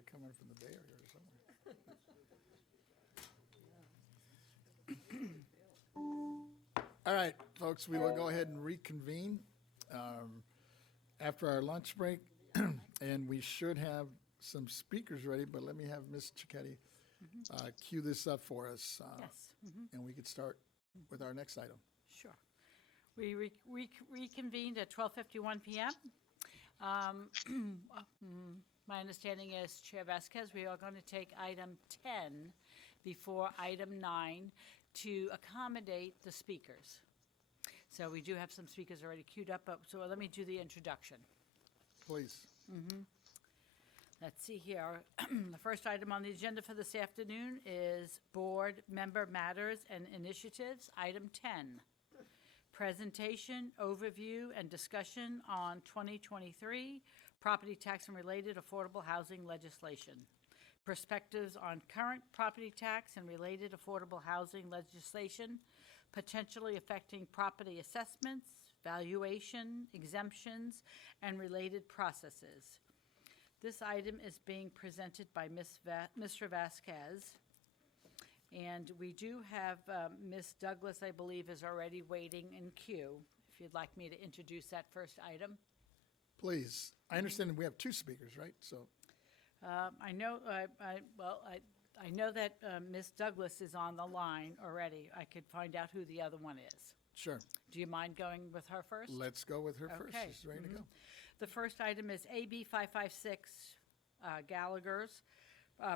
were coming from the Bay Area or somewhere. All right, folks, we will go ahead and reconvene after our lunch break, and we should have some speakers ready, but let me have Ms. Cicchetti cue this up for us. Yes. And we could start with our next item. Sure. We reconvened at 12:51 p.m. My understanding is, Chair Vasquez, we are going to take item 10 before item 9 to accommodate the speakers. So we do have some speakers already queued up, but so let me do the introduction. Please. Let's see here. The first item on the agenda for this afternoon is Board Member Matters and Initiatives, item 10. Presentation, overview, and discussion on 2023 property tax and related affordable housing legislation. Perspectives on current property tax and related affordable housing legislation potentially affecting property assessments, valuation, exemptions, and related processes. This item is being presented by Mr. Vasquez. And we do have Ms. Douglas, I believe, is already waiting in queue. If you'd like me to introduce that first item. Please. I understand we have two speakers, right? So, I know, I know that Ms. Douglas is on the line already. I could find out who the other one is. sure. Do you mind going with her first? Let's go with her first. Okay. She's ready to go. The first item is AB 556, Gallagher's.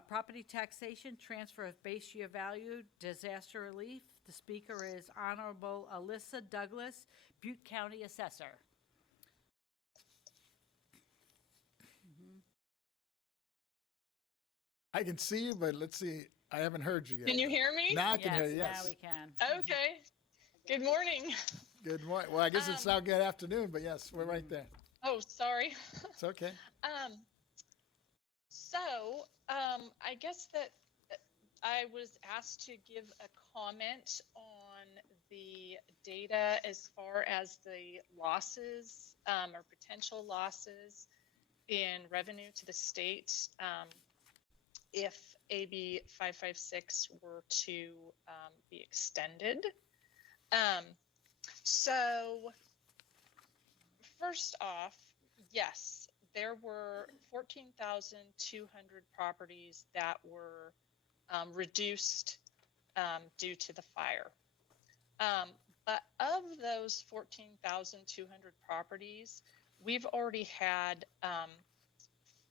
Property taxation, transfer of base year value, disaster relief. The speaker is Honorable Alyssa Douglas, Butte County Assessor. I can see you, but let's see. I haven't heard you yet. Can you hear me? Now I can hear you, yes. Now we can. Okay. Good morning. Good morning. Well, I guess it's now good afternoon, but yes, we're right there. Oh, sorry. It's okay. I guess that I was asked to give a comment on the data as far as the losses or potential losses in revenue to the state if AB 556 were to be extended. So first off, yes, there were 14,200 properties that were reduced due to the fire. But of those 14,200 properties, we've already had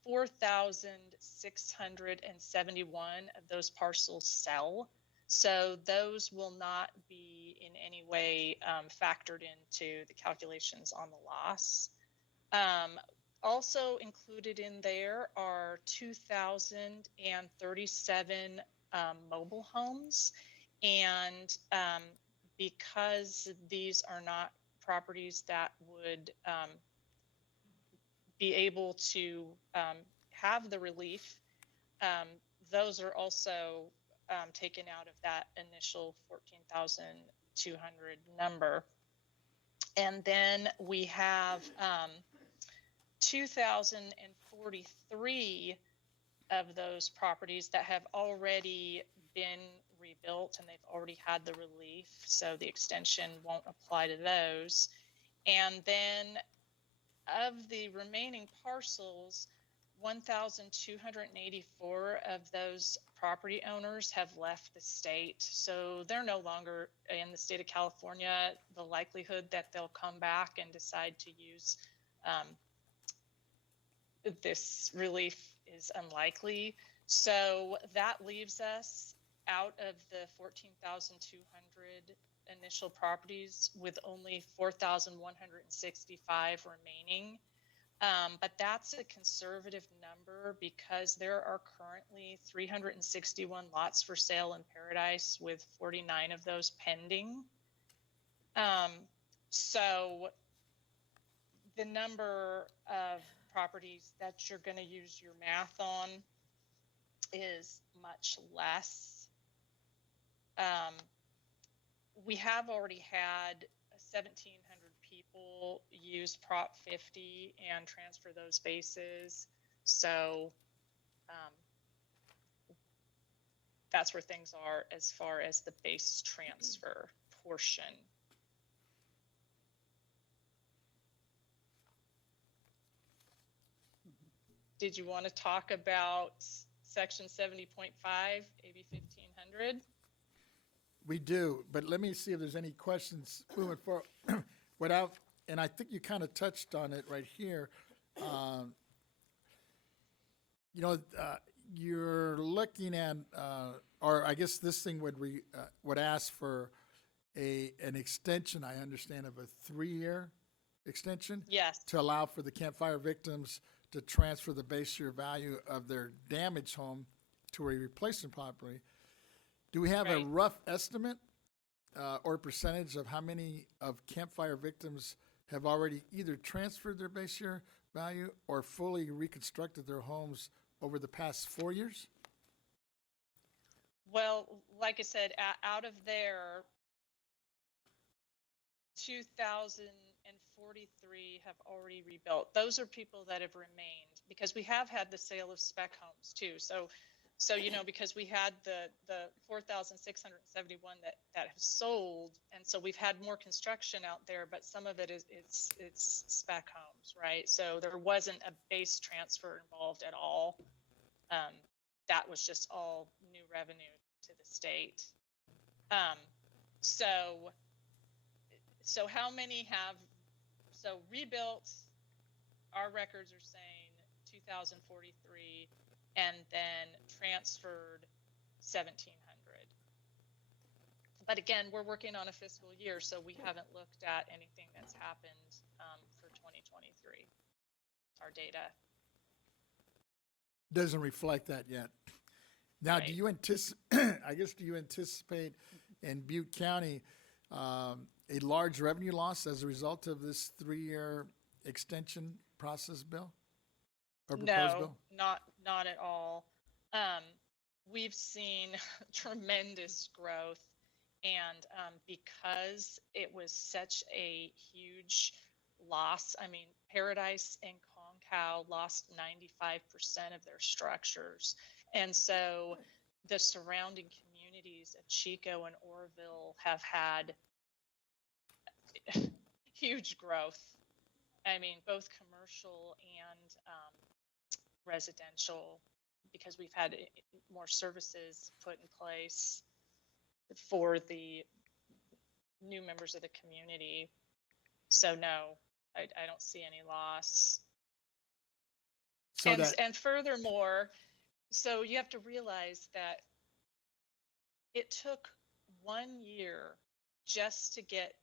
4,671 of those parcels sell. So those will not be in any way factored into the calculations on the loss. Also included in there are 2,037 mobile homes. And because these are not properties that would be able to have the relief, those are also taken out of that initial 14,200 number. And then we have 2,043 of those properties that have already been rebuilt and they've already had the relief, so the extension won't apply to those. And then of the remaining parcels, 1,284 of those property owners have left the state. So they're no longer in the state of California. The likelihood that they'll come back and decide to use this relief is unlikely. So that leaves us out of the 14,200 initial properties with only 4,165 remaining. But that's a conservative number because there are currently 361 lots for sale in Paradise with 49 of those pending. So the number of properties that you're going to use your math on is much less. We have already had 1,700 people use Prop 50 and transfer those bases. So that's where things are as far as the base transfer portion. Did you want to talk about section 70.5, AB 1500? We do, but let me see if there's any questions moving forward without, and I think you kind of touched on it right here. You know, you're looking at, or I guess this thing would ask for an extension, I understand, of a 3-year extension? Yes. To allow for the campfire victims to transfer the base year value of their damaged home to a replacement property. Do we have a Right. rough estimate or percentage of how many of campfire victims have already either transferred their base year value or fully reconstructed their homes over the past 4 years? Well, like I said, out of there, 2,043 have already rebuilt. Those are people that have remained, because we have had the sale of spec homes too. So you know, because we had the 4,671 that have sold, and so we've had more construction out there, but some of it is it's spec homes, right? So there wasn't a base transfer involved at all. That was just all new revenue to the state. So how many have rebuilt? Our records are saying 2,043, and then transferred 1,700. But again, we're working on a fiscal year, so we haven't looked at anything that's happened for 2023. Our data. Doesn't reflect that yet. Now, Right. do you anticipate, I guess, do you anticipate in Butte County a large revenue loss as a result of this 3-year extension process, Bill? Or proposed bill? No, not at all. We've seen tremendous growth, and because it was such a huge loss, I mean, Paradise and Concow lost 95% of their structures, and so the surrounding communities of Chico and Orville have had huge growth. I mean, both commercial and residential, because we've had more services put in place for the new members of the community. So no, I don't see any loss. So And furthermore, so you have to realize that it took 1 year just to get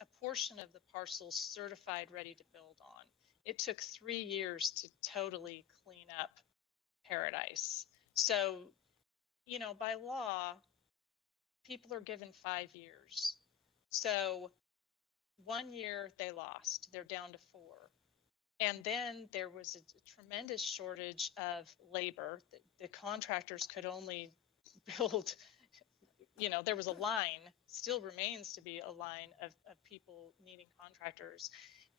a portion of the parcels certified ready to build on. It took 3 years to totally clean up Paradise. So, you know, by law, people are given 5 years. So 1 year they lost, they're down to 4. And then there was a tremendous shortage of labor. The contractors could only build, you know, there was a line, still remains to be a line of people needing contractors.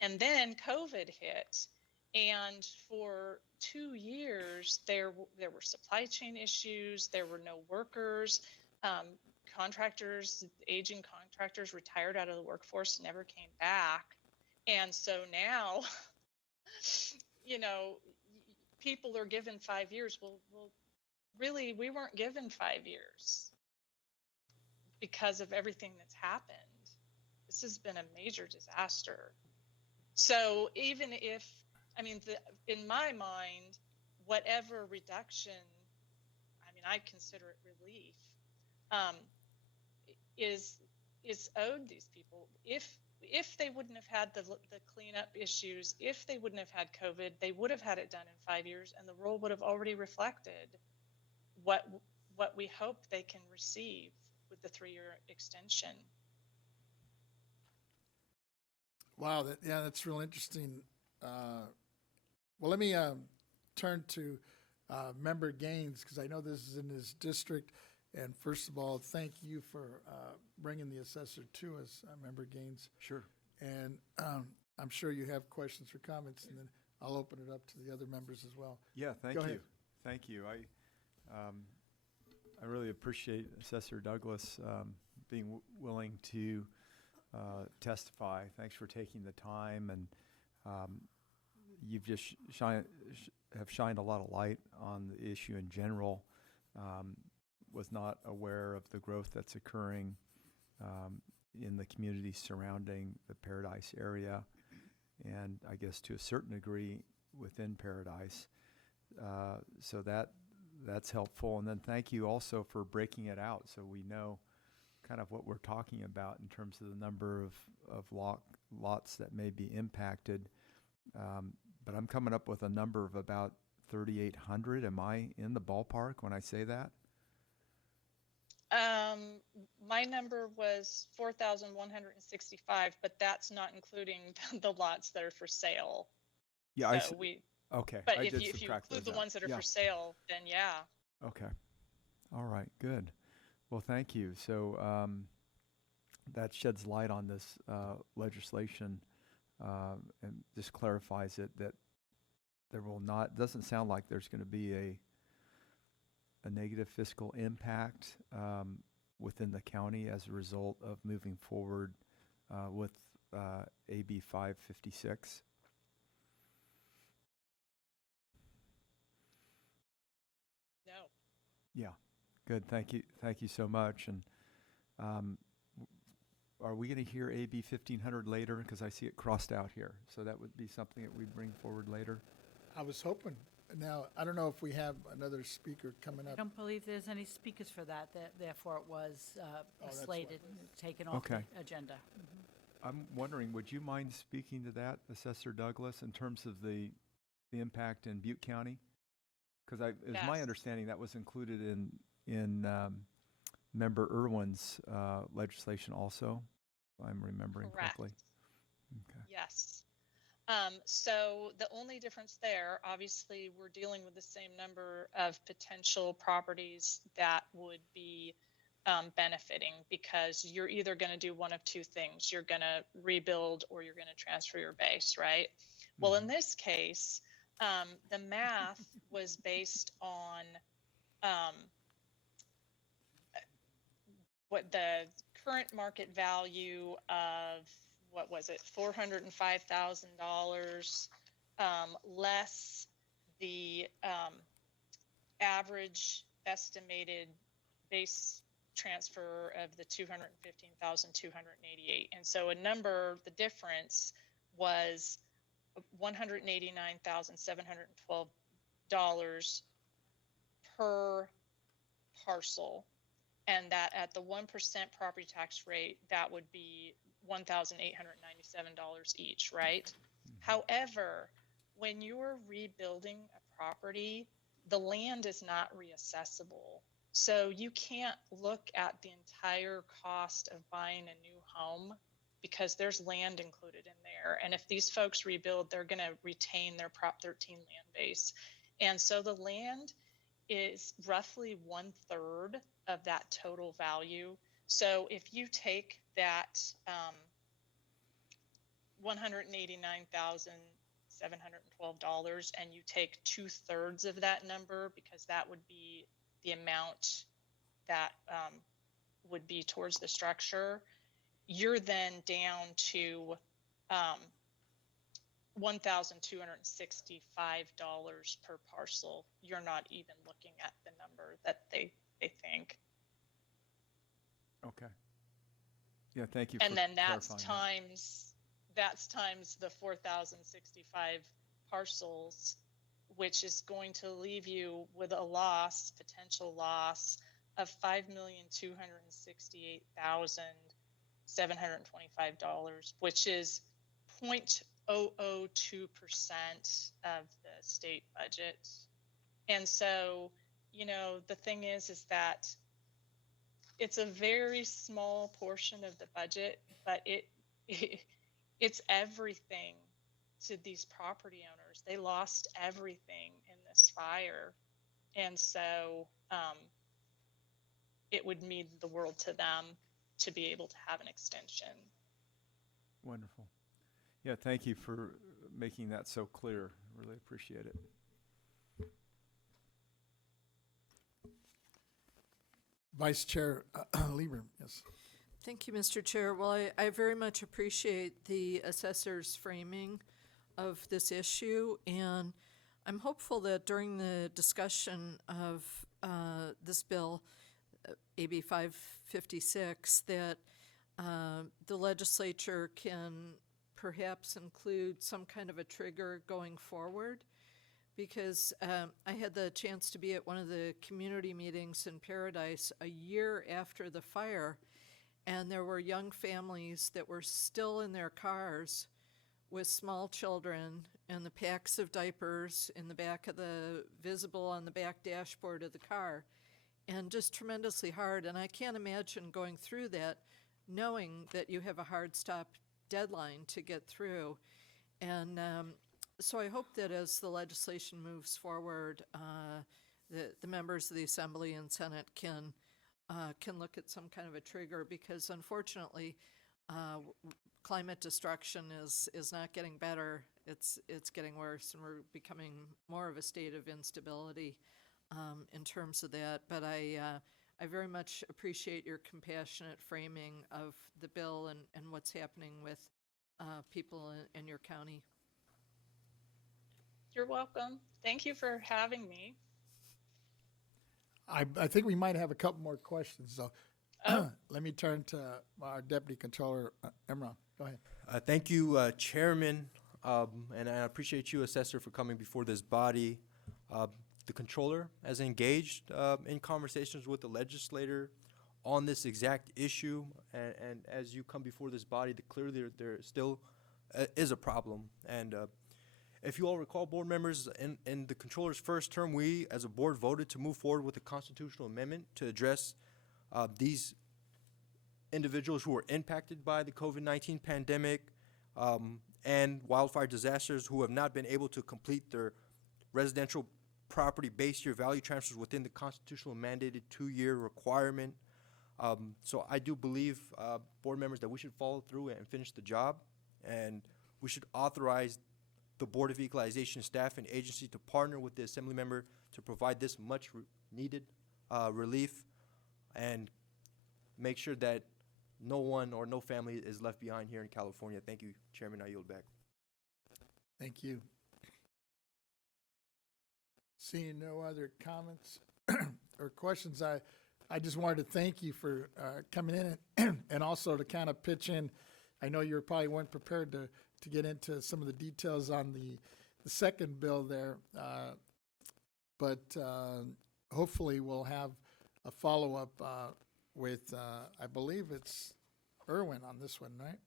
And then COVID hit, and for 2 years there were supply chain issues, there were no workers, contractors, aging contractors retired out of the workforce, never came back. And so now, you know, people are given 5 years. Well, really, we weren't given 5 years because of everything that's happened. This has been a major disaster. So even if, I mean, in my mind, whatever reduction, I mean, I consider it relief, is owed these people. If they wouldn't have had the cleanup issues, if they wouldn't have had COVID, they would have had it done in 5 years, and the roll would have already reflected what we hope they can receive with the 3-year extension. Wow, that's real interesting. Well, let me turn to Member Gaines, because I know this is in his district. And first of all, thank you for bringing the assessor to us, Member Gaines. Sure. And I'm sure you have questions or comments, and then I'll open it up to the other members as well. Yeah, thank Go you. ahead. Thank you. I really appreciate Assessor Douglas being willing to testify. Thanks for taking the time, and you've just have shined a lot of light on the issue in general. Was not aware of the growth that's occurring in the communities surrounding the Paradise area, and I guess to a certain degree within Paradise. So that's helpful. And then thank you also for breaking it out so we know kind of what we're talking about in terms of the number of lots that may be impacted. But I'm coming up with a number of about 3,800. Am I in the ballpark when I say that? My number was 4,165, but that's not including the lots that are for sale. Yeah, So okay. But I if did you subtract include those the out. ones that are Yeah. for sale, then yeah. Okay. All right. Good. Well, thank you. So that sheds light on this legislation and just clarifies it that there will not. Doesn't sound like there's going to be a negative fiscal impact within the county as a result of moving forward with AB 556. No. Yeah, good. Thank you. Thank you so much. And are we going to hear AB 1500 later? Because I see it crossed out here. So that would be something that we'd bring forward later. I was hoping. Now, I don't know if we have another speaker coming I up. don't believe there's any speakers for that, therefore it was that's why. slated, taken off Okay. the agenda. I'm wondering, would you mind speaking to that, Assessor Douglas, in terms of the impact in Butte County? Because it was my Yes. understanding that was included in Member Irwin's legislation also, if I'm remembering Correct. correctly. Okay. Yes. So the only difference there, obviously, we're dealing with the same number of potential properties that would be benefiting, because you're either going to do one of two things. You're going to rebuild or you're going to transfer your base, right? Well, in this case, the math was based on what the current market value of, what was it, $405,000 less the average estimated base transfer of the 215,288. And so the difference was $189,712 per parcel. And that at the 1% property tax rate, that would be $1,897 each, right? However, when you're rebuilding a property, the land is not reassessable. So you can't look at the entire cost of buying a new home, because there's land included in there. And if these folks rebuild, they're going to retain their Prop 13 land base. And so the land is roughly 1/3 of that total value. So if you take that $189,712 and you take 2/3 of that number, because that would be the amount that would be towards the structure, you're then down to $1,265 per parcel. You're not even looking at the number that they think. Okay. Yeah, thank you And for then that's clarifying times the 4,065 parcels, which is going to leave you with a potential loss of $5,268,725, which is 0.002% of the state budget. And so, the thing is that it's a very small portion of the budget, but it's everything to these property owners. They lost everything in this fire. And so it would mean the world to them to be able to have an extension. Wonderful. Yeah, thank you for making that so clear. Really appreciate it. Vice Chair Lieber, yes. Thank you, Mr. Chair. Well, I very much appreciate the assessor's framing of this issue, and I'm hopeful that during the discussion of this bill, AB 556, that the legislature can perhaps include some kind of a trigger going forward, because I had the chance to be at one of the community meetings in Paradise a year after the fire, and there were young families that were still in their cars with small children and the packs of diapers in the back of visible on the back dashboard of the car, and just tremendously hard. And I can't imagine going through that knowing that you have a hard stop deadline to get through. And so I hope that as the legislation moves forward, the members of the Assembly and Senate can look at some kind of a trigger, because unfortunately, climate destruction is not getting better. It's getting worse, and we're becoming more of a state of instability in terms of that. But I very much appreciate your compassionate framing of the bill and what's happening with people in your county. You're welcome. Thank you for having me. I think we might have a couple more questions, so let me turn to our Deputy Controller, Emron. Go ahead. Thank you, Chairman, and I appreciate you, Assessor, for coming before this body. The Controller has engaged in conversations with the legislator on this exact issue, and as you come before this body, clearly there still is a problem. And if you all recall, board members, in the Controller's first term, we as a board voted to move forward with a constitutional amendment to address these individuals who were impacted by the COVID-19 pandemic and wildfire disasters who have not been able to complete their residential property base year value transfers within the constitutional mandated 2-year requirement. So I do believe, board members, that we should follow through and finish the job, and we should authorize the Board of Equalization staff and agency to partner with the Assembly member to provide this much needed relief, and make sure that no one or no family is left behind here in California. Thank you, Chairman. I yield back. Thank you. Seeing no other comments or questions, I just wanted to thank you for coming in and also to kind of pitch in. I know you probably weren't prepared to get into some of the details on the second bill there, but hopefully we'll have a follow-up with, I believe it's Irwin on this one, right?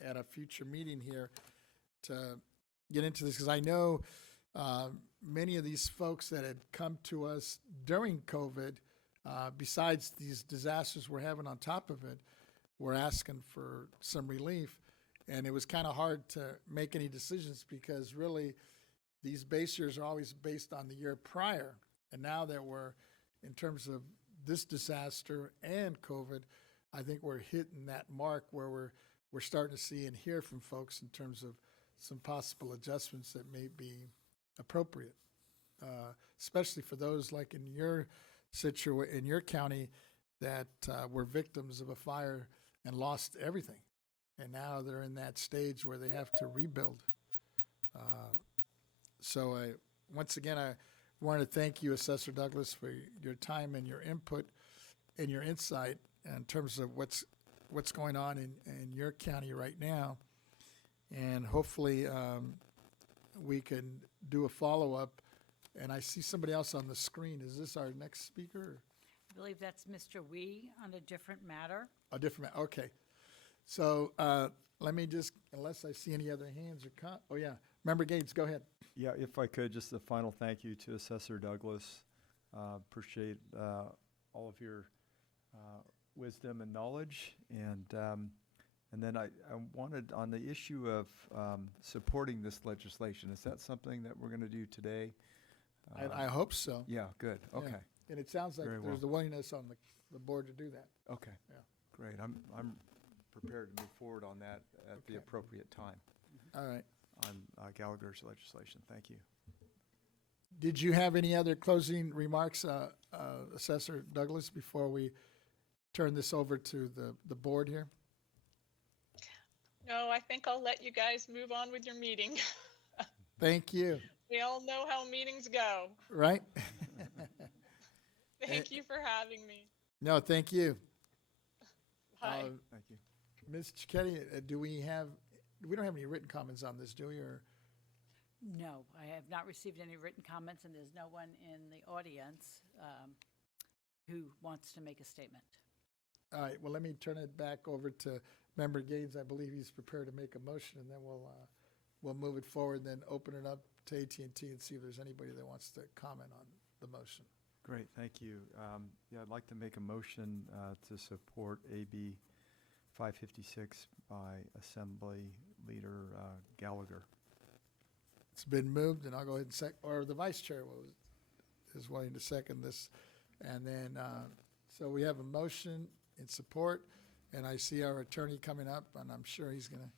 At a future meeting here to get into this, because I know many of these folks that had come to us during COVID, besides these disasters we're having on top of it, were asking for some relief. And it was kind of hard to make any decisions, because really these base years are always based on the year prior. And now that we're, in terms of this disaster and COVID, I think we're hitting that mark where we're starting to see and hear from folks in terms of some possible adjustments that may be appropriate, especially for those like in your in your county that were victims of a fire and lost everything, and now they're in that stage where they have to rebuild. So once again, I want to thank you, Assessor Douglas, for your time and your input and your insight in terms of what's going on in your county right now. And hopefully we can do a follow-up. And I see somebody else on the screen. Is this our next speaker? I believe that's Mr. Wee on a different matter. A different, okay. So let me just, unless I see any other hands or oh yeah, Member Gates, go ahead. Yeah, if I could, just a final thank you to Assessor Douglas. Appreciate all of your wisdom and knowledge. And then I wanted, on the issue of supporting this legislation, is that something that we're going to do today? I hope so. Yeah, good. Yeah. Okay. And it sounds like Very there's well. the willingness on the board to do that. Okay. Yeah. Great. I'm prepared to move forward on that at the Okay. appropriate time All right. on Gallagher's legislation. Thank you. Did you have any other closing remarks, Assessor Douglas, before we turn this over to the board here? No, I think I'll let you guys move on with your meeting. Thank you. We all know how meetings go. Right? Thank you for having me. No, thank you. Bye. Thank you. Ms. Cicchetti, we don't have any written comments on this, do we, or? No, I have not received any written comments, and there's no one in the audience who wants to make a statement. All right, well, let me turn it back over to Member Gaines. I believe he's prepared to make a motion, and then we'll move it forward, then open it up to AT&T and see if there's anybody that wants to comment on the motion. Great, thank you. Yeah, I'd like to make a motion to support AB 556 by Assembly Leader Gallagher. It's been moved, and I'll go ahead and or the vice chair is willing to second this. And then, so we have a motion in support, and I see our attorney coming up, and I'm sure he's going to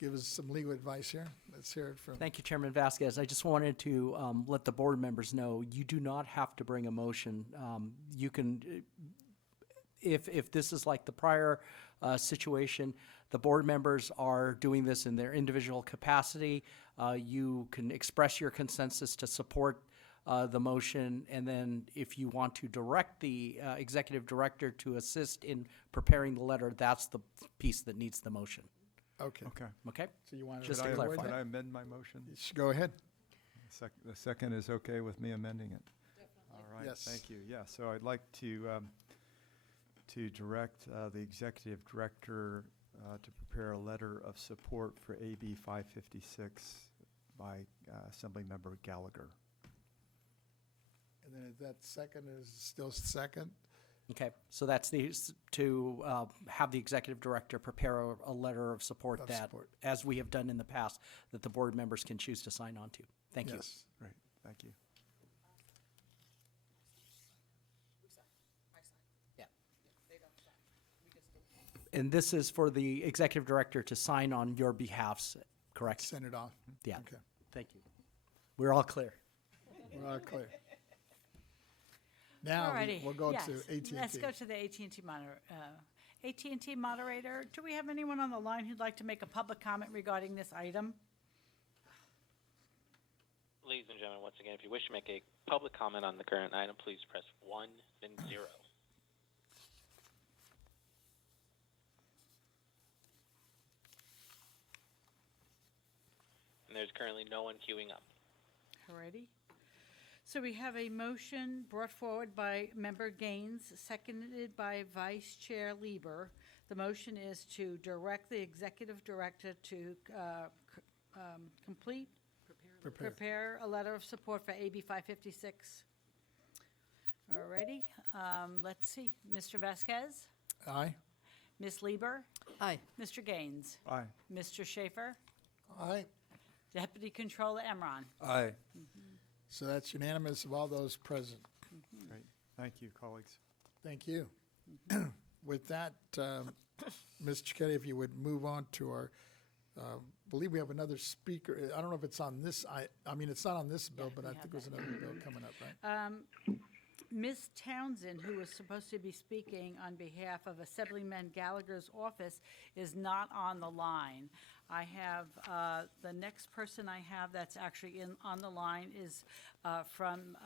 give us some legal advice here. Let's hear it from. Thank you, Chairman Vasquez. I just wanted to let the board members know you do not have to bring a motion. You can, if this is like the prior situation, the board members are doing this in their individual capacity. You can express your consensus to support the motion, and then if you want to direct the executive director to assist in preparing the letter, that's the piece that needs the motion. Okay. Okay. Okay? So you want Just to to clarify. Could I amend my motion? Go ahead. The second is okay with me amending it? All right, Yes. thank you. Yeah, so I'd like to direct the executive director to prepare a letter of support for AB 556 by Assemblymember Gallagher. And then if that second is still second, Okay, so that's to have the executive director prepare a letter of support Of that, support. as we have done in the past, that the board members can choose to sign on to. Thank you. yes. Great, thank you. And this is for the executive director to sign on your behalfs, correct? Send it off. Yeah. Okay. Thank you. We're all clear. We're all clear. Now Alrighty, we'll go yes, to AT&T. Let's go to the AT&T monitor. AT&T moderator, do we have anyone on the line who'd like to make a public comment regarding this item? Ladies and gentlemen, once again, if you wish to make a public comment on the current item, please press 1, then 0. And there's currently no one queuing up. Alrighty. So we have a motion brought forward by Member Gaines, seconded by Vice Chair Lieber. The motion is to direct the executive director to prepare a letter of support for AB 556. Alrighty. Let's see. Mr. Vasquez? Aye. Ms. Lieber? Aye. Mr. Gaines? Aye. Mr. Schaefer? Aye. Deputy Controller Emron? Aye. So that's unanimous of all those present. Great, thank you, colleagues. Thank you. With that, Ms. Cicchetti, if you would move on to our, believe we have another speaker. I don't know if it's on this, I mean, it's not on this bill, but I we think have there's that. another bill coming up, right? Ms. Townsend, who was supposed to be speaking on behalf of Assemblyman Gallagher's office, is not on the line. I have, the next person I have that's actually on the line is from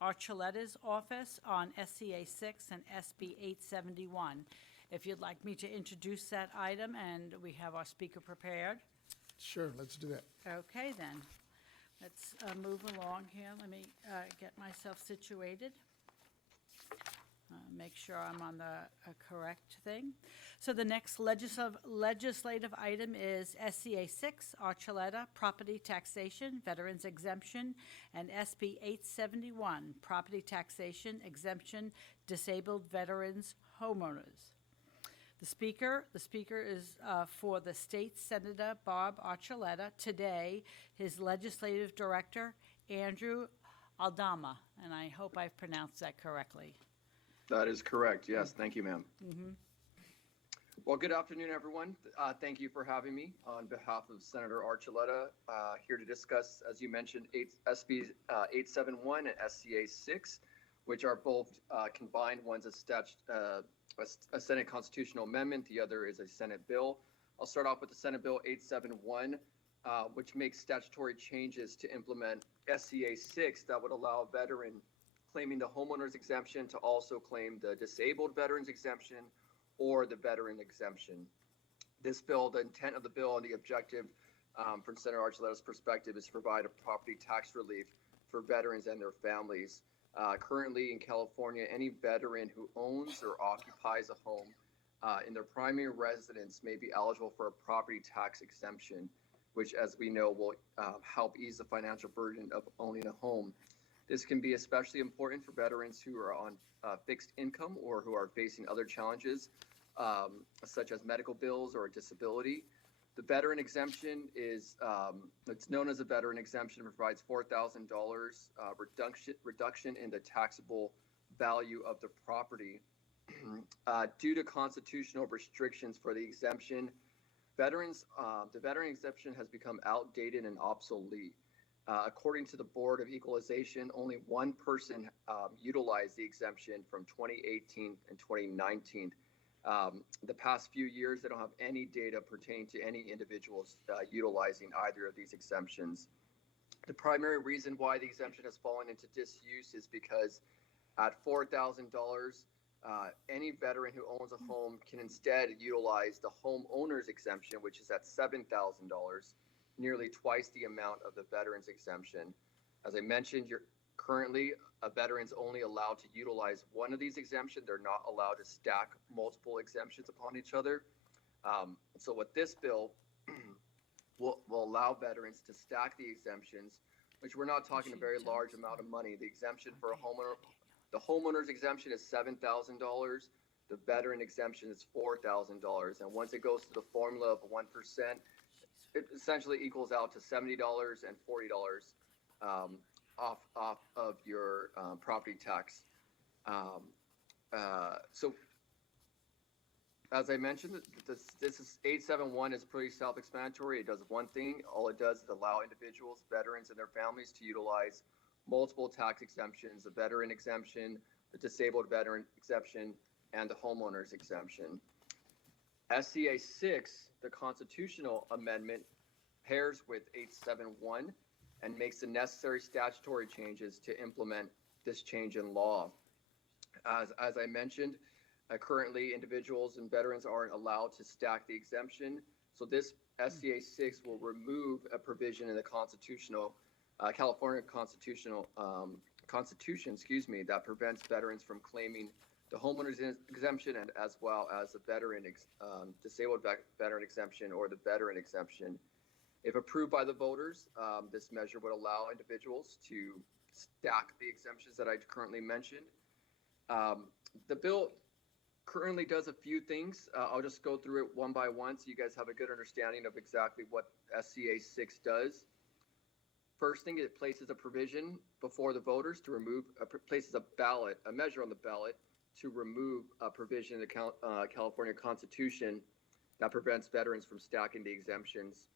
Archuletta's office on SCA 6 and SB 871. If you'd like me to introduce that item, and we have our speaker prepared. Sure, let's do that. Okay, then. Let's move along here. Let me get myself situated. Make sure I'm on the correct thing. So the next legislative item is SCA 6, Archuleta, Property Taxation, Veterans Exemption, and SB 871, Property Taxation Exemption, Disabled Veterans Homeowners. The speaker is for the state senator, Bob Archuleta. Today, his legislative director, Andrew Aldama, and I hope I've pronounced that correctly. That is correct. Yes, thank you, ma'am. Well, good afternoon, everyone. Thank you for having me on behalf of Senator Archuleta, here to discuss, as you mentioned, SB 871 and SCA 6, which are both combined. One's a Senate constitutional amendment. The other is a Senate bill. I'll start off with the Senate Bill 871, which makes statutory changes to implement SCA 6 that would allow a veteran claiming the homeowner's exemption to also claim the disabled veteran's exemption or the veteran exemption. This bill, the intent of the bill and the objective from Senator Archuleta's perspective is to provide a property tax relief for veterans and their families. Currently in California, any veteran who owns or occupies a home in their primary residence may be eligible for a property tax exemption, which, as we know, will help ease the financial burden of owning a home. This can be especially important for veterans who are on fixed income or who are facing other challenges, such as medical bills or disability. The veteran exemption is, it's known as a veteran exemption, provides $4,000 reduction in the taxable value of the property. Due to constitutional restrictions for the exemption, the veteran exemption has become outdated and obsolete. According to the Board of Equalization, only one person utilized the exemption from 2018 and 2019. The past few years, they don't have any data pertaining to any individuals utilizing either of these exemptions. The primary reason why the exemption has fallen into disuse is because at $4,000, any veteran who owns a home can instead utilize the homeowner's exemption, which is at $7,000, nearly twice the amount of the veteran's exemption. As I mentioned, currently, a veteran's only allowed to utilize one of these exemptions. They're not allowed to stack multiple exemptions upon each other. So with this bill, will allow veterans to stack the exemptions, which we're not talking a very large amount of money. The exemption for a homeowner, the homeowner's exemption is $7,000. The veteran exemption is $4,000. And once it goes to the formula of 1%, it essentially equals out to $70 and $40 off of your property tax. So as I mentioned, this is 871 is pretty self-explanatory. It does one thing. All it does is allow individuals, veterans, and their families to utilize multiple tax exemptions: the veteran exemption, the disabled veteran exemption, and the homeowner's exemption. SCA 6, the constitutional amendment, pairs with 871 and makes the necessary statutory changes to implement this change in law. As I mentioned, currently individuals and veterans aren't allowed to stack the exemption. So this SCA 6 will remove a provision in the California constitution, that prevents veterans from claiming the homeowner's exemption and as well as the veteran disabled veteran exemption or the veteran exemption. If approved by the voters, this measure would allow individuals to stack the exemptions that I currently mentioned. The bill currently does a few things. I'll just go through it one by one so you guys have a good understanding of exactly what SCA 6 does. First thing, it places a provision before the voters to remove, places a measure on the ballot to remove a provision in the California Constitution that prevents veterans from stacking the exemptions.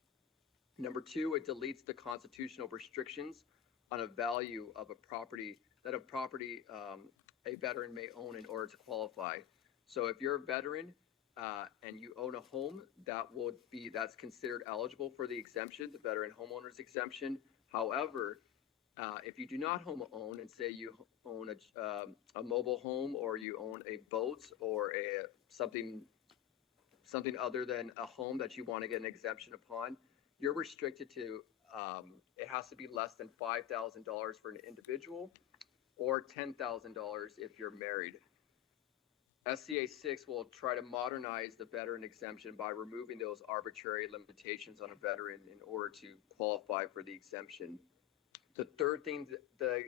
Number two, it deletes the constitutional restrictions on a value of a property that a veteran may own in order to qualify. So if you're a veteran and you own a home, that's considered eligible for the exemption, the veteran homeowner's exemption. However, if you do not own, and say you own a mobile home, or you own a boat, or something other than a home that you want to get an exemption upon, you're restricted to, it has to be less than $5,000 for an individual, or $10,000 if you're married. SCA 6 will try to modernize the veteran exemption by removing those arbitrary limitations on a veteran in order to qualify for the exemption. The third thing the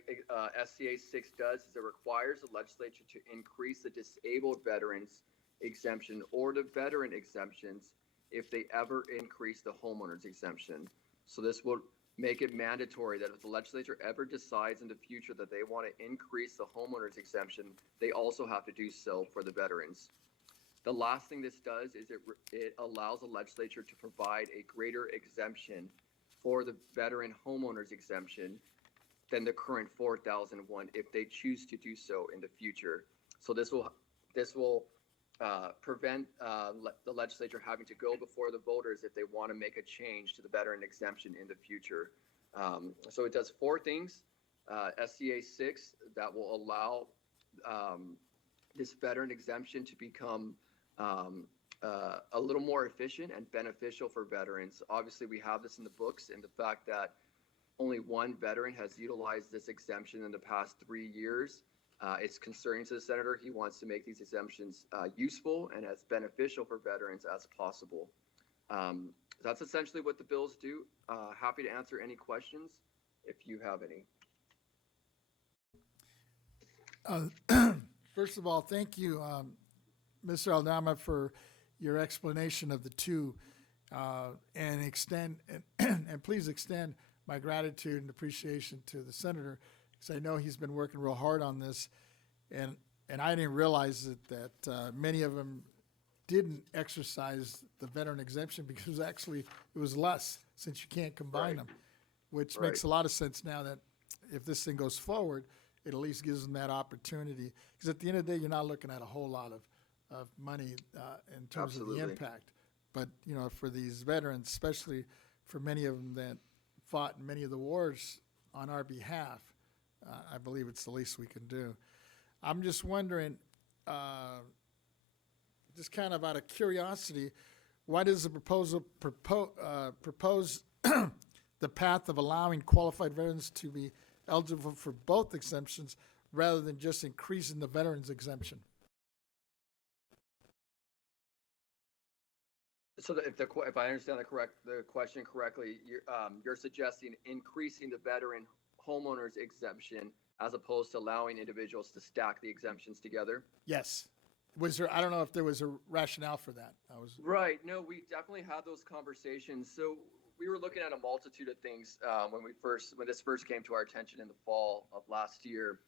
SCA 6 does is it requires the legislature to increase the disabled veterans exemption or the veteran exemptions if they ever increase the homeowner's exemption. So this will make it mandatory that if the legislature ever decides in the future that they want to increase the homeowner's exemption, they also have to do so for the veterans. The last thing this does is it allows the legislature to provide a greater exemption for the veteran homeowners exemption than the current 4,001 if they choose to do so in the future. So this will prevent the legislature having to go before the voters if they want to make a change to the veteran exemption in the future. So it does four things. SCA 6 that will allow this veteran exemption to become a little more efficient and beneficial for veterans. Obviously, we have this in the books, and the fact that only one veteran has utilized this exemption in the past 3 years. It's concerning to the senator. He wants to make these exemptions useful and as beneficial for veterans as possible. That's essentially what the bills do. Happy to answer any questions if you have any. First of all, thank you, Mr. Aldama, for your explanation of the two, and please extend my gratitude and appreciation to the senator, because I know he's been working real hard on this, and I didn't realize that many of them didn't exercise the veteran exemption because it was less, since you can't combine them, which makes a lot of sense now that if this thing goes forward, it at least gives them that opportunity. Because at the end of the day, you're not looking at a whole lot of money in terms of the impact. But, for these veterans, especially for many of them that fought in many of the wars on our behalf, I believe it's the least we can do. I'm just wondering, just kind of out of curiosity, why does the proposal propose the path of allowing qualified veterans to be eligible for both exemptions rather than just increasing the veterans exemption? So if I understand the question correctly, you're suggesting increasing the veteran homeowners exemption as opposed to allowing individuals to stack the exemptions together? Yes. I don't know if there was a rationale for that. Right. No, we definitely had those conversations. So we were looking at a multitude of things when this first came to our attention in the fall of last year.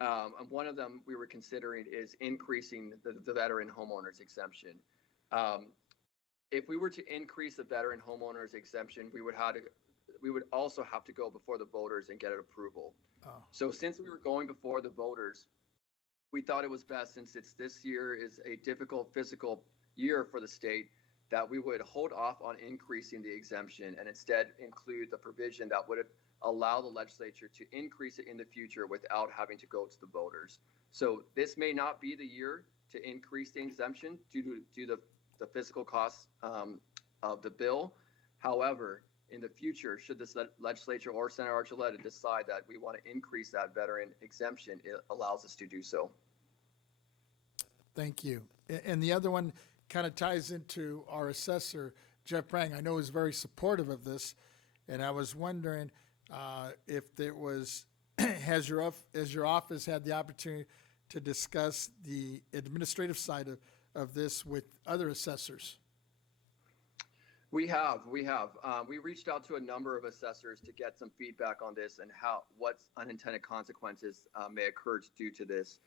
And one of them we were considering is increasing the veteran homeowners exemption. If we were to increase the veteran homeowners exemption, we would also have to go before the voters and get an approval. Oh. So since we were going before the voters, we thought it was best, since this year is a difficult fiscal year for the state, that we would hold off on increasing the exemption and instead include the provision that would allow the legislature to increase it in the future without having to go to the voters. So this may not be the year to increase the exemption due to the fiscal costs of the bill. However, in the future, should this legislature or Senator Archuleta decide that we want to increase that veteran exemption, it allows us to do so. Thank you. And the other one kind of ties into our assessor, Jeff Brang. I know is very supportive of this, and I was wondering if there was, has your office had the opportunity to discuss the administrative side of this with other assessors? We have. We reached out to a number of assessors to get some feedback on this and what unintended consequences may occur due to this.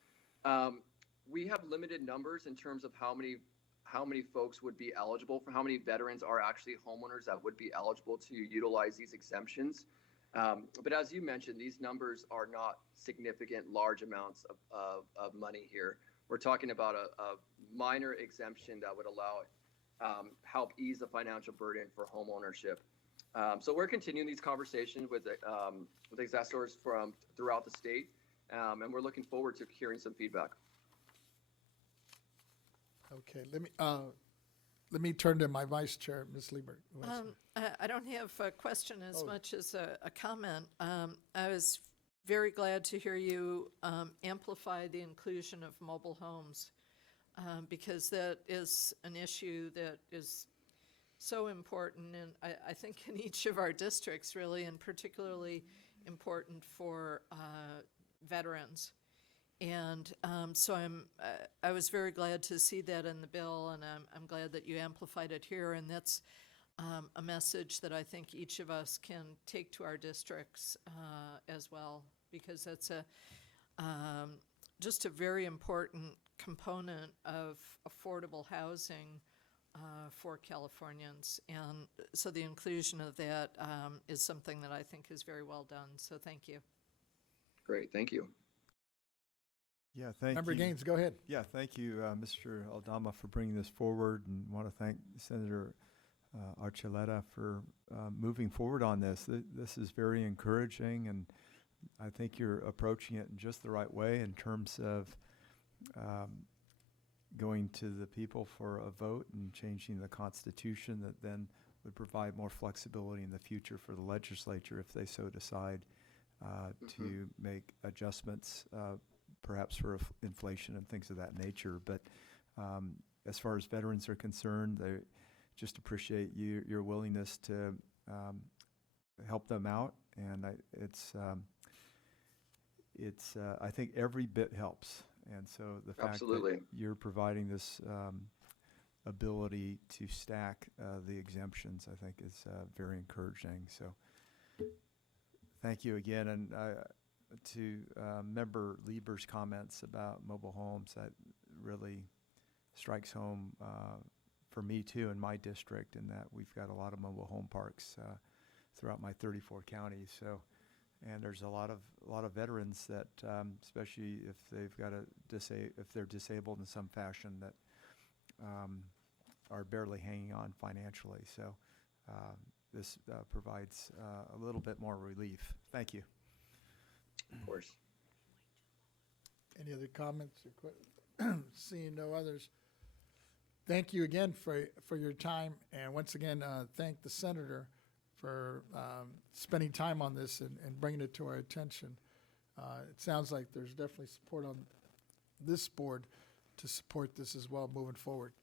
We have limited numbers in terms of how many folks would be eligible, for how many veterans are actually homeowners that would be eligible to utilize these exemptions. But as you mentioned, these numbers are not significant, large amounts of money here. We're talking about a minor exemption that would allow help ease the financial burden for home ownership. So we're continuing these conversations with assessors from throughout the state, and we're looking forward to hearing some feedback. Okay, let me turn to my vice chair, Ms. Liebert. I don't have a question as much as a comment. I was very glad to hear you amplify the inclusion of mobile homes, because that is an issue that is so important, and I think in each of our districts, really, and particularly important for veterans. And so I was very glad to see that in the bill, and I'm glad that you amplified it here. And that's a message that I think each of us can take to our districts as well, because that's just a very important component of affordable housing for Californians. And so the inclusion of that is something that I think is very well done. So thank you. Great, thank you. Yeah, thank Member you. Gaines, go ahead. Yeah, thank you, Mr. Aldama, for bringing this forward, and want to thank Senator Archuleta for moving forward on this. This is very encouraging, and I think you're approaching it in just the right way in terms of going to the people for a vote and changing the Constitution that then would provide more flexibility in the future for the legislature if they so decide to make adjustments, perhaps for inflation and things of that nature. But as far as veterans are concerned, they just appreciate your willingness to help them out, and I think every bit helps. And so the fact Absolutely. that you're providing this ability to stack the exemptions, I think, is very encouraging. So thank you again. And to Member Lieber's comments about mobile homes, that really strikes home for me too in my district, in that we've got a lot of mobile home parks throughout my 34 counties. So, and there's a lot of veterans that, especially if they've got if they're disabled in some fashion, that are barely hanging on financially. So this provides a little bit more relief. Thank you. Of course. Any other comments or questions? Seeing no others, thank you again for your time, and once again, thank the senator for spending time on this and bringing it to our attention. It sounds like there's definitely support on this board to support this as well moving forward.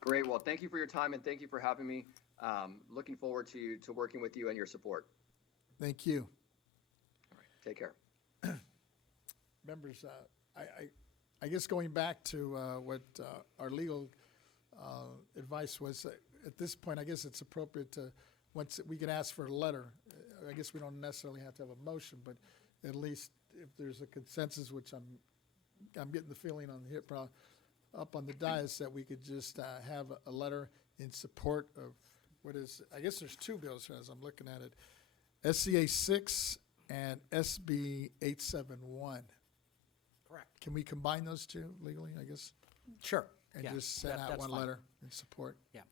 Great. Well, thank you for your time, and thank you for having me. Looking forward to working with you and your support. Thank you. All right. Take care. Members, I guess going back to what our legal advice was, at this point, I guess it's appropriate to, once we can ask for a letter. I guess we don't necessarily have to have a motion, but at least if there's a consensus, which I'm getting the feeling on the up on the dais, that we could just have a letter in support of what is, I guess there's two bills as I'm looking at it, SCA 6 and SB 871. Correct. Can we combine those two legally, I guess, Sure. and Yeah, just send out that's one fine. letter in support? Yeah.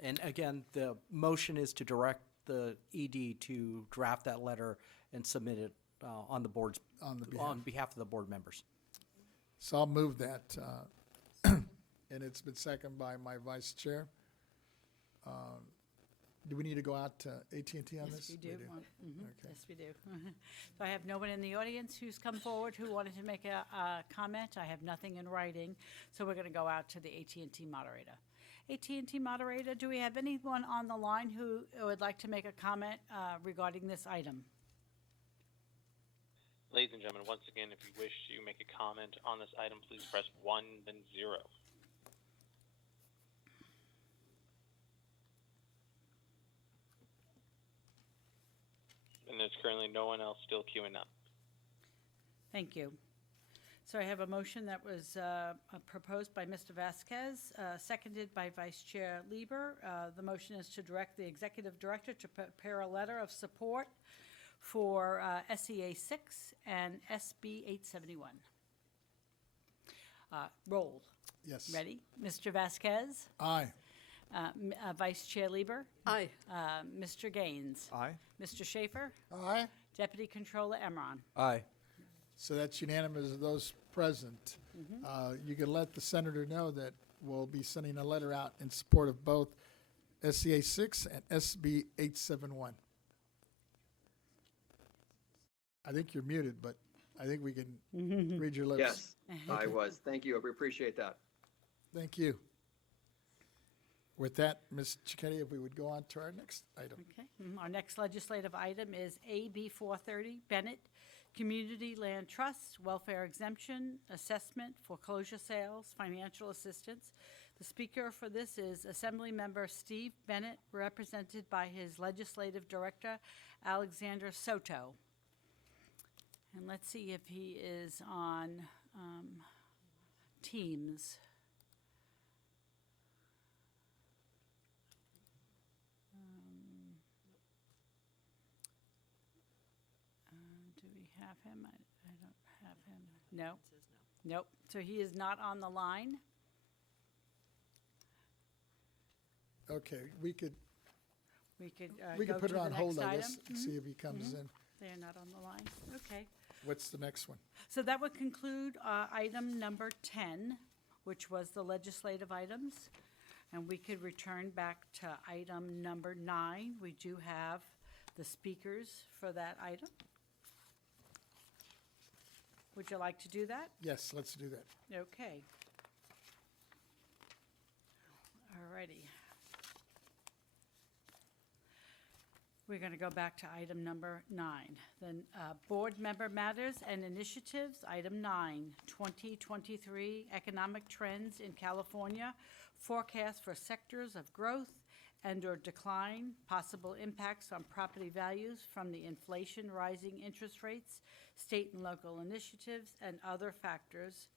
And again, the motion is to direct the ED to draft that letter and submit it on the board's, On the behalf. on behalf of the board members. So I'll move that, and it's been seconded by my vice chair. Do we need to go out to AT&T on Yes, this? we do. Okay. Yes, we do. So I have no one in the audience who's come forward who wanted to make a comment. I have nothing in writing, so we're going to go out to the AT&T moderator. AT&T moderator, do we have anyone on the line who would like to make a comment regarding this item? Ladies and gentlemen, once again, if you wish to make a comment on this item, please press 1, then 0. And there's currently no one else still queuing up. Thank you. So I have a motion that was proposed by Mr. Vasquez, seconded by Vice Chair Lieber. The motion is to direct the Executive Director to prepare a letter of support for SEA 6 and SB 871. Roll. Yes. Ready? Mr. Vasquez? Aye. Vice Chair Lieber? Aye. Mr. Gaines? Aye. Mr. Schaefer? Aye. Deputy Controller Emron? Aye. So that's unanimous of those present. You can let the senator know that we'll be sending a letter out in support of both SCA 6 and SB 871. I think you're muted, but I think we can read your lips. Yes, I was. Thank you. We appreciate that. Thank you. With that, Ms. Cicchetti, if we would go on to our next item. Okay. Our next legislative item is AB 430, Bennett Community Land Trust, Welfare Exemption, Assessment, Foreclosure Sales, Financial Assistance. The speaker for this is Assembly Member Steve Bennett, represented by his Legislative Director, Alexander Soto. And let's see if he is on Teams. Do we have him? I don't have him. No. Nope. So he is not on the line. Okay, we could Go put to it the on hold, next I item. guess, see if he comes in. They're not on the line. Okay. What's the next one? So that would conclude item number 10, which was the legislative items. And we could return back to item number 9. We do have the speakers for that item. Would you like to do that? Yes, let's do that. Okay. All righty. We're going to go back to item number 9. Then board member matters and initiatives, item 9, 2023 economic trends in California, forecast for sectors of growth and/or decline, possible impacts on property values from the inflation, rising interest rates, state and local initiatives, and other factors.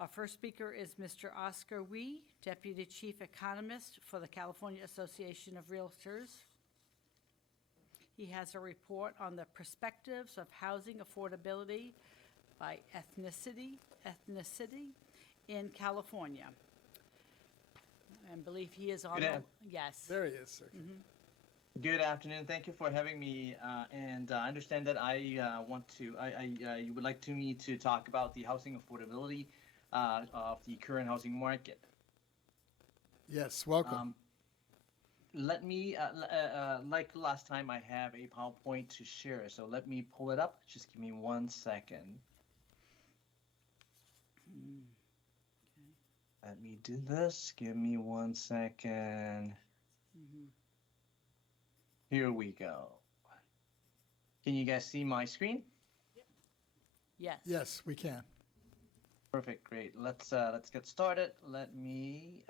Our first speaker is Mr. Oscar Wee, Deputy Chief Economist for the California Association of Realtors. He has a report on the perspectives of housing affordability by ethnicity in California. I believe he is on. Yes. There he is, sir. Good afternoon. Thank you for having me. And I understand that you would like me to talk about the housing affordability of the current housing market. Yes, welcome. Let me, like last time, I have a PowerPoint to share. So let me pull it up. Just give me 1 second. Let me do this. Give me 1 second. Here we go. Can you guys see my screen? Yes. Yes, we can. Perfect. Great. Let's get started. Let me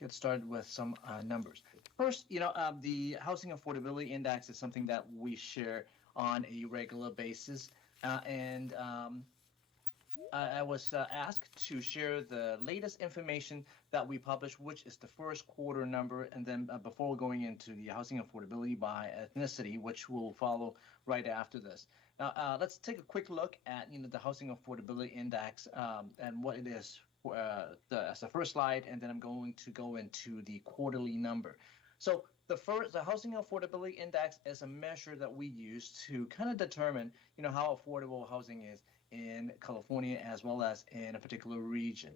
get started with some numbers. First, the Housing Affordability Index is something that we share on a regular basis, and I was asked to share the latest information that we published, which is the first quarter number, and then before going into the housing affordability by ethnicity, which will follow right after this. Now, let's take a quick look at the Housing Affordability Index and what it is as the first slide, and then I'm going to go into the quarterly number. So the Housing Affordability Index is a measure that we use to kind of determine how affordable housing is in California as well as in a particular region.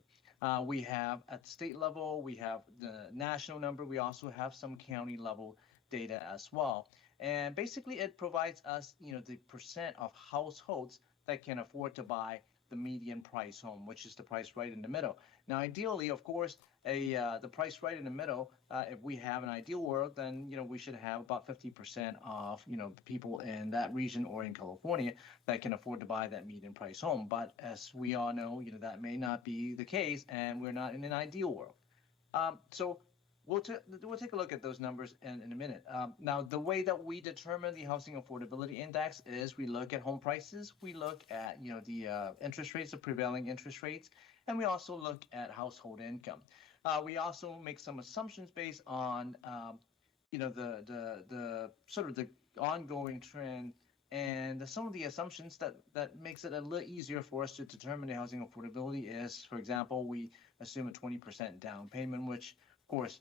We have at the state level, we have the national number, we also have some county level data as well. And basically it provides us, the percent of households that can afford to buy the median price home, which is the price right in the middle. Now, ideally, of course, the price right in the middle, if we have an ideal world, then we should have about 50% of people in that region or in California that can afford to buy that median price home. But as we all know, that may not be the case, and we're not in an ideal world. So we'll take a look at those numbers in a minute. Now, the way that we determine the Housing Affordability Index is we look at home prices, we look at the interest rates, the prevailing interest rates, and we also look at household income. We also make some assumptions based on the sort of the ongoing trend, and some of the assumptions that makes it a little easier for us to determine the housing affordability is, for example, we assume a 20% down payment, which of course,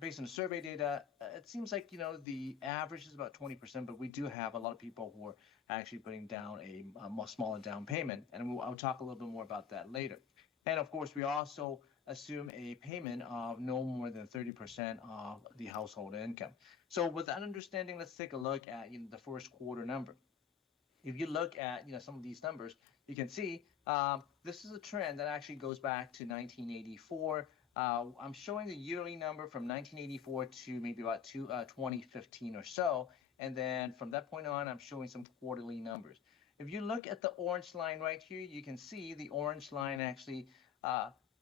based on the survey data, it seems like the average is about 20%, but we do have a lot of people who are actually putting down a much smaller down payment, and I'll talk a little bit more about that later. And of course, we also assume a payment of no more than 30% of the household income. So with that understanding, let's take a look at the first quarter number. If you look at some of these numbers, you can see this is a trend that actually goes back to 1984. I'm showing the yearly number from 1984 to maybe about 2015 or so, and then from that point on, I'm showing some quarterly numbers. If you look at the orange line right here, you can see the orange line actually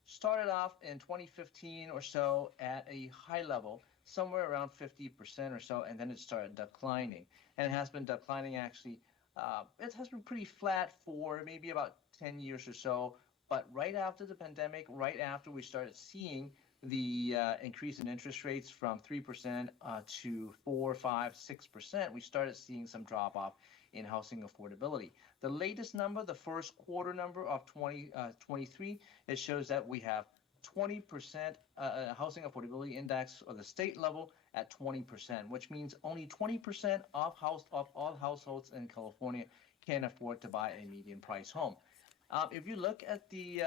started off in 2015 or so at a high level, somewhere around 50% or so, and then it started declining. And it has been declining actually it has been pretty flat for maybe about 10 years or so. But right after the pandemic, right after we started seeing the increase in interest rates from 3% to 4, 5, 6%, we started seeing some drop off in housing affordability. The latest number, the first quarter number of 2023, it shows that we have 20% housing affordability index or the state level at 20%, which means only 20% of all households in California can afford to buy a median price home. If you look at the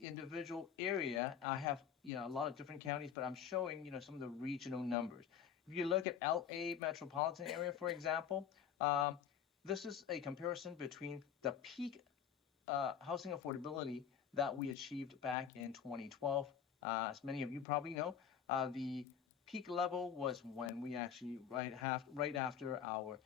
individual area, I have a lot of different counties, but I'm showing some of the regional numbers. If you look at LA metropolitan area, for example, this is a comparison between the peak housing affordability that we achieved back in 2012. As many of you probably know, the peak level was when we actually right after our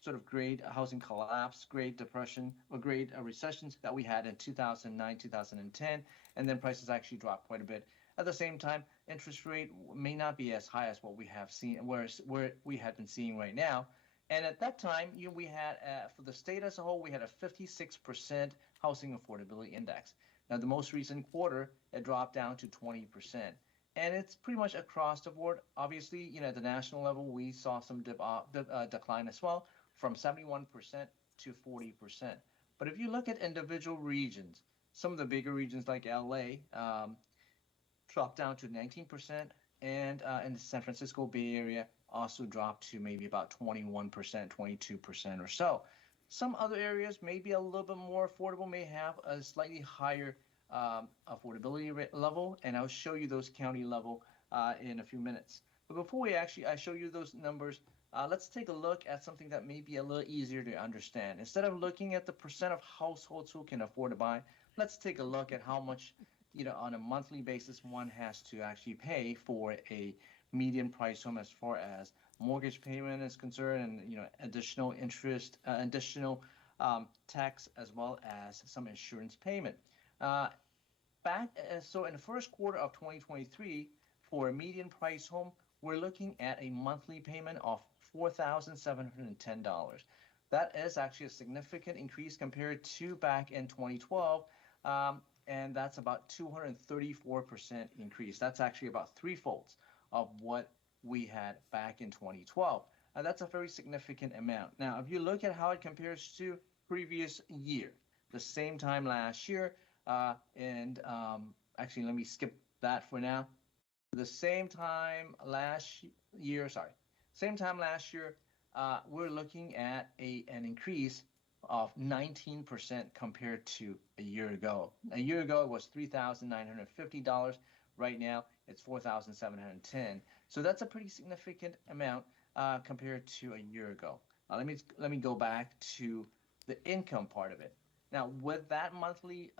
sort of great housing collapse, great depression, or great recessions that we had in 2009, 2010, and then prices actually dropped quite a bit. At the same time, interest rate may not be as high as what we have seen, where we had been seeing right now. And at that time, we had, for the state as a whole, we had a 56% housing affordability index. Now, the most recent quarter, it dropped down to 20%. And it's pretty much across the board. Obviously, at the national level, we saw some decline as well, from 71% to 40%. But if you look at individual regions, some of the bigger regions like LA dropped down to 19%, and in the San Francisco Bay Area also dropped to maybe about 21%, 22% or so. Some other areas may be a little bit more affordable, may have a slightly higher affordability level, and I'll show you those county level in a few minutes. But before I show you those numbers, let's take a look at something that may be a little easier to understand. Instead of looking at the percent of households who can afford to buy, let's take a look at how much, on a monthly basis, one has to actually pay for a median price home as far as mortgage payment is concerned, and additional interest, additional tax, as well as some insurance payment. So in the first quarter of 2023, for a median price home, we're looking at a monthly payment of $4,710. That is actually a significant increase compared to back in 2012, and that's about 234% increase. That's actually about threefolds of what we had back in 2012. That's a very significant amount. Now, if you look at how it compares to previous year, the same time last year, and actually, let me skip that for now. The same time last year, we're looking at an increase of 19% compared to a year ago. A year ago, it was $3,950. Right now, it's $4,710. So that's a pretty significant amount compared to a year ago. Let me go back to the income part of it. Now, with that monthly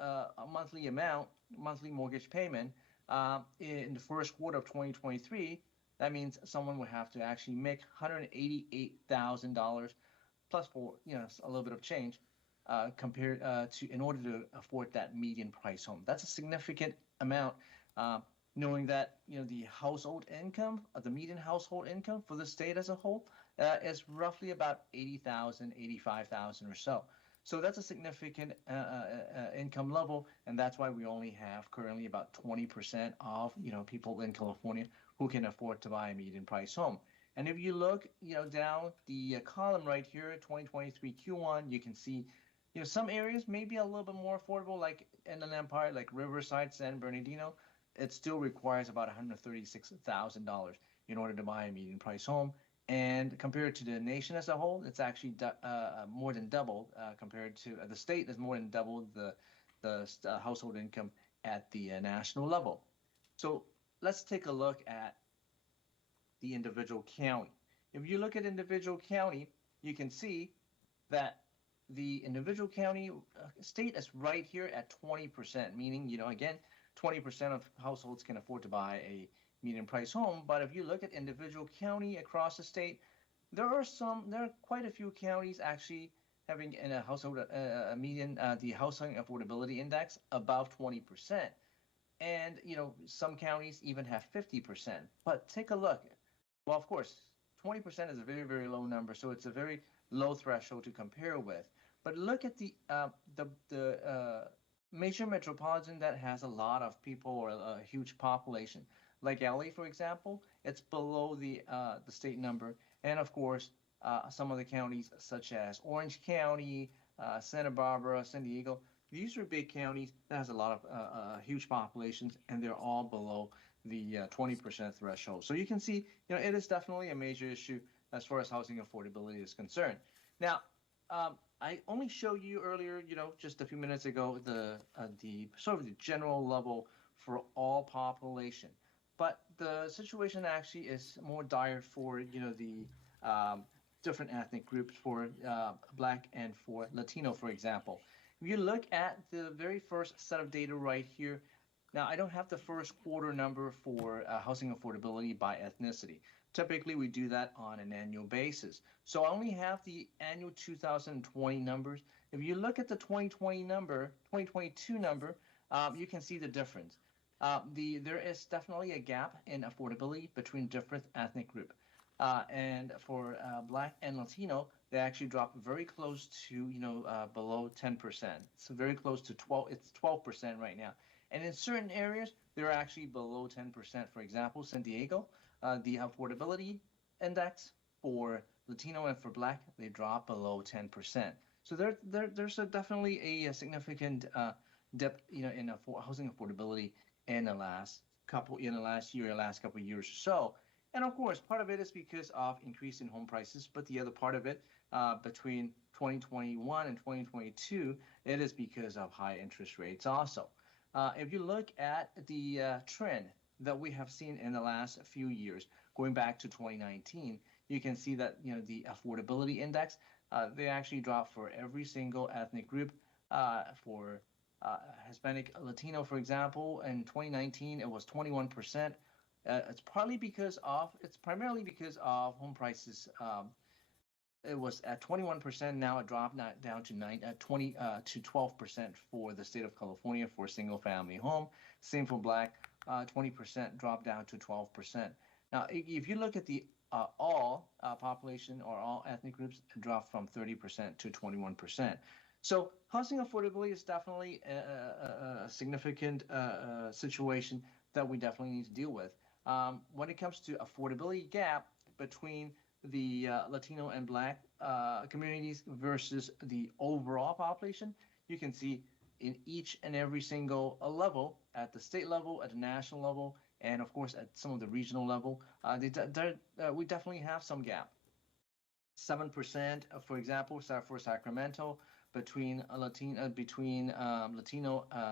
mortgage payment, in the first quarter of 2023, that means someone would have to actually make $188,000 plus for a little bit of change compared to in order to afford that median price home. That's a significant amount. Knowing that the household income, the median household income for the state as a whole, is roughly about $80,000, $85,000 or so. So that's a significant income level, and that's why we only have currently about 20% of people in California who can afford to buy a median price home. And if you look down the column right here, 2023 Q1, you can see some areas may be a little bit more affordable, like Inland Empire, like Riverside, San Bernardino. It still requires about $136,000 in order to buy a median price home. And compared to the nation as a whole, it's actually more than double compared to the state is more than double the household income at the national level. So let's take a look at the individual county. If you look at individual county, you can see that the individual county state is right here at 20%, meaning, again, 20% of households can afford to buy a median price home. But if you look at individual county across the state, there are quite a few counties actually having in a household median the housing affordability index above 20%, and some counties even have 50%. But take a look. Well, of course, 20% is a very, very low number, so it's a very low threshold to compare with. But look at the major metropolitan that has a lot of people or a huge population, like LA, for example. It's below the state number, and of course, some of the counties such as Orange County, Santa Barbara, San Diego. These are big counties that has a lot of huge populations, and they're all below the 20% threshold. So you can see, it is definitely a major issue as far as housing affordability is concerned. Now, I only showed you earlier, just a few minutes ago, the sort of the general level for all population, but the situation actually is more dire for the different ethnic groups, for Black and for Latino, for example. If you look at the very first set of data right here, now I don't have the first quarter number for housing affordability by ethnicity. Typically, we do that on an annual basis. So I only have the annual 2020 numbers. If you look at the 2022 number, you can see the difference. There is definitely a gap in affordability between different ethnic groups. And for Black and Latino, they actually dropped very close to below 10%. So very close to 12. It's 12% right now. And in certain areas, they're actually below 10%. For example, San Diego, the affordability index for Latino and for Black, they drop below 10%. So there's definitely a significant dip, in housing affordability in the last couple of years or so. And of course, part of it is because of increase in home prices, but the other part of it, between 2021 and 2022, it is because of high interest rates also. If you look at the trend that we have seen in the last few years, going back to 2019, you can see that the affordability index, they actually dropped for every single ethnic group. For Hispanic Latino, for example, in 2019 it was 21%. It's primarily because of home prices. It was at 21%. Now it dropped down to 12% for the state of California for a single family home. Same for Black, 20% dropped down to 12%. Now, if you look at the all population or all ethnic groups, it dropped from 30% to 21%. So housing affordability is definitely a significant situation that we definitely need to deal with. When it comes to affordability gap between the Latino and Black communities versus the overall population, you can see in each and every single level, at the state level, at the national level, and of course at some of the regional level, we definitely have some gap. 7%, for example, for Sacramento, between Latino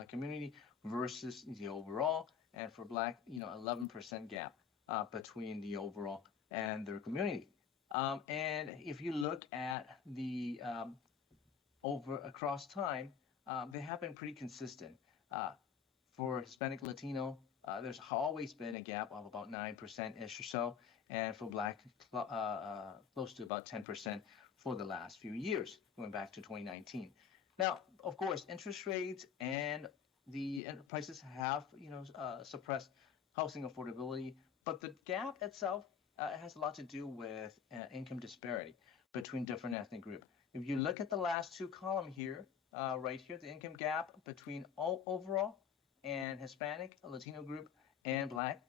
community versus the overall, and for Black, 11% gap between the overall and their community. And if you look at the across time, they have been pretty consistent. For Hispanic Latino, there's always been a gap of about 9%-ish or so, and for Black, close to about 10% for the last few years, going back to 2019. Now, of course, interest rates and the prices have, suppressed housing affordability, but the gap itself has a lot to do with income disparity between different ethnic groups. If you look at the last two columns here, right here, the income gap between all overall and Hispanic, Latino group, and Black,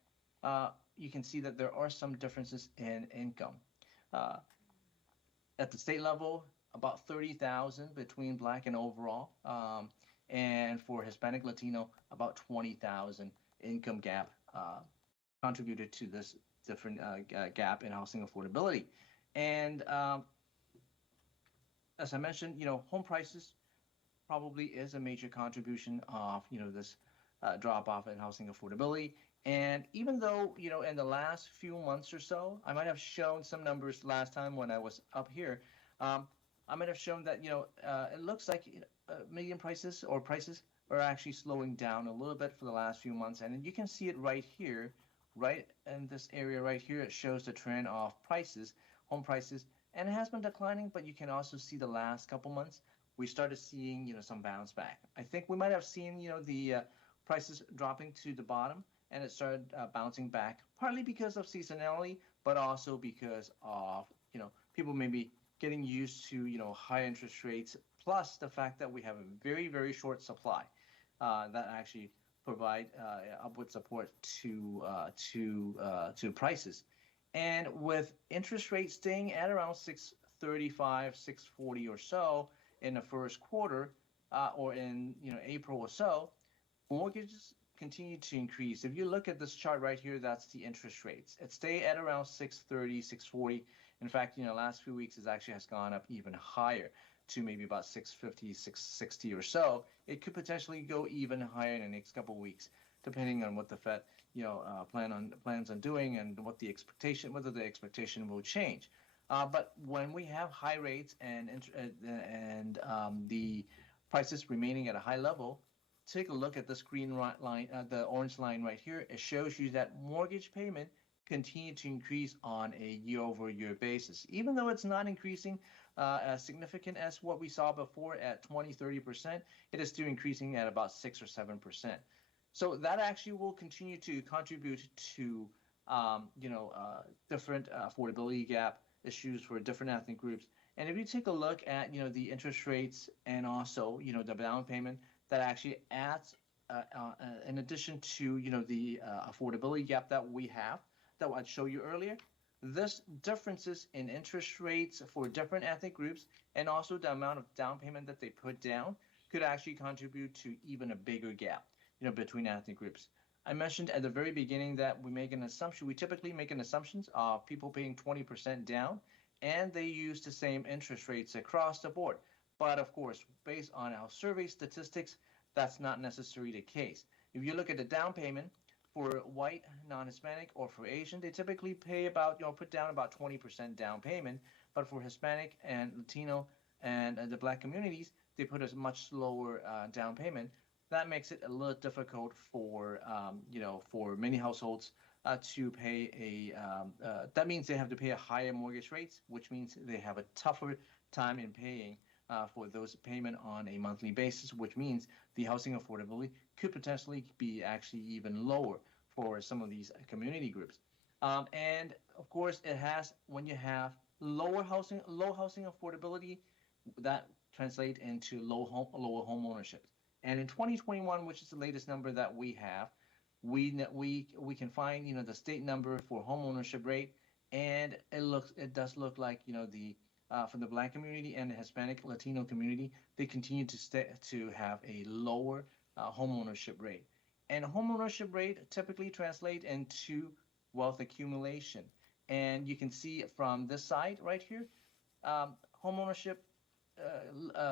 you can see that there are some differences in income. At the state level, about 30,000 between Black and overall, and for Hispanic Latino, about 20,000 income gap contributed to this different gap in housing affordability. And as I mentioned, home prices probably is a major contribution of this drop off in housing affordability. And even though in the last few months or so, I might have shown some numbers last time when I was up here. I might have shown that it looks like median prices are actually slowing down a little bit for the last few months, and you can see it right here, right in this area right here. It shows the trend of prices, home prices, and it has been declining. But you can also see the last couple months we started seeing some bounce back. I think we might have seen the prices dropping to the bottom, and it started bouncing back, partly because of seasonality, but also because of people maybe getting used to, high interest rates, plus the fact that we have a very, very short supply that actually provide upward support to prices. And with interest rates staying at around 635, 640 or so in the first quarter, or in April or so, mortgages continue to increase. If you look at this chart right here, that's the interest rates. It stay at around 630, 640. In fact, last few weeks it actually has gone up even higher to maybe about 650, 660 or so. It could potentially go even higher in the next couple of weeks, depending on what the Fed, plans on doing and what the expectation, whether the expectation will change. But when we have high rates and the prices remaining at a high level, take a look at this green line, the orange line right here. It shows you that mortgage payment continue to increase on a year-over-year basis. Even though it's not increasing as significant as what we saw before at 20-30%, it is still increasing at about 6 or 7%. So that actually will continue to contribute to different affordability gap issues for different ethnic groups. And if you take a look at the interest rates and also the down payment, that actually adds in addition to the affordability gap that we have that I'd show you earlier. This differences in interest rates for different ethnic groups and also the amount of down payment that they put down could actually contribute to even a bigger gap between ethnic groups. I mentioned at the very beginning that we make an assumption. We typically make an assumption of people paying 20% down, and they use the same interest rates across the board. But of course, based on our survey statistics, that's not necessarily the case. If you look at the down payment for white, non-Hispanic, or for Asian, they typically pay about, put down about 20% down payment. But for Hispanic and Latino and the Black communities, they put a much lower down payment. That makes it a little difficult for, for many households to pay that means they have to pay a higher mortgage rates, which means they have a tougher time in paying for those payment on a monthly basis, which means the housing affordability could potentially be actually even lower for some of these community groups. And of course, it has, when you have low housing affordability, that translates into lower home ownership. And in 2021, which is the latest number that we have, we can find the state number for home ownership rate, and it does look like the for the Black community and the Hispanic Latino community, they continue to have a lower home ownership rate. And home ownership rate typically translate into wealth accumulation. And you can see from this side right here, home ownership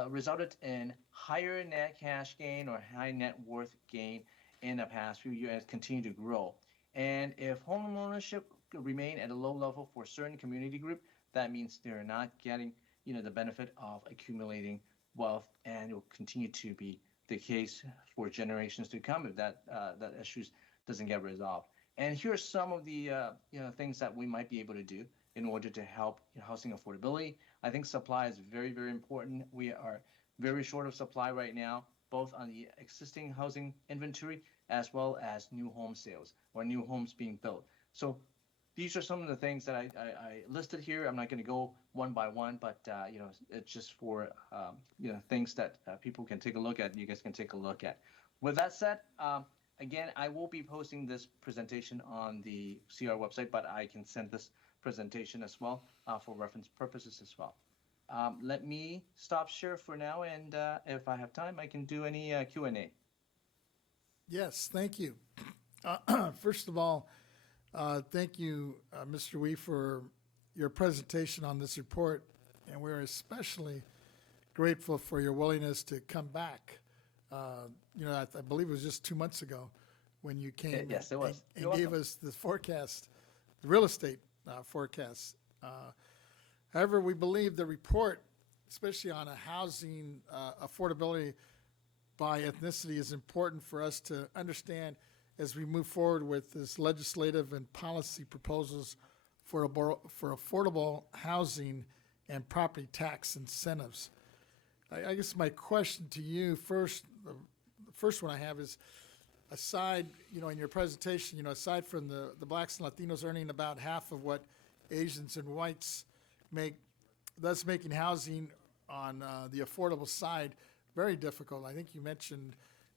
resulted in higher net cash gain or high net worth gain in the past few years, continue to grow. And if home ownership remain at a low level for a certain community group, that means they're not getting the benefit of accumulating wealth, and it will continue to be the case for generations to come if that issues doesn't get resolved. And here are some of the things that we might be able to do in order to help housing affordability. I think supply is very, very important. We are very short of supply right now, both on the existing housing inventory as well as new home sales or new homes being built. So these are some of the things that I listed here. I'm not going to go one by one, but it's just for things that people can take a look at. You guys can take a look at. With that said, again, I will be posting this presentation on the CR website, but I can send this presentation as well for reference purposes as well. Let me stop share for now, and if I have time, I can do any Q&A. Yes, thank you. First of all, thank you, Mr. Wee, for your presentation on this report, and we're especially grateful for your willingness to come back. I believe it was just 2 months ago when you came yes, it was. and gave us the forecast, the real estate forecast. However, we believe the report, especially on a housing affordability by ethnicity, is important for us to understand as we move forward with this legislative and policy proposals for affordable housing and property tax incentives. I guess my question to you first, the first one I have is, aside, in your presentation, aside from the Blacks and Latinos earning about half of what Asians and whites make, thus making housing on the affordable side very difficult. I think you mentioned,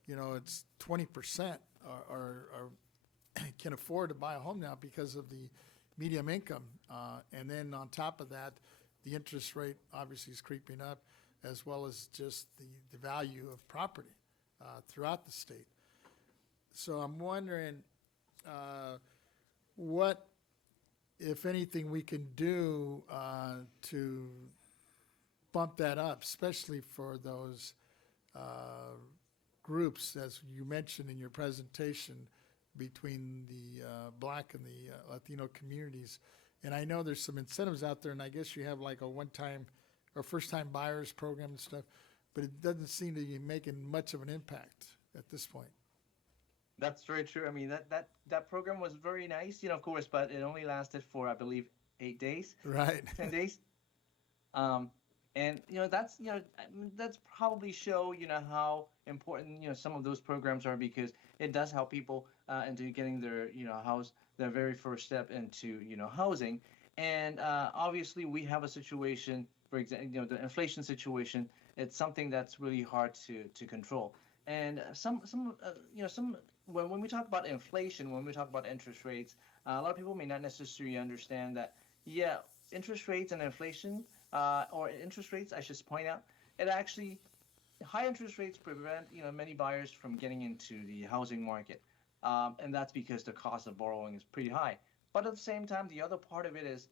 it's 20% are can afford to buy a home now because of the medium income. And then on top of that, the interest rate obviously is creeping up, as well as just the value of property throughout the state. So I'm wondering what, if anything, we can do to bump that up, especially for those groups, as you mentioned in your presentation, between the Black and the Latino communities. And I know there's some incentives out there, and I guess you have like a one-time or first-time buyers program and stuff, but it doesn't seem to be making much of an impact at this point. That's very true. I mean, that program was very nice, of course, but it only lasted for, I believe, 8 days, Right. 10 days. And that's probably show how important some of those programs are, because it does help people into getting their their very first step into housing. And obviously we have a situation, for example, the inflation situation. It's something that's really hard to control. And some when we talk about inflation, when we talk about interest rates, a lot of people may not necessarily understand that. Yeah, interest rates and inflation. Or interest rates, I should point out, it actually, high interest rates prevent many buyers from getting into the housing market, and that's because the cost of borrowing is pretty high. But at the same time, the other part of it is,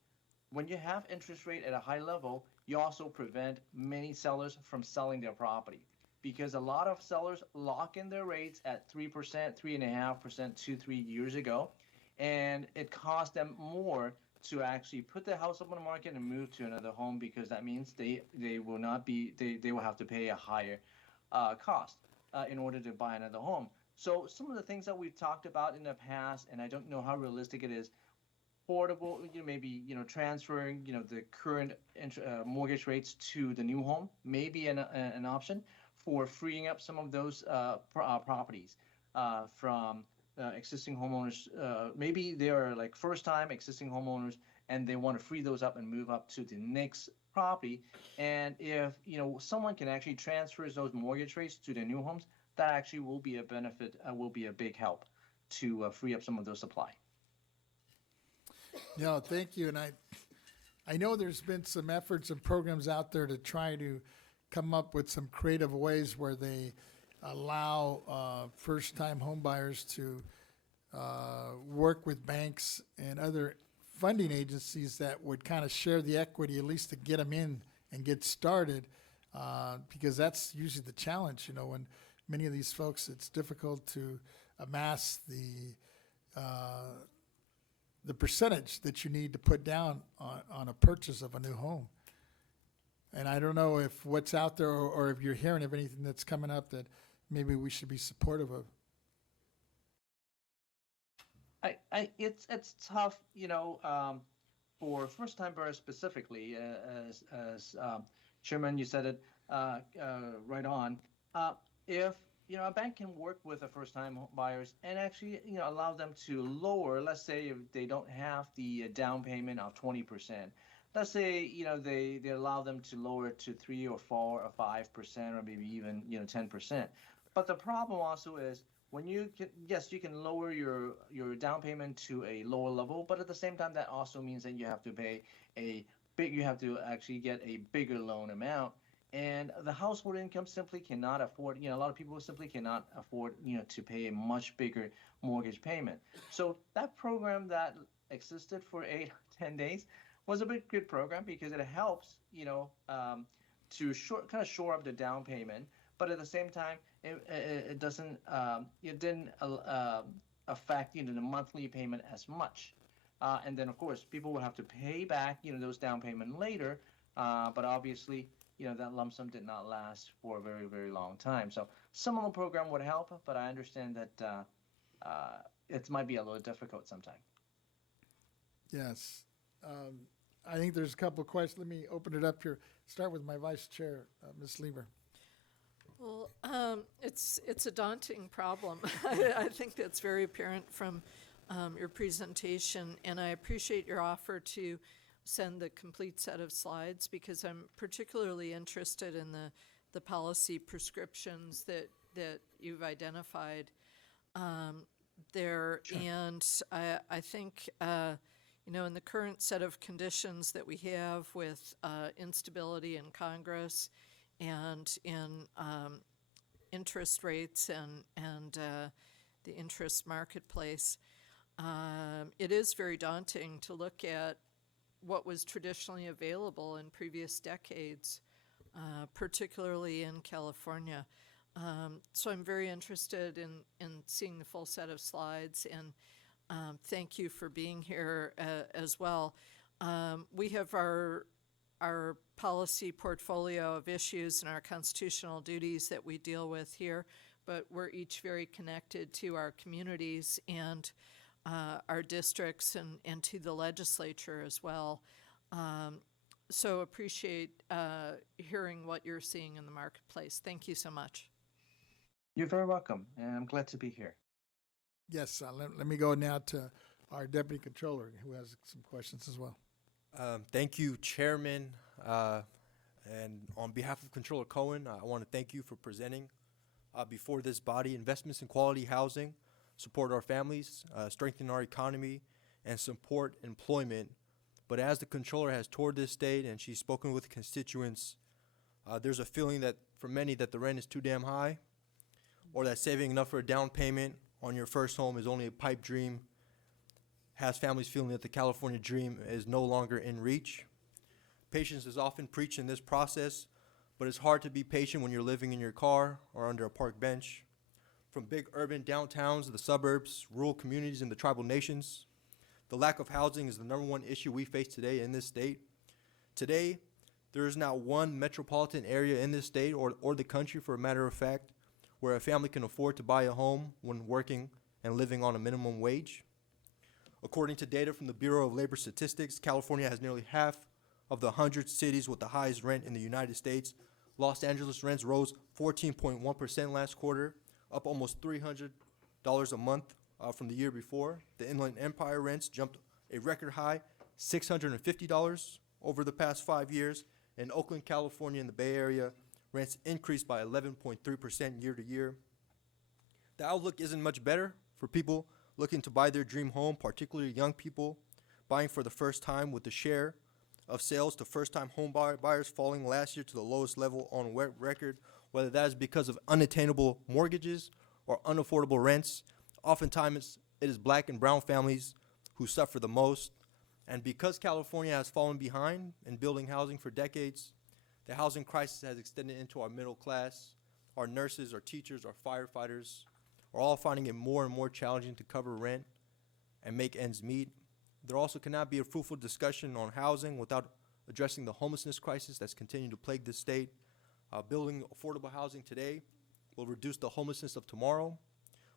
when you have interest rate at a high level, you also prevent many sellers from selling their property, because a lot of sellers lock in their rates at 3%, 3.5%, 2-3 years ago, and it costs them more to actually put the house up on the market and move to another home, because that means they will not be they will have to pay a higher cost in order to buy another home. So some of the things that we've talked about in the past, and I don't know how realistic it is, portable, maybe transferring the current mortgage rates to the new home, maybe an option for freeing up some of those properties from existing homeowners. Maybe they are like first-time existing homeowners, and they want to free those up and move up to the next property. And if someone can actually transfer those mortgage rates to the new homes, that actually will be a benefit, will be a big help to free up some of those supply. No, thank you. And I know there's been some efforts and programs out there to try to come up with some creative ways where they allow first-time home buyers to work with banks and other funding agencies that would kind of share the equity, at least to get them in and get started, because that's usually the challenge. When many of these folks, it's difficult to amass the percentage that you need to put down on a purchase of a new home. And I don't know if what's out there, or if you're hearing of anything that's coming up that maybe we should be supportive of. It's tough, for first-time buyers specifically, as Chairman, you said it right on. If a bank can work with the first-time buyers and actually allow them to lower, let's say if they don't have the down payment of 20%, let's say they allow them to lower it to 3 or 4 or 5%, or maybe even 10%. But the problem also is, when you can lower your down payment to a lower level, but at the same time that also means that you have to pay you have to actually get a bigger loan amount, and the household income simply cannot afford. A lot of people simply cannot afford to pay a much bigger mortgage payment. So that program that existed for 8-10 days was a bit good program, because it helps to shore up the down payment, but at the same time it doesn't it didn't affect the monthly payment as much, and then of course people will have to pay back those down payment later, but obviously that lump sum did not last for a very, very long time. So some of the program would help, but I understand that it might be a little difficult sometimes. Yes. I think there's a couple of questions. Let me open it up here. Start with my vice chair, Ms. Lieber. Well, it's a daunting problem. I think that's very apparent from your presentation, and I appreciate your offer to send the complete set of slides because I'm particularly interested in the policy prescriptions that you've identified there. Sure. And I think, in the current set of conditions that we have with instability in Congress and in interest rates and the interest marketplace, it is very daunting to look at what was traditionally available in previous decades, particularly in California. So I'm very interested in seeing the full set of slides, and thank you for being here as well. We have our policy portfolio of issues and our constitutional duties that we deal with here, but we're each very connected to our communities and our districts and to the legislature as well. So appreciate hearing what you're seeing in the marketplace. Thank you so much. You're very welcome, and I'm glad to be here. Yes, let me go now to our Deputy Controller, who has some questions as well. Thank you, Chairman. And on behalf of Controller Cohen, I want to thank you for presenting before this body investments in quality housing, support our families, strengthen our economy, and support employment. But as the Controller has toured this state and she's spoken with constituents, there's a feeling that for many that the rent is too damn high, or that saving enough for a down payment on your first home is only a pipe dream, has families feeling that the California dream is no longer in reach. Patience is often preached in this process, but it's hard to be patient when you're living in your car or under a park bench. From big urban downtowns to the suburbs, rural communities, and the tribal nations, the lack of housing is the number one issue we face today in this state. Today, there is not one metropolitan area in this state or the country, for a matter of fact, where a family can afford to buy a home when working and living on a minimum wage. According to data from the Bureau of Labor Statistics, California has nearly half of the 100 cities with the highest rent in the United States. Los Angeles rents rose 14.1% last quarter, up almost $300 a month from the year before. The Inland Empire rents jumped a record high, $650 over the past 5 years. In Oakland, California, in the Bay Area, rents increased by 11.3% year to year. The outlook isn't much better for people looking to buy their dream home, particularly young people buying for the first time, with the share of sales to first-time home buyers falling last year to the lowest level on record, whether that is because of unattainable mortgages or unaffordable rents. Oftentimes, it is black and brown families who suffer the most. And because California has fallen behind in building housing for decades, the housing crisis has extended into our middle class. Our nurses, our teachers, our firefighters are all finding it more and more challenging to cover rent and make ends meet. There also cannot be a fruitful discussion on housing without addressing the homelessness crisis that's continued to plague the state. Building affordable housing today will reduce the homelessness of tomorrow,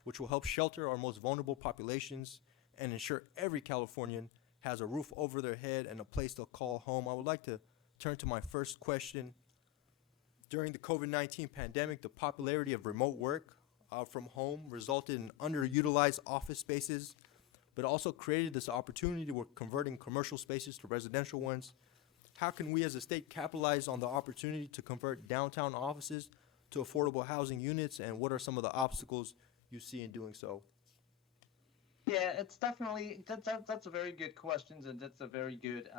which will help shelter our most vulnerable populations and ensure every Californian has a roof over their head and a place to call home. I would like to turn to my first question. During the COVID-19 pandemic, the popularity of remote work from home resulted in underutilized office spaces, but also created this opportunity where converting commercial spaces to residential ones. How can we as a state capitalize on the opportunity to convert downtown offices to affordable housing units, and what are some of the obstacles you see in doing so? Yeah, it's definitely that's a very good question, and that's a very good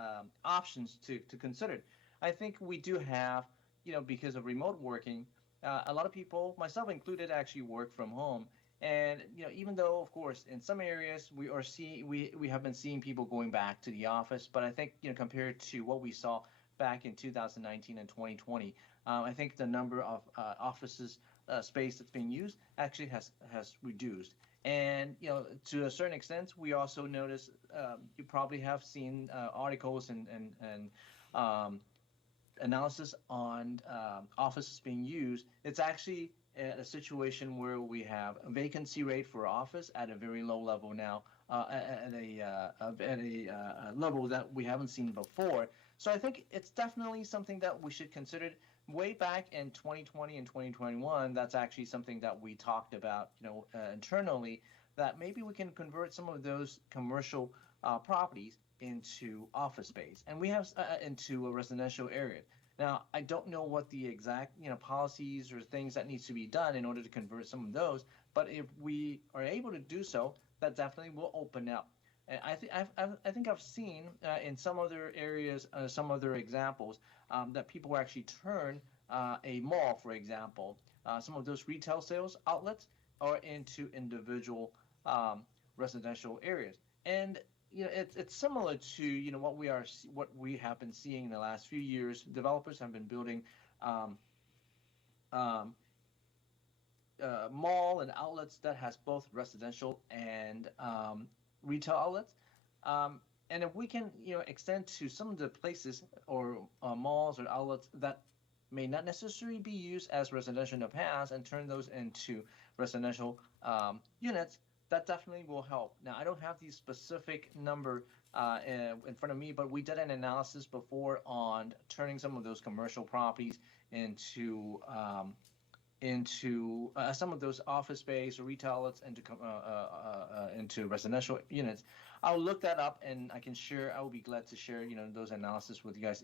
options to consider. I think we do have, because of remote working, a lot of people, myself included, actually work from home. And even though, of course, in some areas we have been seeing people going back to the office, but I think compared to what we saw back in 2019 and 2020, I think the number of offices space that's being used actually has reduced. And to a certain extent, we also notice you probably have seen articles and analysis on offices being used. It's actually a situation where we have a vacancy rate for office at a very low level now, at a level that we haven't seen before. So I think it's definitely something that we should consider. Way back in 2020 and 2021, that's actually something that we talked about, internally, that maybe we can convert some of those commercial properties into office space, and we have into a residential area. Now, I don't know what the exact policies or things that needs to be done in order to convert some of those, but if we are able to do so, that definitely will open up. And I think I've seen in some other areas, some other examples, that people actually turn a mall, for example, some of those retail sales outlets are into individual residential areas. And it's similar to what we have been seeing in the last few years. Developers have been building um, um, mall and outlets that has both residential and retail outlets. Um, and if we can extend to some of the places or malls or outlets that may not necessarily be used as residential in the past and turn those into residential units, that definitely will help. Now, I don't have the specific number in front of me, but we did an analysis before on turning some of those commercial properties into some of those office space or retail outlets into residential units. I'll look that up and I can share. I will be glad to share those analysis with you guys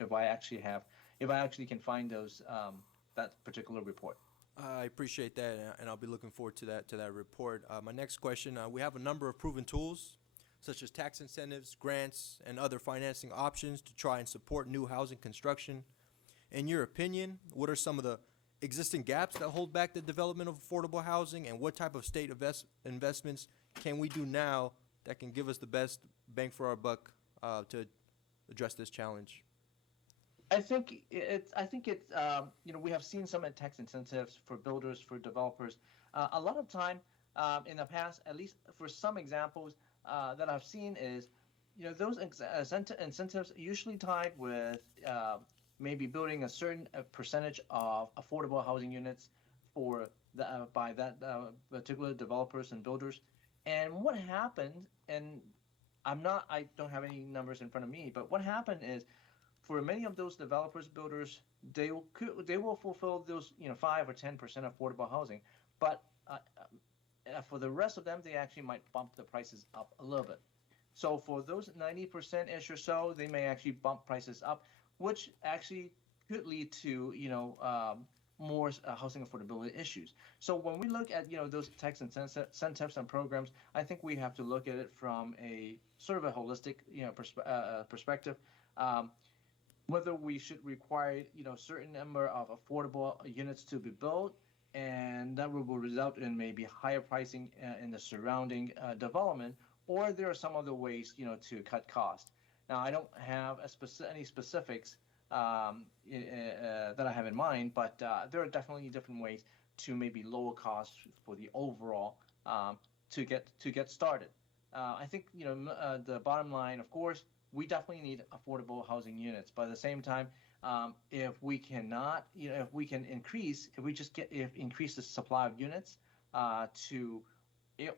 if I actually can find those that particular report. I appreciate that, and I'll be looking forward to that report. My next question: we have a number of proven tools, such as tax incentives, grants, and other financing options to try and support new housing construction. In your opinion, what are some of the existing gaps that hold back the development of affordable housing, and what type of state investments can we do now that can give us the best bang for our buck to address this challenge? I think it's we have seen some tax incentives for builders, for developers. A lot of time in the past, at least for some examples that I've seen, is those incentives usually tied with maybe building a certain percentage of affordable housing units for by that particular developers and builders. And what happened, and I don't have any numbers in front of me, but what happened is, for many of those developers, builders, they will fulfill those 5 or 10% affordable housing, but for the rest of them, they actually might bump the prices up a little bit. So for those 90% ish or so, they may actually bump prices up, which actually could lead to more housing affordability issues. So when we look at those tax incentives and programs, I think we have to look at it from a sort of a holistic perspective. Whether we should require certain number of affordable units to be built, and that will result in maybe higher pricing in the surrounding development, or there are some other ways to cut costs. Now, I don't have any specifics that I have in mind, but there are definitely different ways to maybe lower costs for the overall to get started. I think the bottom line, of course, we definitely need affordable housing units. But at the same time, if we cannot, if we can increase the supply of units to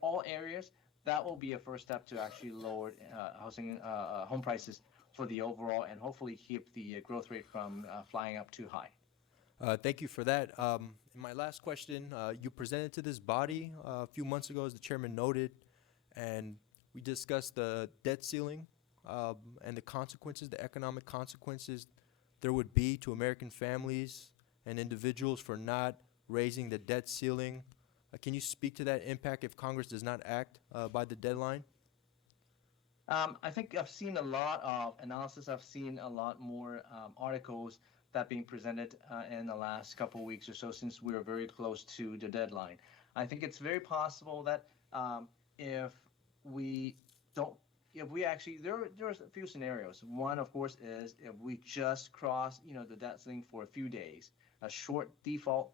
all areas, that will be a first step to actually lower housing home prices for the overall, and hopefully keep the growth rate from flying up too high. Thank you for that. In my last question, you presented to this body a few months ago, as the chairman noted, and we discussed the debt ceiling and the consequences, the economic consequences there would be to American families and individuals for not raising the debt ceiling. Can you speak to that impact if Congress does not act by the deadline? I think I've seen a lot of analysis. I've seen a lot more articles that being presented in the last couple of weeks or so, since we are very close to the deadline. I think it's very possible that if we don't, if we actually, there's a few scenarios. One, of course, is if we just cross, the debt ceiling for a few days, a short default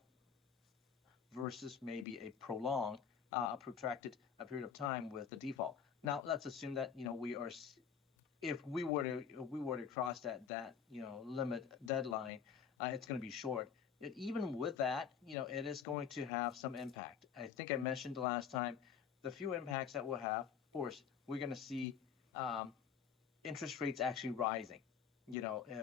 versus maybe a prolonged, a protracted period of time with the default. Now, let's assume that if we were to cross that limit deadline, it's going to be short. Even with that, it is going to have some impact. I think I mentioned the last time the few impacts that we'll have. Of course, we're going to see interest rates actually rising,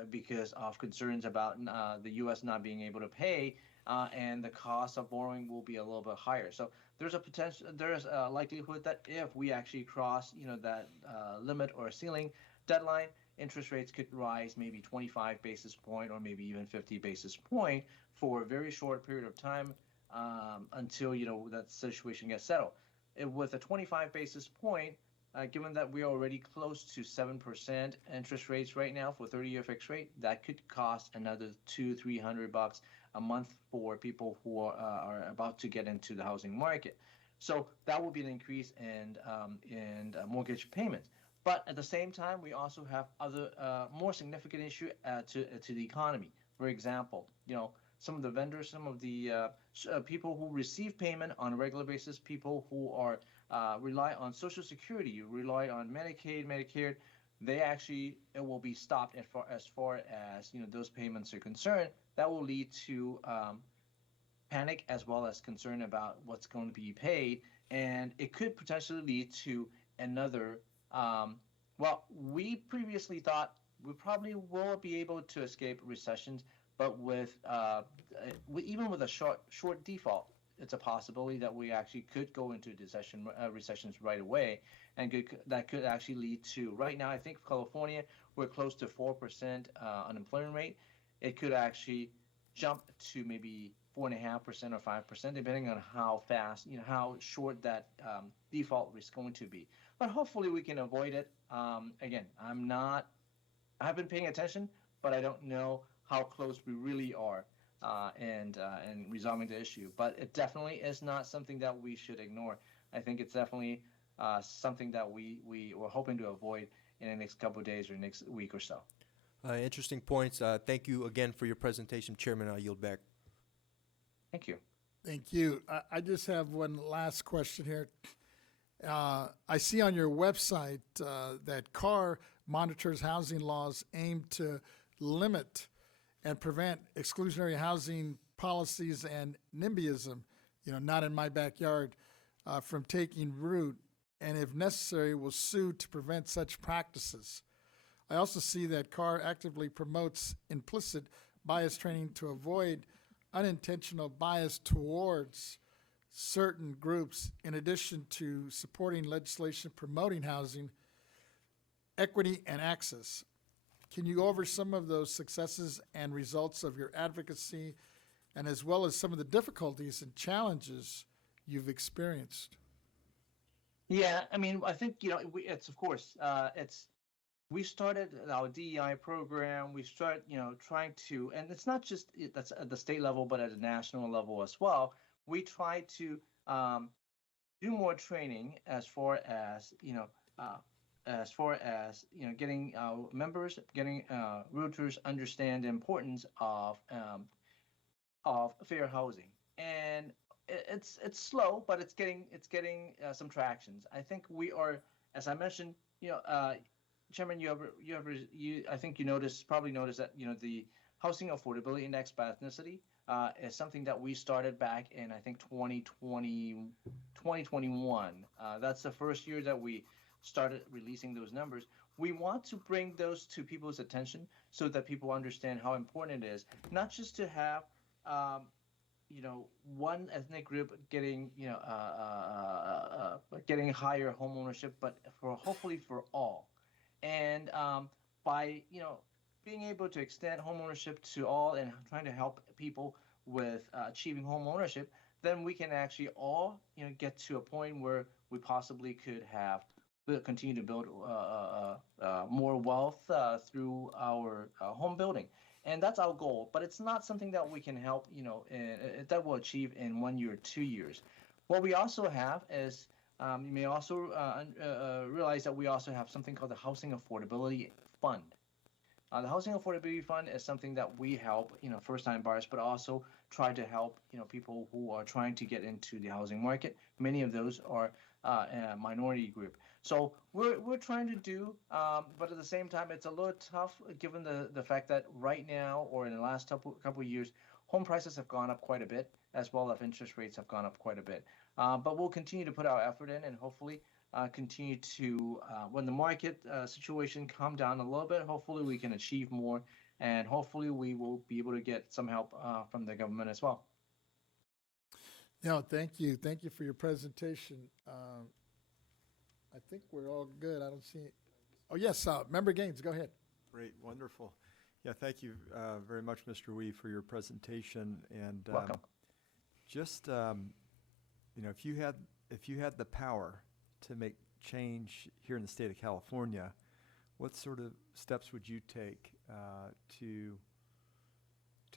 because of concerns about the U.S. not being able to pay, and the cost of borrowing will be a little bit higher. So there's a likelihood that if we actually cross, that limit or ceiling deadline, interest rates could rise maybe 25 basis point or maybe even 50 basis point for a very short period of time, until that situation gets settled. With a 25 basis point, given that we're already close to 7% interest rates right now for 30-year fixed rate, that could cost another $200-300 a month for people who are about to get into the housing market. So that will be an increase in mortgage payments. But at the same time, we also have other more significant issue to the economy. For example, some of the vendors, some of the people who receive payment on a regular basis, people who are rely on Social Security, rely on Medicaid, Medicare, it will be stopped as far as those payments are concerned. That will lead to panic as well as concern about what's going to be paid, and it could potentially lead to another. Well, we previously thought we probably will be able to escape recessions, but even with a short default, it's a possibility that we actually could go into recessions right away, and that could actually lead to. Right now, I think California, we're close to 4% unemployment rate. It could actually jump to maybe 4.5% or 5%, depending on how fast, how short that default is going to be. But hopefully, we can avoid it. Again, I've been paying attention, but I don't know how close we really are and resolving the issue. But it definitely is not something that we should ignore. I think it's definitely something that we were hoping to avoid in the next couple of days or next week or so. Interesting points. Thank you again for your presentation, Chairman. I'll yield back. Thank you. Thank you. I just have one last question here. I see on your website that CAR monitors housing laws aimed to limit and prevent exclusionary housing policies and NIMBYism, not in my backyard, from taking root, and if necessary, will sue to prevent such practices. I also see that CAR actively promotes implicit bias training to avoid unintentional bias towards certain groups, in addition to supporting legislation promoting housing, equity, and access. Can you go over some of those successes and results of your advocacy, and as well as some of the difficulties and challenges you've experienced? Yeah, I mean, I think we started our DEI program. We started, trying to, and it's not just that's at the state level, but at the national level as well. We try to do more training as far as getting our members, getting realtors understand the importance of fair housing. And it's slow, but it's getting some tractions. I think we are, as I mentioned, Chairman, I think you probably noticed that the Housing Affordability Index by ethnicity is something that we started back in, I think, 2021. That's the first year that we started releasing those numbers. We want to bring those to people's attention so that people understand how important it is, not just to have one ethnic group getting getting higher home ownership, but hopefully for all. And by being able to extend home ownership to all and trying to help people with achieving home ownership, then we can actually all get to a point where we possibly could continue to build more wealth through our home building. And that's our goal, but it's not something that we can help, that will achieve in 1 year or 2 years. What we also have is, you may also realize that we also have something called the Housing Affordability Fund. The Housing Affordability Fund is something that we help, first-time buyers, but also try to help, people who are trying to get into the housing market. Many of those are a minority group. So we're trying to do, but at the same time, it's a little tough given the fact that right now or in the last couple of years, home prices have gone up quite a bit, as well as interest rates have gone up quite a bit. But we'll continue to put our effort in and hopefully continue to, when the market situation calm down a little bit, hopefully we can achieve more, and hopefully we will be able to get some help from the government as well. No, thank you. Thank you for your presentation. I think we're all good. I don't see. Oh, yes, Member Gaines, go ahead. Great, wonderful. Yeah, thank you very much, Mr. Wee, for your presentation. And Welcome. just if you had the power to make change here in the state of California, what sort of steps would you take to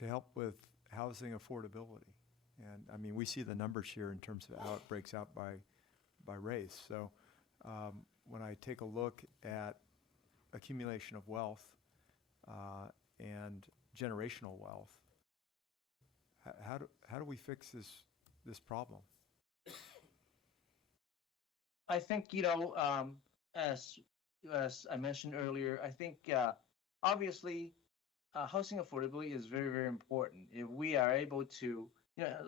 help with housing affordability? And I mean, we see the numbers here in terms of how it breaks out by race. So when I take a look at accumulation of wealth and generational wealth, how do we fix this problem? I think, as I mentioned earlier, I think obviously housing affordability is very, very important. If we are able to,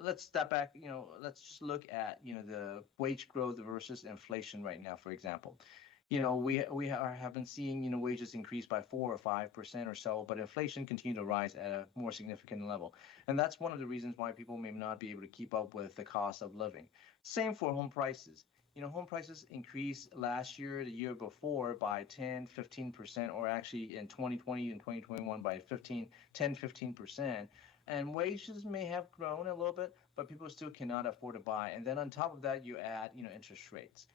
let's step back, let's just look at, the wage growth versus inflation right now, for example. Have been seeing, wages increase by 4 or 5% or so, but inflation continue to rise at a more significant level. And that's one of the reasons why people may not be able to keep up with the cost of living. Same for home prices. Home prices increased last year, the year before by 10, 15%, or actually in 2020 and 2021 by 15%. And wages may have grown a little bit, but people still cannot afford to buy. And then on top of that, you add, interest rates,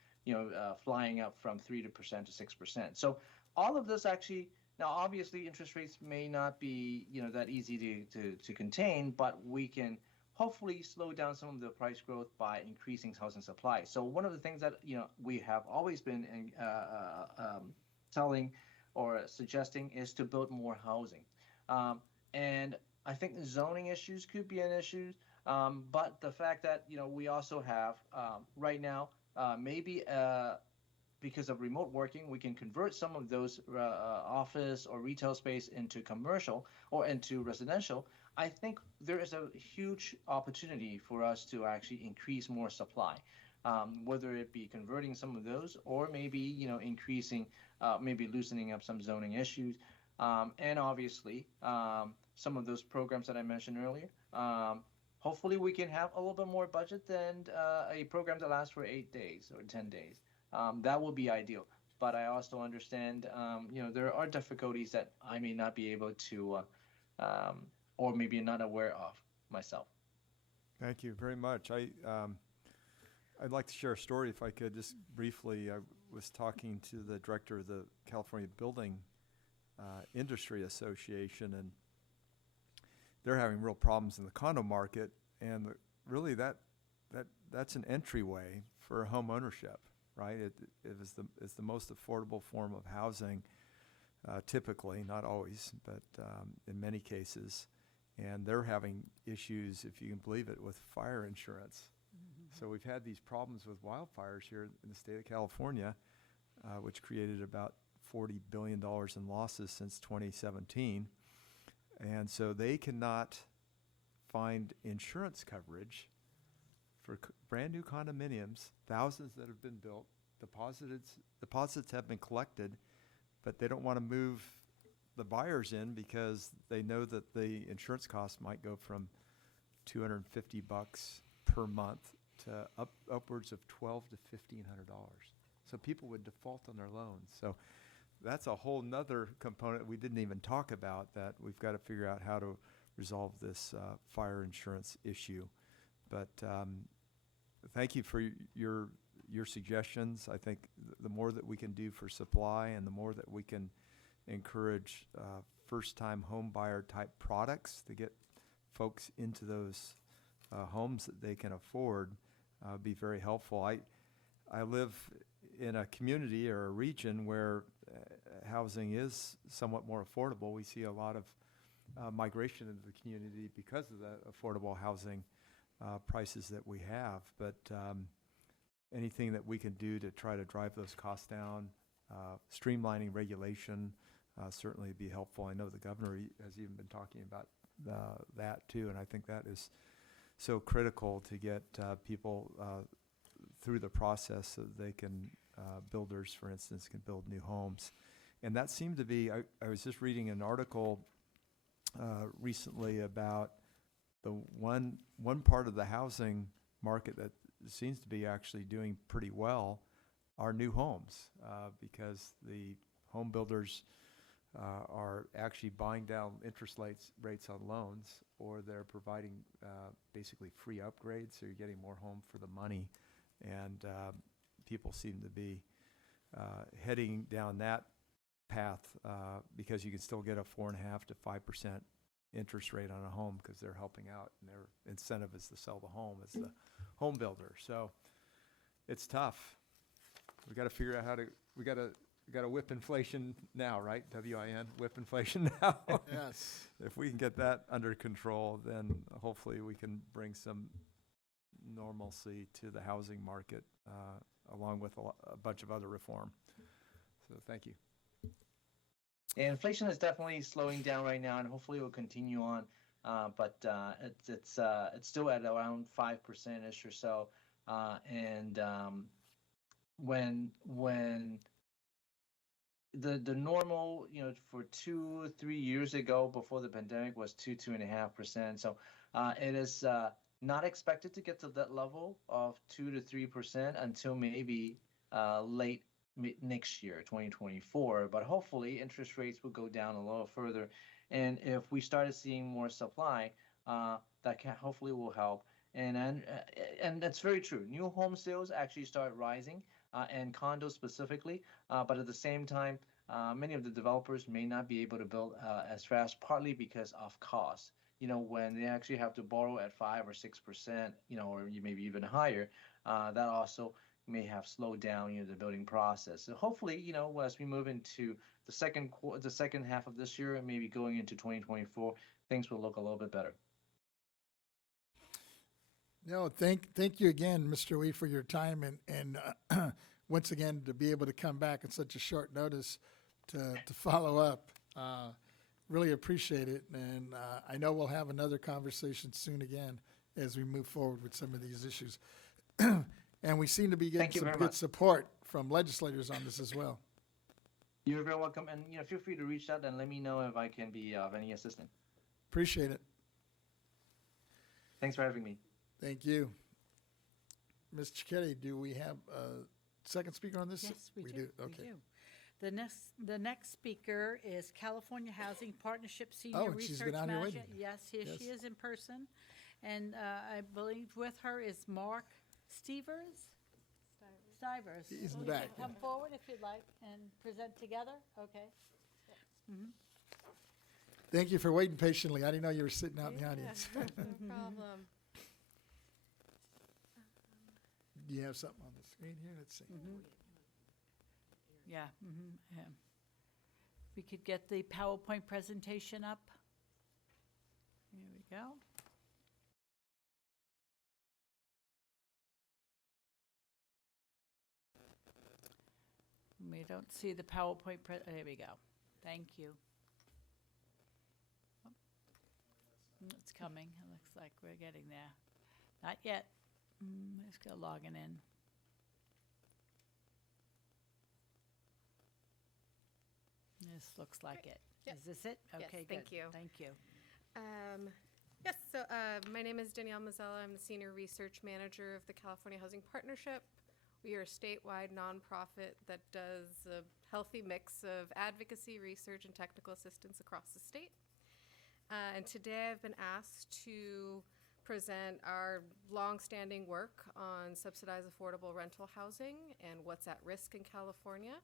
flying up from 3% to 6%. So all of this actually, now obviously interest rates may not be, that easy to contain, but we can hopefully slow down some of the price growth by increasing housing supply. So one of the things that we have always been telling or suggesting is to build more housing, and I think the zoning issues could be an issue, but the fact that we also have right now maybe because of remote working, we can convert some of those office or retail space into commercial or into residential. I think there is a huge opportunity for us to actually increase more supply, whether it be converting some of those or maybe increasing, maybe loosening up some zoning issues, and obviously some of those programs that I mentioned earlier. Hopefully, we can have a little bit more budget than a program that lasts for 8 days or 10 days. That would be ideal. But I also understand, there are difficulties that I may not be able to, or maybe not aware of myself. Thank you very much. I'd like to share a story, if I could, just briefly. I was talking to the director of the California Building Industry Association, and they're having real problems in the condo market, and really that's an entryway for home ownership, right? It is the most affordable form of housing, typically, not always, but in many cases. And they're having issues, if you can believe it, with fire insurance. So we've had these problems with wildfires here in the state of California, which created about $40 billion in losses since 2017. And so they cannot find insurance coverage for brand new condominiums, thousands that have been built, deposits have been collected, but they don't want to move the buyers in because they know that the insurance costs might go from $250 per month to upwards of $1,200 to $1,500. So people would default on their loans. So that's a whole nother component we didn't even talk about, that we've got to figure out how to resolve this fire insurance issue. But thank you for your suggestions. I think the more that we can do for supply and the more that we can encourage first-time home buyer type products to get folks into those homes that they can afford, be very helpful. I live in a community or a region where housing is somewhat more affordable. We see a lot of migration into the community because of the affordable housing prices that we have. But anything that we can do to try to drive those costs down, streamlining regulation, certainly be helpful. I know the governor has even been talking about that too, and I think that is so critical to get people through the process so that they can, builders, for instance, can build new homes. And that seemed to be, I was just reading an article recently about the one part of the housing market that seems to be actually doing pretty well are new homes, because the home builders are actually buying down interest rates on loans, or they're providing basically free upgrades, so you're getting more home for the money. And people seem to be heading down that path because you can still get a 4.5% to 5% interest rate on a home because they're helping out, and their incentive is to sell the home as the home builder. So it's tough. We got to figure out how to. We got to whip inflation now, right? WIN, whip inflation now. Yes. If we can get that under control, then hopefully we can bring some normalcy to the housing market, along with a bunch of other reform. So thank you. And inflation is definitely slowing down right now, and hopefully it will continue on. But it's still at around 5% or so. When the normal, for 2 or 3 years ago before the pandemic was 2.5%. So it is not expected to get to that level of 2 to 3% until maybe late next year, 2024. But hopefully interest rates will go down a little further. And if we started seeing more supply, that hopefully will help. And that's very true. New home sales actually start rising, and condos specifically. But at the same time, many of the developers may not be able to build as fast, partly because of cost. When they actually have to borrow at 5 or 6%, or maybe even higher, that also may have slowed down, the building process. So hopefully, as we move into the second half of this year and maybe going into 2024, things will look a little bit better. No, thank you again, Mr. Wee, for your time, and once again to be able to come back at such a short notice to follow up. Really appreciate it, and I know we'll have another conversation soon again as we move forward with some of these issues. And we seem to be getting some good support from legislators on this as well. You're very welcome, and feel free to reach out and let me know if I can be of any assistance. Appreciate it. Thanks for having me. Thank you. Ms. Cicchetti, do we have a second speaker on this? Yes, we do. Okay. We do. The next speaker is California Housing Partnership Senior Research she's been out here Manager. waiting. Yes, here she is in person. And I believe with her is Mark Stivers. He's in the You back, can come forward if you'd like and present together. Okay. Thank you for waiting patiently. I didn't know you were sitting out in the audience. No problem. Do you have something on the screen here? Let's see. Yeah. We could get the PowerPoint presentation up. Here we go. We don't see the PowerPoint. There we go. Thank you. It's coming. It looks like we're getting there. Not yet. Let's go logging in. This looks like it. Yep. Is this it? Yes, Okay, thank good. you. Thank you. Yes, so my name is Danielle Mazzella. I'm the Senior Research Manager of the California Housing Partnership. We are a statewide nonprofit that does a healthy mix of advocacy, research, and technical assistance across the state. And today I've been asked to present our longstanding work on subsidized affordable rental housing and what's at risk in California.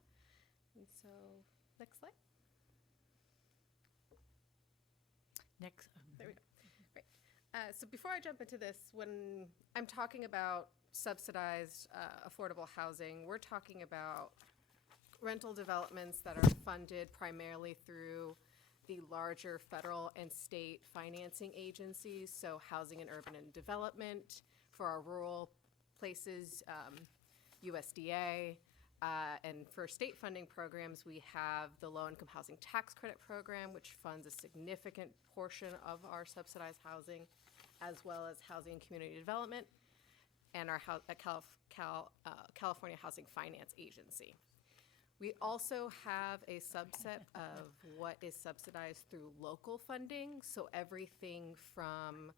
And so, next slide. Next. There we go. Great. So before I jump into this, when I'm talking about subsidized affordable housing, we're talking about rental developments that are funded primarily through the larger federal and state financing agencies, so Housing and Urban Development. For our rural places, USDA. And for state funding programs, we have the Low-Income Housing Tax Credit Program, which funds a significant portion of our subsidized housing, as well as Housing and Community Development, and our California Housing Finance Agency. We also have a subset of what is subsidized through local funding, so everything from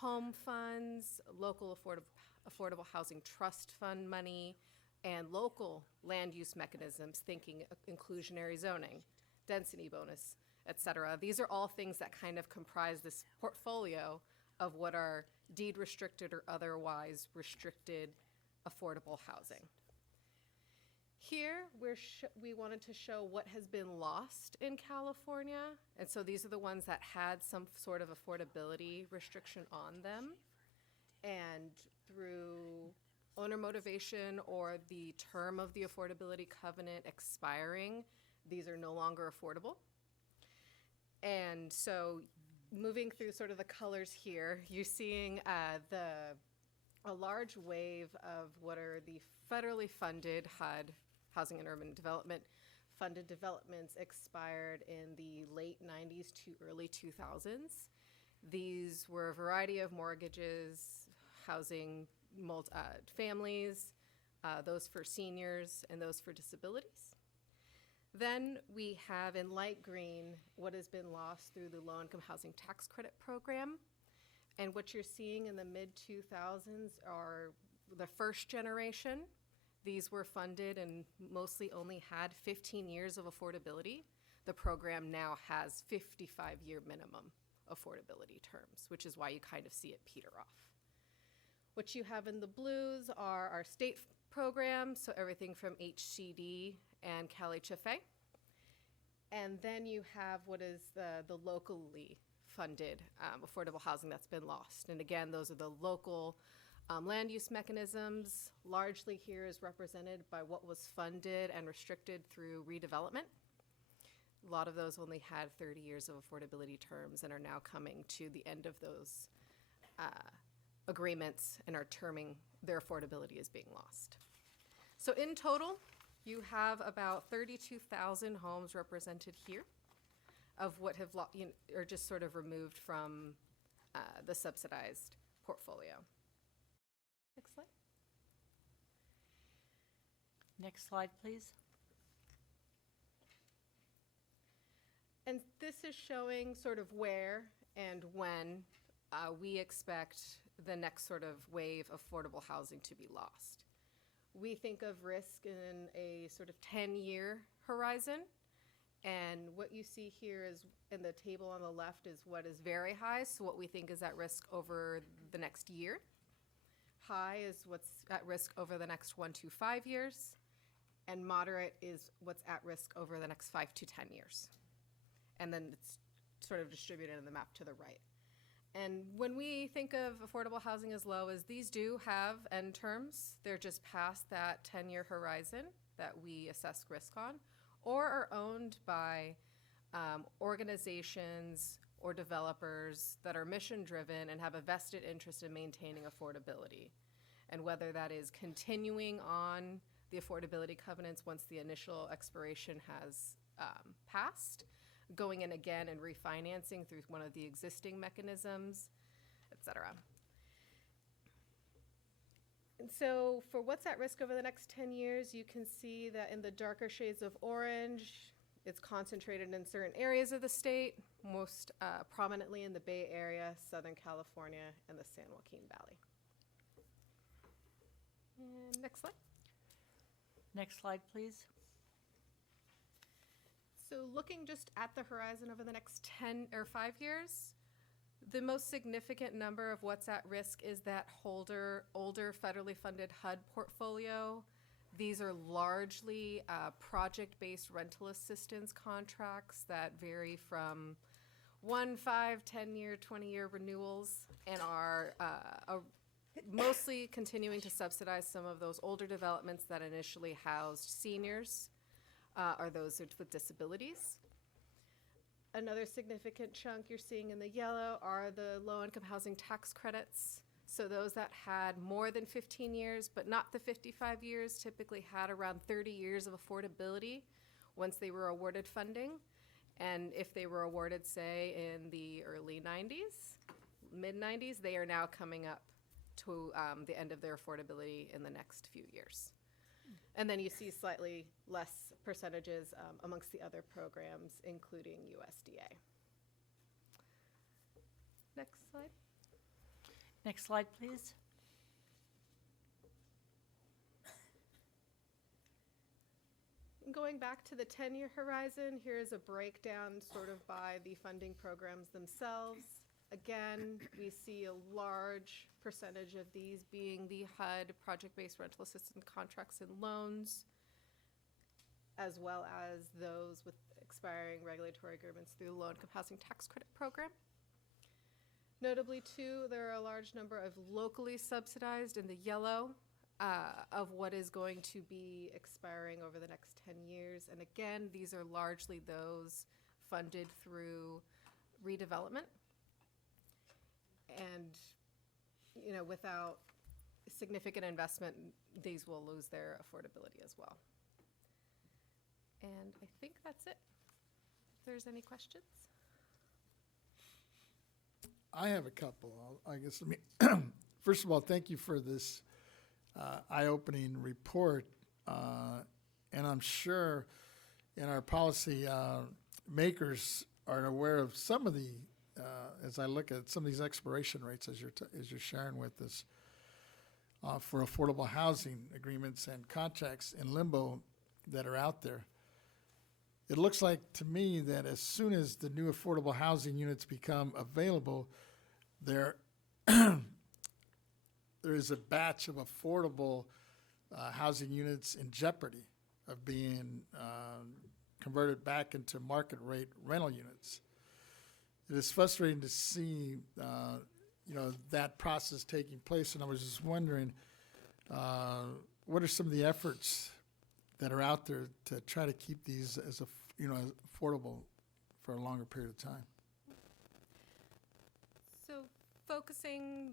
home funds, local affordable housing trust fund money, and local land use mechanisms, thinking inclusionary zoning, density bonus, et cetera. These are all things that kind of comprise this portfolio of what are deed restricted or otherwise restricted affordable housing. Here, we wanted to show what has been lost in California. And so these are the ones that had some sort of affordability restriction on them. And through owner motivation or the term of the affordability covenant expiring, these are no longer affordable. And so moving through sort of the colors here, you're seeing a large wave of what are the federally funded HUD, Housing and Urban Development, funded developments expired in the late 90s to early 2000s. These were a variety of mortgages, housing families, those for seniors, and those for disabilities. Then we have in light green what has been lost through the low-income housing tax credit program. And what you're seeing in the mid-2000s are the first generation. These were funded and mostly only had 15 years of affordability. The program now has 55-year minimum affordability terms, which is why you kind of see it peter off. What you have in the blues are our state programs, so everything from HCD and CalHFA. And then you have what is the locally funded affordable housing that's been lost. And again, those are the local land use mechanisms. Largely here is represented by what was funded and restricted through redevelopment. A lot of those only had 30 years of affordability terms and are now coming to the end of those agreements and are terming their affordability as being lost. So in total, you have about 32,000 homes represented here of what have are just sort of removed from the subsidized portfolio. Next slide. Next slide, please. And this is showing sort of where and when we expect the next sort of wave of affordable housing to be lost. We think of risk in a sort of 10-year horizon. And what you see here is in the table on the left is what is very high, so what we think is at risk over the next year. High is what's at risk over the next 1 to 5 years, and moderate is what's at risk over the next 5 to 10 years. And then it's sort of distributed in the map to the right. And when we think of affordable housing as low as these do have end terms, they're just past that 10-year horizon that we assess risk on, or are owned by organizations or developers that are mission-driven and have a vested interest in maintaining affordability. And whether that is continuing on the affordability covenants once the initial expiration has passed, going in again and refinancing through one of the existing mechanisms, et cetera. And so for what's at risk over the next 10 years, you can see that in the darker shades of orange, it's concentrated in certain areas of the state, most prominently in the Bay Area, Southern California, and the San Joaquin Valley. And next slide. Next slide, please. So looking just at the horizon over the next 10 or 5 years, the most significant number of what's at risk is that older federally funded HUD portfolio. These are largely project-based rental assistance contracts that vary from 1, 5, 10-year, 20-year renewals and are mostly continuing to subsidize some of those older developments that initially housed seniors or those with disabilities. Another significant chunk you're seeing in the yellow are the low-income housing tax credits. So those that had more than 15 years, but not the 55 years, typically had around 30 years of affordability once they were awarded funding. And if they were awarded, say, in the early 90s, mid-90s, they are now coming up to the end of their affordability in the next few years. And then you see slightly less percentages amongst the other programs, including USDA. Next slide. Next slide, please. Going back to the 10-year horizon, here's a breakdown sort of by the funding programs themselves. Again, we see a large percentage of these being the HUD, project-based rental assistance contracts and loans, as well as those with expiring regulatory agreements through the low-income housing tax credit program. Notably, too, there are a large number of locally subsidized in the yellow of what is going to be expiring over the next 10 years. And again, these are largely those funded through redevelopment. And, you know, without significant investment, these will lose their affordability as well. And I think that's it. If there's any questions? I have a couple. I guess, let me, first of all, thank you for this eye-opening report. And I'm sure in our policy makers are aware of some of the, as I look at some of these expiration rates as you're sharing with us for affordable housing agreements and contracts in limbo that are out there. It looks like to me that as soon as the new affordable housing units become available, there is a batch of affordable housing units in jeopardy of being converted back into market rate rental units. It is frustrating to see, you know, that process taking place, and I was just wondering, what are some of the efforts that are out there to try to keep these as affordable for a longer period of time? So focusing,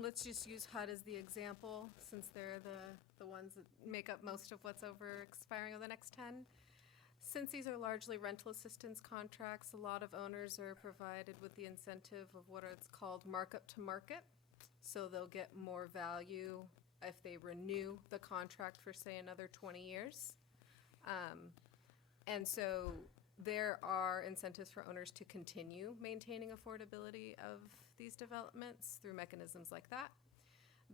let's just use HUD as the example, since they're the ones that make up most of what's expiring over the next 10. Since these are largely rental assistance contracts, a lot of owners are provided with the incentive of what it's called markup to market. So they'll get more value if they renew the contract for, say, another 20 years. And so there are incentives for owners to continue maintaining affordability of these developments through mechanisms like that.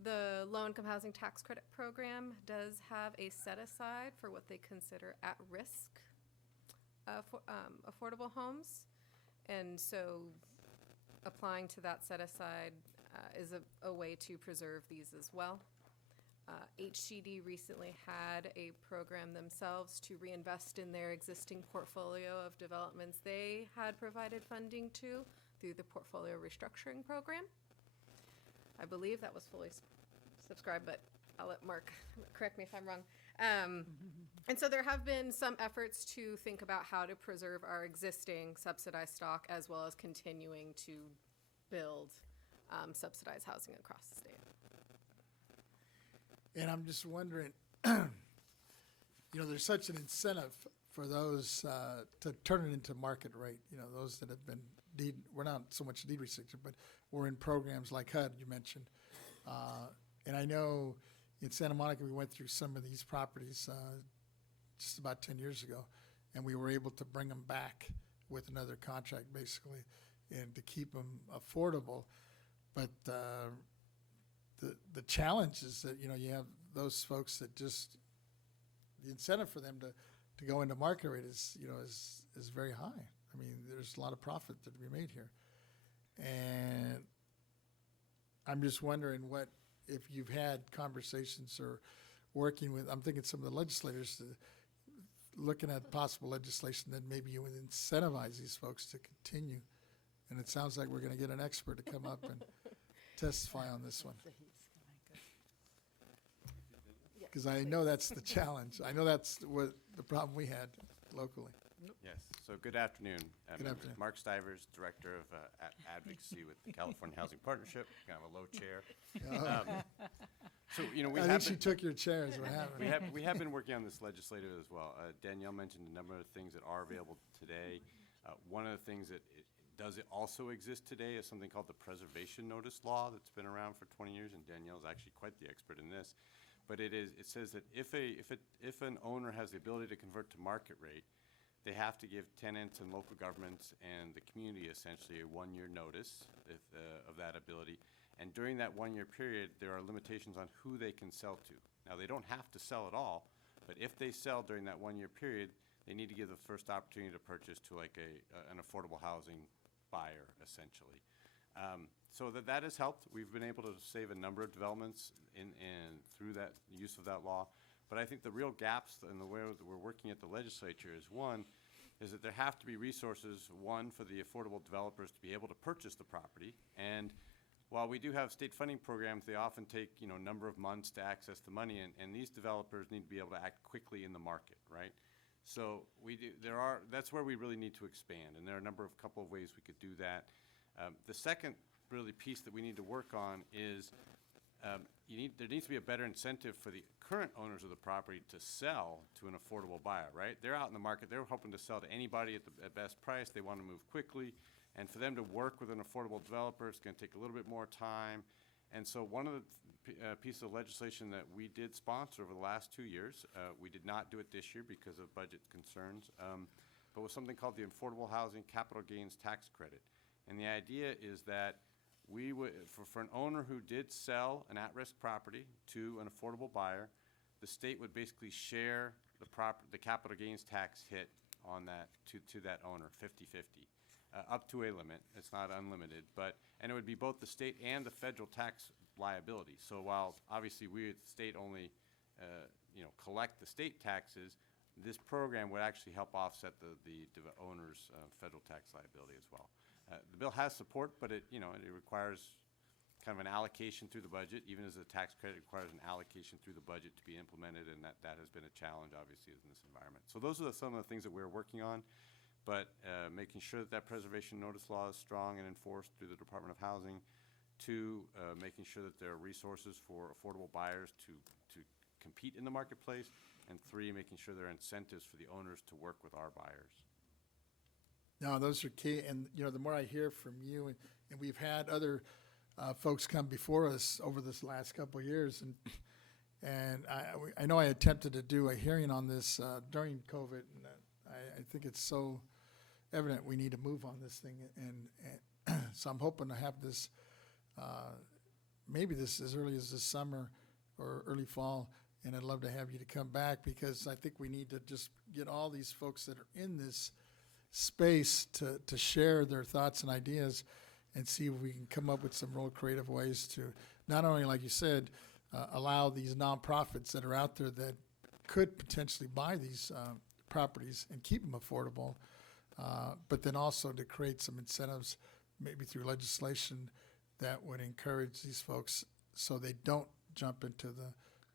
The low-income housing tax credit program does have a set-aside for what they consider at-risk affordable homes. And so applying to that set-aside is a way to preserve these as well. HCD recently had a program themselves to reinvest in their existing portfolio of developments they had provided funding to through the portfolio restructuring program. I believe that was fully subscribed, but I'll let Mark correct me if I'm wrong. And so there have been some efforts to think about how to preserve our existing subsidized stock as well as continuing to build subsidized housing across the state. And I'm just wondering, you know, there's such an incentive for those to turn it into market rate. You know, those that have been we're not so much deed restricted, but we're in programs like HUD you mentioned. And I know in Santa Monica we went through some of these properties just about 10 years ago, and we were able to bring them back with another contract basically, and to keep them affordable. But the challenge is that, you know, you have those folks that just, the incentive for them to go into market rate is, you know, is very high. I mean, there's a lot of profit to be made here. And I'm just wondering if you've had conversations or working with, I'm thinking some of the legislators looking at possible legislation that maybe you would incentivize these folks to continue. And it sounds like we're going to get an expert to come up and testify on this one. Because I know that's the challenge. I know that's what the problem we had locally. Yes. So good afternoon. Good afternoon. Mark Stivers, Director of Advocacy with the California Housing Partnership, kind of a low chair. So, you know, I think she took your chair is what happened. we have been working on this legislative as well. Danielle mentioned a number of things that are available today. One of the things that does also exist today is something called the Preservation Notice Law that's been around for 20 years, and Danielle's actually quite the expert in this. But it says that if an owner has the ability to convert to market rate, they have to give tenants and local governments and the community essentially a 1-year notice of that ability, And during that 1-year period, there are limitations on who they can sell to. Now, they don't have to sell at all, but if they sell during that 1-year period, they need to give the first opportunity to purchase to like an affordable housing buyer, essentially. So that has helped. We've been able to save a number of developments through that use of that law. But I think the real gaps in the way that we're working at the legislature is that there have to be resources, one, for the affordable developers to be able to purchase the property. And while we do have state funding programs, they often take, a number of months to access the money, and these developers need to be able to act quickly in the market, right? So that's where we really need to expand, and there are a couple of ways we could do that. The second really piece that we need to work on is there needs to be a better incentive for the current owners of the property to sell to an affordable buyer, right? They're out in the market, they're hoping to sell to anybody at the best price, they want to move quickly, and for them to work with an affordable developer, it's going to take a little bit more time. And so one of the pieces of legislation that we did sponsor over the last 2 years, we did not do it this year because of budget concerns, but was something called the Affordable Housing Capital Gains Tax Credit. And the idea is that we would, for an owner who did sell an at-risk property to an affordable buyer, the state would basically share the capital gains tax hit on that to that owner, 50-50. Up to a limit. It's not unlimited, and it would be both the state and the federal tax liability. So while obviously we at the state only, collect the state taxes, this program would actually help offset the owner's federal tax liability as well. The bill has support, but it requires kind of an allocation through the budget. Even as a tax credit, it requires an allocation through the budget to be implemented, and that has been a challenge, obviously, in this environment. So those are some of the things that we're working on. But making sure that preservation notice law is strong and enforced through the Department of Housing. 2, making sure that there are resources for affordable buyers to compete in the marketplace. And 3, making sure there are incentives for the owners to work with our buyers. No, those are key. And, the more I hear from you, and we've had other folks come before us over this last couple of years, and I know I attempted to do a hearing on this during COVID, and I think it's so evident we need to move on this thing, and so I'm hoping to have this, maybe this as early as this summer or early fall, and I'd love to have you to come back, because I think we need to just get all these folks that are in this space to share their thoughts and ideas and see if we can come up with some real creative ways to not only, like you said, allow these nonprofits that are out there that could potentially buy these properties and keep them affordable, but then also to create some incentives, maybe through legislation, that would encourage these folks so they don't jump into the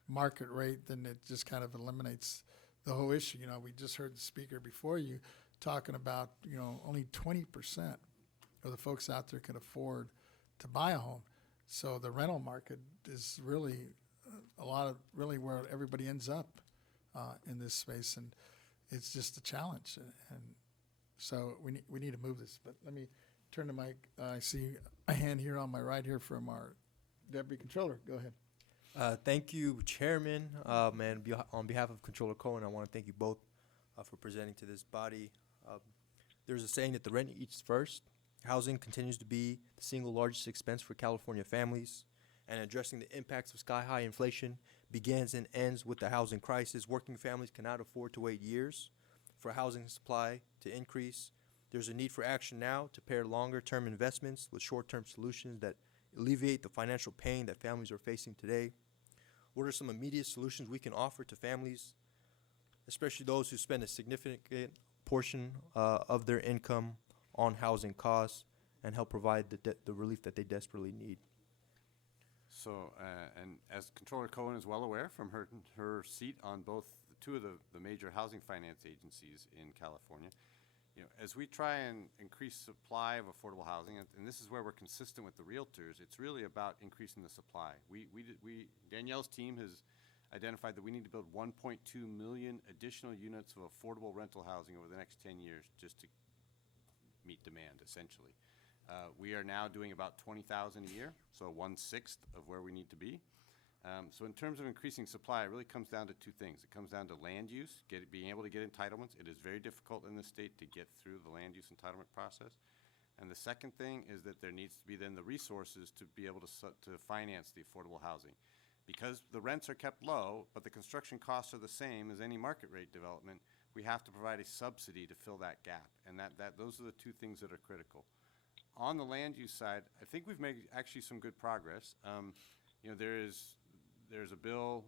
market rate. Then it just kind of eliminates the whole issue. We just heard the speaker before you talking about, only 20% of the folks out there can afford to buy a home. So the rental market is really really where everybody ends up in this space, and it's just a challenge. And so we need to move this. But let me turn the mic. I see a hand here on my right here from our Deputy Controller. Go ahead. Thank you, Chairman, and on behalf of Controller Cohen, I want to thank you both for presenting to this body. There's a saying that the rent eats first. Housing continues to be the single largest expense for California families, and addressing the impacts of sky-high inflation begins and ends with the housing crisis. Working families cannot afford to wait years for housing supply to increase. There's a need for action now to pair longer-term investments with short-term solutions that alleviate the financial pain that families are facing today. What are some immediate solutions we can offer to families, especially those who spend a significant portion of their income on housing costs, and help provide the relief that they desperately need? So, and as Controller Cohen is well aware from her seat on both two of the major housing finance agencies in California, as we try and increase supply of affordable housing, and this is where we're consistent with the realtors, it's really about increasing the supply. Danielle's team has identified that we need to build 1.2 million additional units of affordable rental housing over the next 10 years just to meet demand, essentially. We are now doing about 20,000 a year, so 1/6 of where we need to be. So in terms of increasing supply, it really comes down to two things. It comes down to land use, being able to get entitlements. It is very difficult in this state to get through the land use entitlement process. And the second thing is that there needs to be then the resources to be able to finance the affordable housing. Because the rents are kept low, but the construction costs are the same as any market rate development, we have to provide a subsidy to fill that gap. And those are the two things that are critical. On the land use side, I think we've made actually some good progress. You know, there's a bill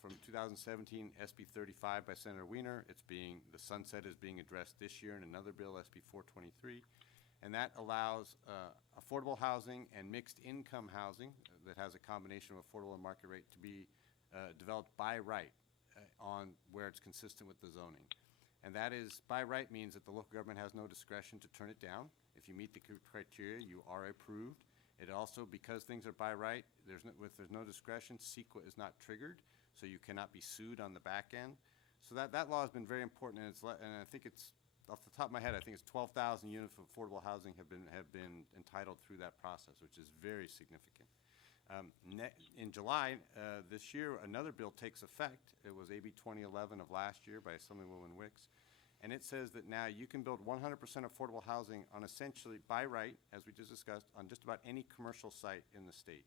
from 2017, SB 35 by Senator Wiener. The sunset is being addressed this year in another bill, SB 423. And that allows affordable housing and mixed income housing that has a combination of affordable and market rate to be developed by right on where it's consistent with the zoning. And that is, by right means that the local government has no discretion to turn it down. If you meet the criteria, you are approved. It also, because things are by right, there's no discretion, CEQA is not triggered, so you cannot be sued on the back end. So that law has been very important, and I think it's, off the top of my head, I think it's 12,000 units of affordable housing have been entitled through that process, which is very significant. In July this year, another bill takes effect. It was AB 2011 of last year by Assemblywoman Wicks, and it says that now you can build 100% affordable housing on essentially, by right, as we just discussed, on just about any commercial site in the state.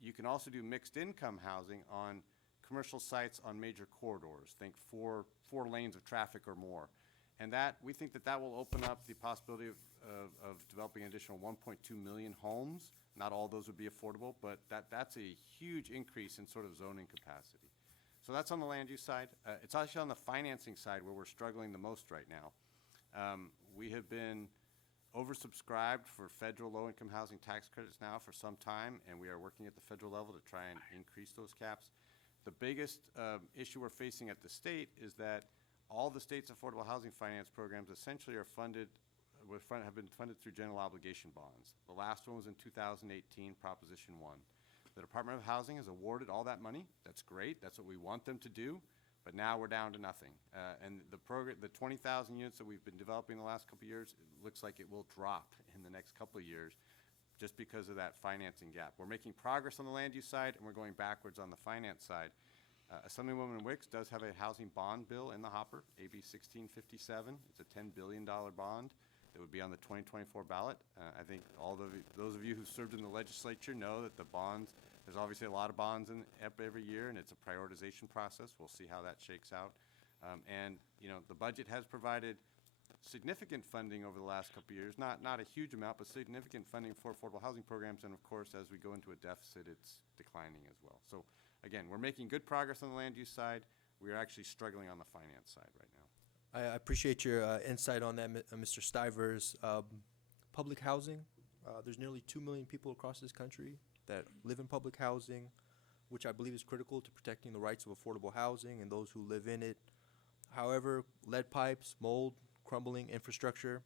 You can also do mixed income housing on commercial sites on major corridors, think four lanes of traffic or more. And we think that will open up the possibility of developing an additional 1.2 million homes. Not all those would be affordable, but that's a huge increase in sort of zoning capacity. So that's on the land use side. It's actually on the financing side where we're struggling the most right now. We have been oversubscribed for federal low-income housing tax credits now for some time, and we are working at the federal level to try and increase those caps. The biggest issue we're facing at the state is that all the state's affordable housing finance programs essentially are have been funded through general obligation bonds. The last one was in 2018, Proposition 1. The Department of Housing has awarded all that money. That's great. That's what we want them to do. But now we're down to nothing. And the 20,000 units that we've been developing the last couple of years, it looks like it will drop in the next couple of years just because of that financing gap. We're making progress on the land use side, and we're going backwards on the finance side. Assemblywoman Wicks does have a housing bond bill in the hopper, AB 1657. It's a $10 billion bond. It would be on the 2024 ballot. I think those of you who served in the legislature know that the bonds, there's obviously a lot of bonds every year, and it's a prioritization process. We'll see how that shakes out. And you know, the budget has provided significant funding over the last couple of years, not a huge amount, but significant funding for affordable housing programs. And of course, as we go into a deficit, it's declining as well. So again, we're making good progress on the land use side. We are actually struggling on the finance side right now. I appreciate your insight on that, Mr. Stivers. Public housing, there's nearly 2 million people across this country that live in public housing, which I believe is critical to protecting the rights of affordable housing and those who live in it. However, lead pipes, mold, crumbling infrastructure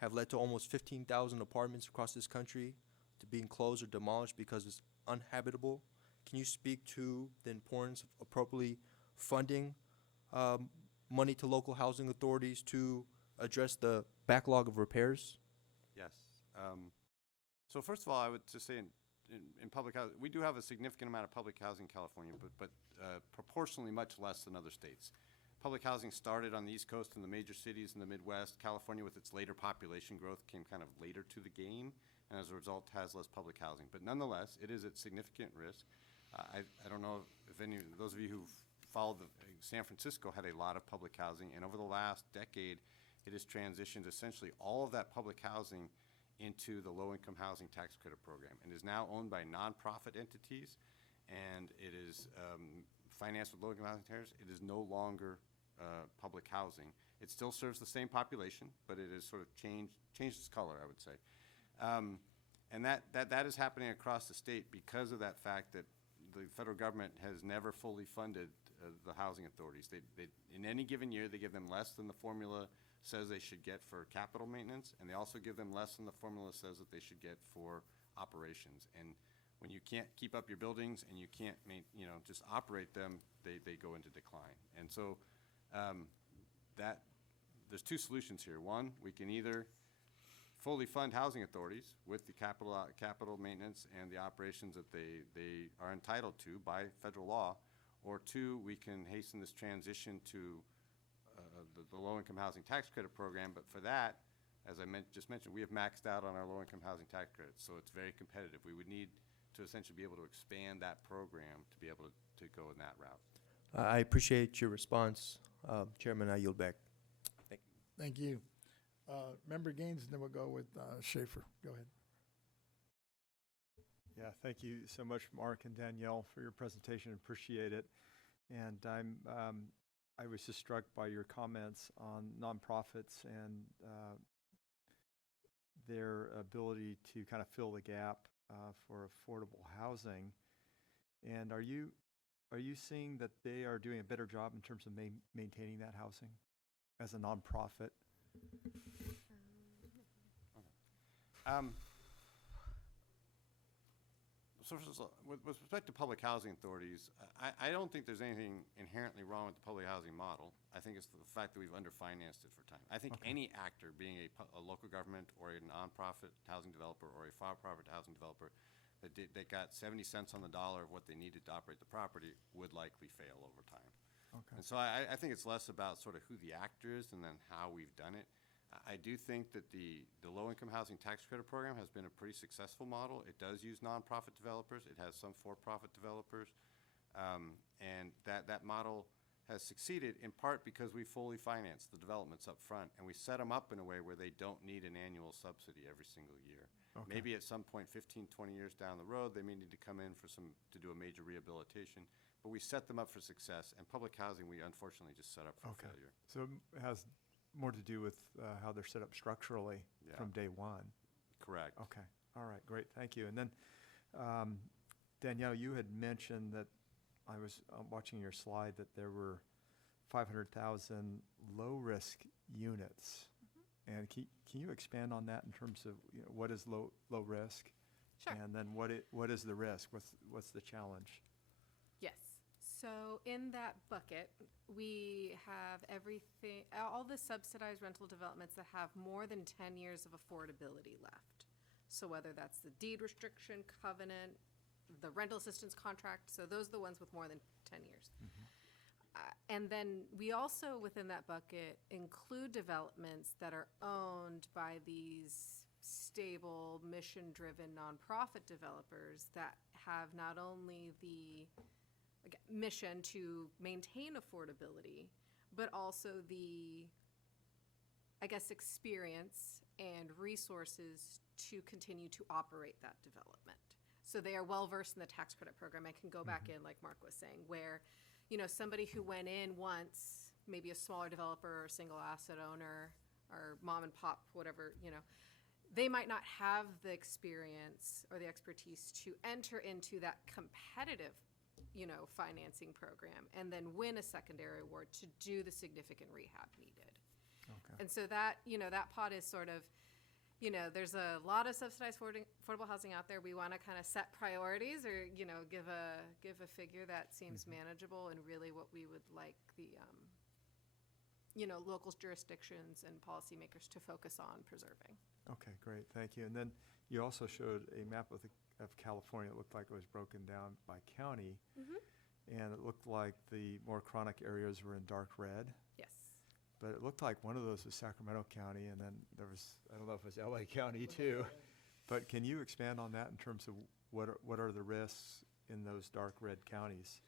have led to almost 15,000 apartments across this country to being closed or demolished because it's uninhabitable. Can you speak to the importance of appropriately funding money to local housing authorities to address the backlog of repairs? Yes. So first of all, I would just say in public housing, we do have a significant amount of public housing in California, but proportionally much less than other states. Public housing started on the East Coast in the major cities in the Midwest. California, with its later population growth, came kind of later to the game, and as a result has less public housing. But nonetheless, it is at significant risk. I don't know if any of those of you who've followed San Francisco had a lot of public housing, and over the last decade, it has transitioned essentially all of that public housing into the low-income housing tax credit program, and is now owned by nonprofit entities, and it is financed with low-income housing taxes. It is no longer public housing. It still serves the same population, but it has sort of changed its color, I would say. And that is happening across the state because of that fact that the federal government has never fully funded the housing authorities. In any given year, they give them less than the formula says they should get for capital maintenance, and they also give them less than the formula says that they should get for operations. And when you can't keep up your buildings and you can't just operate them, they go into decline. And so there's two solutions here. One, we can either fully fund housing authorities with the capital maintenance and the operations that they are entitled to by federal law, or two, we can hasten this transition to the low-income housing tax credit program. But for that, as I just mentioned, we have maxed out on our low-income housing tax credits, so it's very competitive. We would need to essentially be able to expand that program to be able to go in that route. I appreciate your response. Chairman, I yield back. Thank you. Thank you. Member Gaines, and then we'll go with Schaefer. Go ahead. Yeah, thank you so much, Mark and Danielle, for your presentation. Appreciate it. And I was just struck by your comments on nonprofits and their ability to kind of fill the gap for affordable housing. And are you seeing that they are doing a better job in terms of maintaining that housing as a nonprofit? So with respect to public housing authorities, I don't think there's anything inherently wrong with the public housing model. I think it's the fact that we've underfinanced it for time. I think any actor, being a local government or a nonprofit housing developer or a for-profit housing developer, that got 70 cents on the dollar of what they needed to operate the property would likely fail over time. Okay. And so I think it's less about sort of who the actor is and then how we've done it. I do think that the low-income housing tax credit program has been a pretty successful model. It does use nonprofit developers. It has some for-profit developers. And that model has succeeded in part because we fully finance the developments up front, and we set them up in a way where they don't need an annual subsidy every single year. Okay. Maybe at some point, 15, 20 years down the road, they may need to come in to do a major rehabilitation, but we set them up for success. And public housing, we unfortunately just set up for failure. So it has more to do with how they're set up structurally from day one. Correct. Okay. All right. Great. Thank you. And then, Danielle, you had mentioned that I was watching your slide that there were 500,000 low-risk units. And can you expand on that in terms of what is low risk? Sure. And then what is the risk? What's the challenge? Yes. So in that bucket, we have everything, all the subsidized rental developments that have more than 10 years of affordability left. So whether that's the deed restriction covenant, the rental assistance contract, so those are the ones with more than 10 years. And then we also, within that bucket, include developments that are owned by these stable, mission-driven nonprofit developers that have not only the mission to maintain affordability, but also the, experience and resources to continue to operate that development. So they are well-versed in the tax credit program. I can go back in, like Mark was saying, where, somebody who went in once, maybe a smaller developer or single asset owner or mom and pop, whatever, they might not have the experience or the expertise to enter into that competitive financing program and then win a secondary award to do the significant rehab needed. Okay. And so that, that pot is sort of, there's a lot of subsidized affordable housing out there. We want to kind of set priorities or, give a figure that seems manageable and really what we would like the, local jurisdictions and policymakers to focus on preserving. Okay, great. Thank you. And then you also showed a map of California. It looked like it was broken down by county. And it looked like the more chronic areas were in dark red. Yes. But it looked like one of those was Sacramento County, and then there was, I don't know if it was LA County too. But can you expand on that in terms of what are the risks in those dark red counties?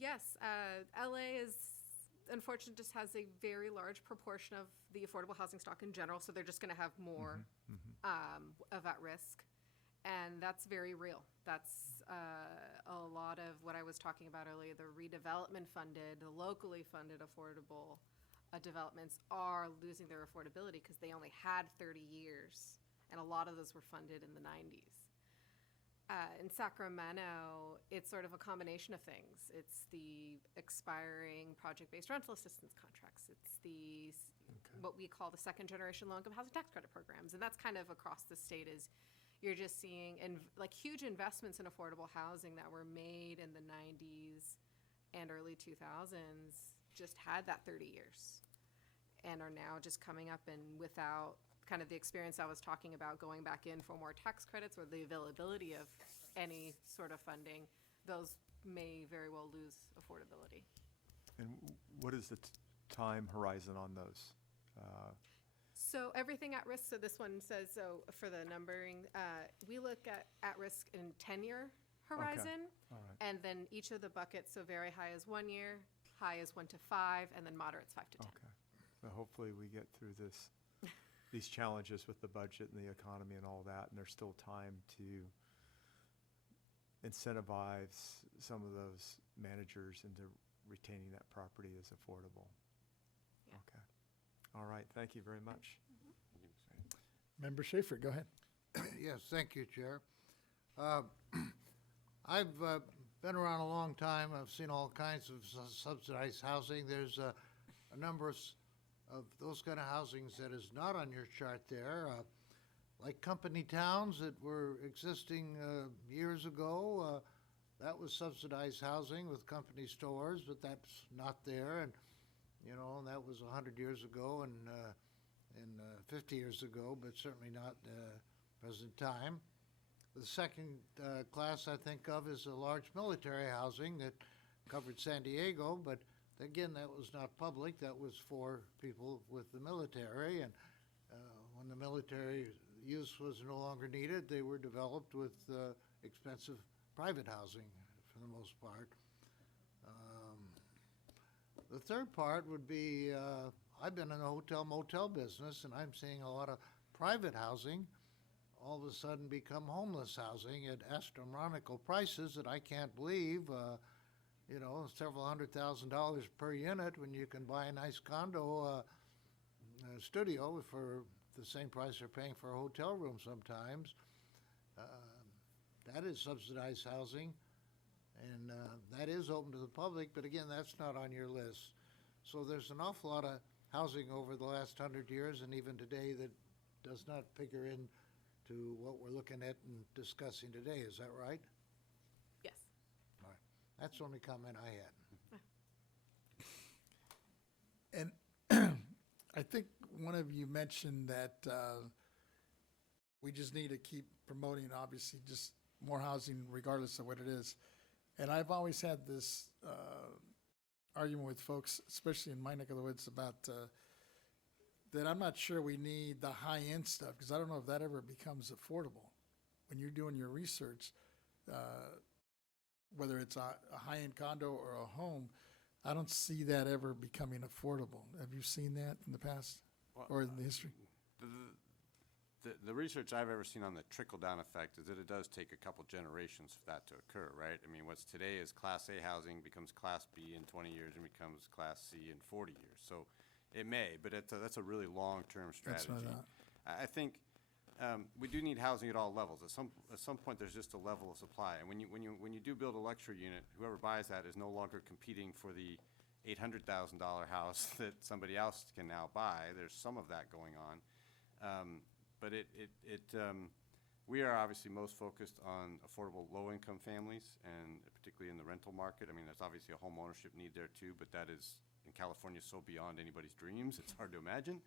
Yes, LA is unfortunately just has a very large proportion of the affordable housing stock in general, so they're just going to have more of at risk. And that's very real. That's a lot of what I was talking about earlier. The redevelopment funded, the locally funded affordable developments are losing their affordability because they only had 30 years, and a lot of those were funded in the 90s. In Sacramento, it's sort of a combination of things. It's the expiring project-based rental assistance contracts. It's the what we call the second-generation low-income housing tax credit programs, and that's kind of across the state. Is you're just seeing huge investments in affordable housing that were made in the 90s and early 2000s just had that 30 years and are now just coming up and without kind of the experience I was talking about going back in for more tax credits or the availability of any sort of funding, those may very well lose affordability. And what is the time horizon on those? So everything at risk, so this one says, so for the numbering, we look at risk in 10-year horizon. all right. And then each of the buckets, so very high is 1 year, high is 1 to 5, and then moderate's 5 to 10. Okay. So hopefully we get through these challenges with the budget and the economy and all that, and there's still time to incentivize some of those managers into retaining that property as affordable. Yeah. Okay. All right, thank you very much. Member Schaefer, go ahead. Yes, thank you, Chair. I've been around a long time. I've seen all kinds of subsidized housing. There's a number of those kind of housings that is not on your chart there, like company towns that were existing years ago. That was subsidized housing with company stores, but that's not there. And you know, that was 100 years ago and 50 years ago, but certainly not present time. The second class I think of is a large military housing that covered San Diego, but again, that was not public. That was for people with the military. And when the military use was no longer needed, they were developed with expensive private housing for the most part. The third part would be, I've been in the hotel motel business, and I'm seeing a lot of private housing all of a sudden become homeless housing at astronomical prices that I can't believe. You know, several $100,000 per unit when you can buy a nice condo studio for the same price they're paying for a hotel room sometimes. That is subsidized housing, and that is open to the public, but again, that's not on your list. So there's an awful lot of housing over the last 100 years and even today that does not figure in to what we're looking at and discussing today. Is that right? Yes. All right. That's the only comment I had. And I think one of you mentioned that we just need to keep promoting, obviously, just more housing regardless of what it is. And I've always had this argument with folks, especially in my neck of the woods, about that I'm not sure we need the high-end stuff, because I don't know if that ever becomes affordable. When you're doing your research, whether it's a high-end condo or a home, I don't see that ever becoming affordable. Have you seen that in the past or in the history? The research I've ever seen on the trickle-down effect is that it does take a couple generations for that to occur, right? I mean, what's today is Class A housing becomes Class B in 20 years and becomes Class C in 40 years. So it may, but that's a really long-term strategy. That's what I think we do need housing at all levels. At some point, there's just a level of supply, and when you do build a luxury unit, whoever buys that is no longer competing for the $800,000 house that somebody else can now buy. There's some of that going on. But we are obviously most focused on affordable low-income families, and particularly in the rental market. I mean, there's obviously a home ownership need there too, but that is, in California, so beyond anybody's dreams, it's hard to imagine.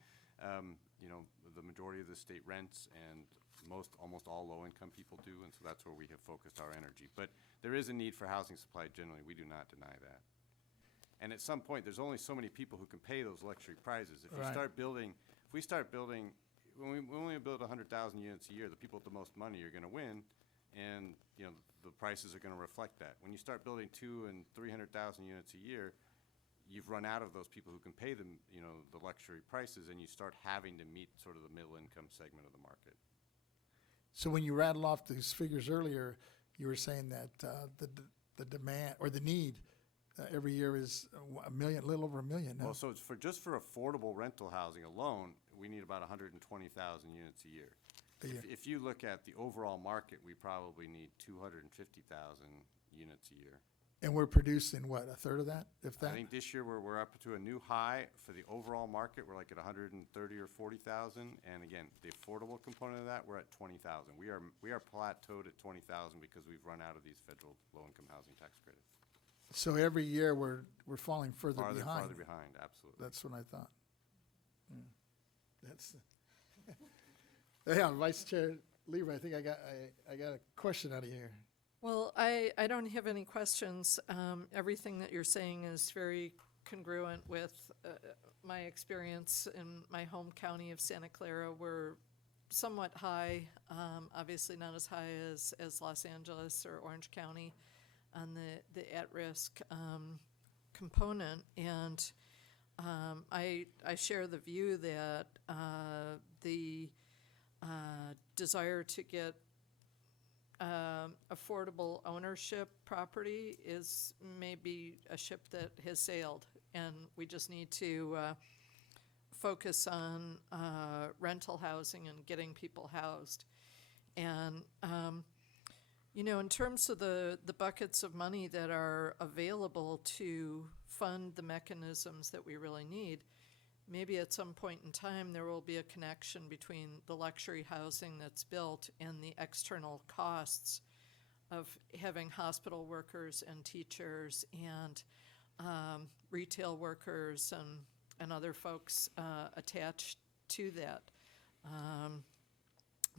You know, the majority of the state rents, and almost all low-income people do, and so that's where we have focused our energy. But there is a need for housing supply generally. We do not deny that. And at some point, there's only so many people who can pay those luxury prices. If we start building, when we only build 100,000 units a year, the people with the most money are going to win, and you know the prices are going to reflect that. When you start building 200,000 and 300,000 units a year, you've run out of those people who can pay them, you know, the luxury prices, and you start having to meet sort of the middle income segment of the market. So when you rattle off these figures earlier, you were saying that the demand or the need every year is a little over a million now. Well, so it's just for affordable rental housing alone, we need about 120,000 units a year. If you look at the overall market, we probably need 250,000 units a year. And we're producing what, a third of that, if that? I think this year we're up to a new high for the overall market. We're like at 130 or 40,000, and again, the affordable component of that, we're at 20,000. We are plateaued at 20,000 because we've run out of these federal low-income housing tax credits. So every year we're falling further behind. Farther behind, absolutely. That's what I thought. That's yeah, Vice Chair Lever, I think I got a question out of here. Well, I don't have any questions. Everything that you're saying is very congruent with my experience in my home county of Santa Clara. We're somewhat high, obviously not as high as Los Angeles or Orange County on the at-risk component. And I share the view that the desire to get affordable ownership property is maybe a ship that has sailed, and we just need to focus on rental housing and getting people housed. And you know, in terms of the buckets of money that are available to fund the mechanisms that we really need, maybe at some point in time there will be a connection between the luxury housing that's built and the external costs of having hospital workers and teachers and retail workers and other folks attached to that.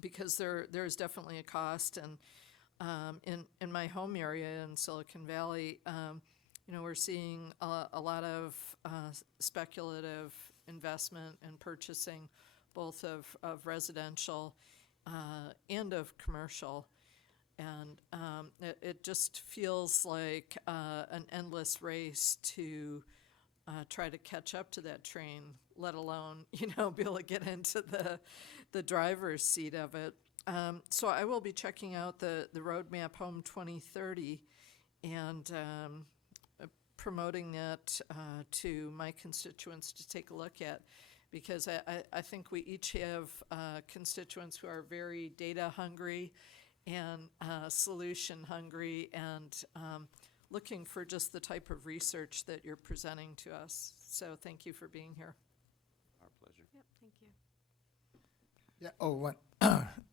Because there's definitely a cost. And in my home area in Silicon Valley, you know, we're seeing a lot of speculative investment and purchasing, both of residential and of commercial. And it just feels like an endless race to try to catch up to that train, let alone, you know, be able to get into the driver's seat of it. So I will be checking out the roadmap Home 2030 and promoting that to my constituents to take a look at, because I think we each have constituents who are very data hungry and solution hungry, and looking for just the type of research that you're presenting to us. So thank you for being here. Our pleasure. Yep, thank you. Yeah, oh, what,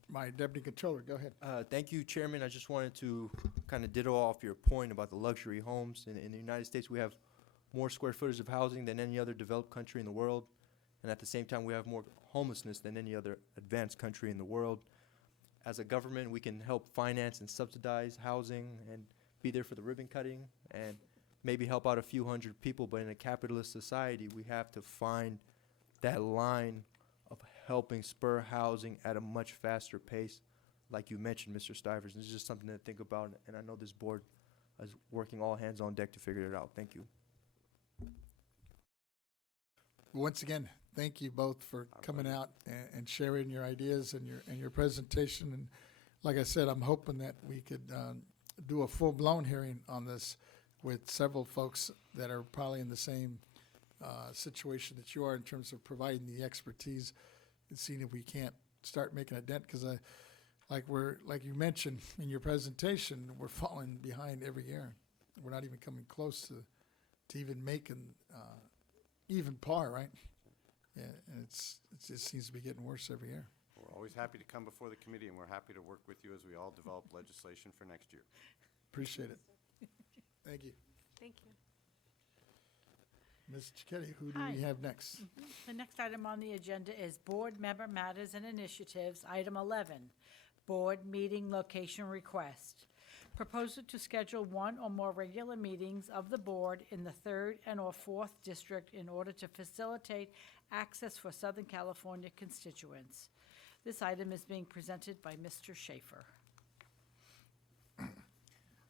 my deputy controller, go ahead. Thank you, Chairman. I just wanted to kind of ditto off your point about the luxury homes. In the United States, we have more square footage of housing than any other developed country in the world. And at the same time, we have more homelessness than any other advanced country in the world. As a government, we can help finance and subsidize housing and be there for the ribbon cutting and maybe help out a few hundred people. But in a capitalist society, we have to find that line of helping spur housing at a much faster pace, like you mentioned, Mr. Stivers. This is just something to think about, and I know this board is working all hands on deck to figure it out. Thank you. Once again, thank you both for coming out and sharing your ideas and your presentation. And like I said, I'm hoping that we could do a full-blown hearing on this with several folks that are probably in the same situation that you are in terms of providing the expertise and seeing if we can't start making a dent. Because like you mentioned in your presentation, we're falling behind every year. We're not even coming close to even making even par, right? Yeah, and it just seems to be getting worse every year. We're always happy to come before the committee, and we're happy to work with you as we all develop legislation for next year. Appreciate it. Thank you. Thank you. Ms. Cicchetti, who do Hi. we have next? The next item on the agenda is Board Member Matters and Initiatives, Item 11, Board Meeting Location Request. Proposal to schedule one or more regular meetings of the board in the 3rd and or 4th District in order to facilitate access for Southern California constituents. This item is being presented by Mr. Schaefer.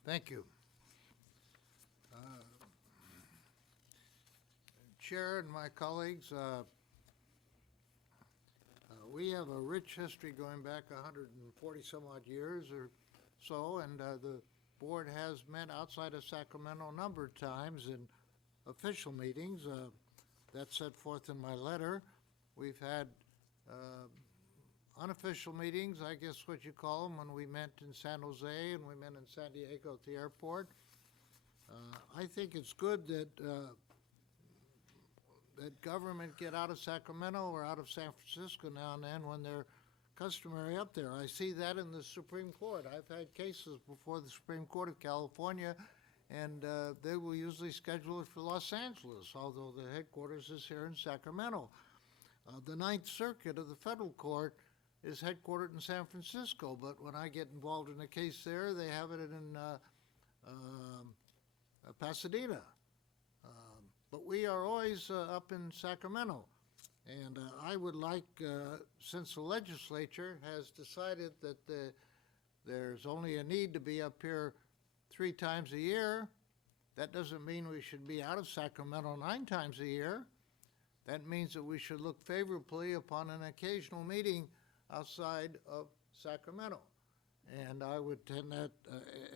Thank you. Chair and my colleagues, we have a rich history going back 140 some odd years or so, and the board has met outside of Sacramento a number of times in official meetings. That's set forth in my letter. We've had unofficial meetings, I guess what you call them, when we met in San Jose and we met in San Diego at the airport. I think it's good that that government get out of Sacramento or out of San Francisco now and then when they're customary up there. I see that in the Supreme Court. I've had cases before the Supreme Court of California, and they will usually schedule it for Los Angeles, although the headquarters is here in Sacramento. The Ninth Circuit of the federal court is headquartered in San Francisco, but when I get involved in a case there, they have it in Pasadena. but we are always up in Sacramento. And I would like, since the legislature has decided that there's only a need to be up here 3 times a year, that doesn't mean we should be out of Sacramento 9 times a year. That means that we should look favorably upon an occasional meeting outside of Sacramento. And I would tend that,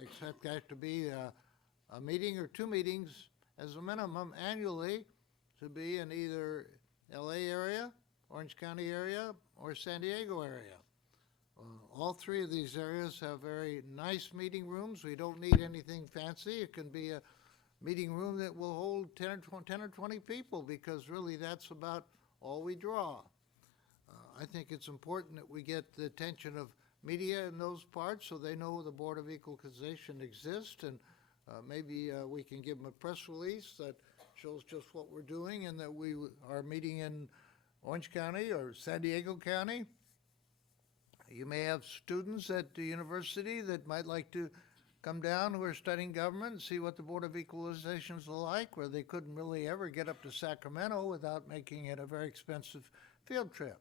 expect that to be a meeting or 2 meetings as a minimum annually to be in either LA area, Orange County area, or San Diego area. All 3 of these areas have very nice meeting rooms. We don't need anything fancy. It can be a meeting room that will hold 10 or 20 people, because really that's about all we draw. I think it's important that we get the attention of media in those parts so they know the Board of Equalization exists, and maybe we can give them a press release that shows just what we're doing and that we are meeting in Orange County or San Diego County. You may have students at the university that might like to come down who are studying government and see what the Board of Equalization is like, where they couldn't really ever get up to Sacramento without making it a very expensive field trip.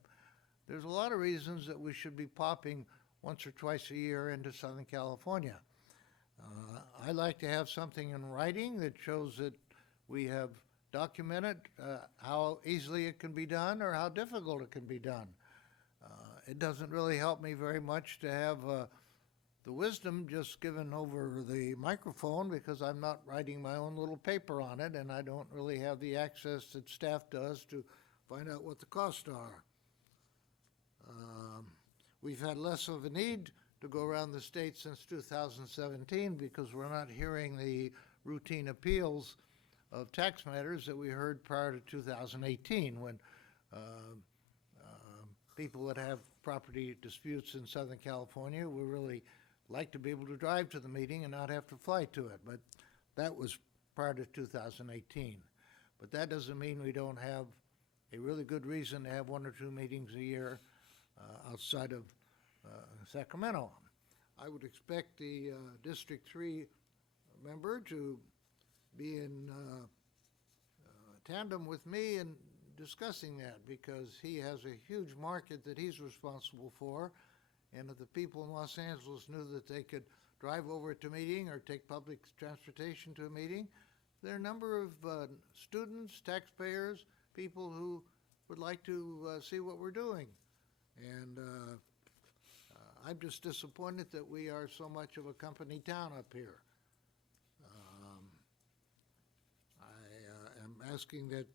There's a lot of reasons that we should be popping once or twice a year into Southern California. I'd like to have something in writing that shows that we have documented how easily it can be done or how difficult it can be done. It doesn't really help me very much to have the wisdom just given over the microphone, because I'm not writing my own little paper on it, and I don't really have the access that staff does to find out what the costs are. We've had less of a need to go around the state since 2017 because we're not hearing the routine appeals of tax matters that we heard prior to 2018, when people that have property disputes in Southern California would really like to be able to drive to the meeting and not have to fly to it. But that was prior to 2018. But that doesn't mean we don't have a really good reason to have 1 or 2 meetings a year outside of Sacramento. I would expect the District 3 member to be in tandem with me in discussing that, because he has a huge market that he's responsible for, and if the people in Los Angeles knew that they could drive over to a meeting or take public transportation to a meeting, there are a number of students, taxpayers, people who would like to see what we're doing. And I'm just disappointed that we are so much of a company town up here. I am asking that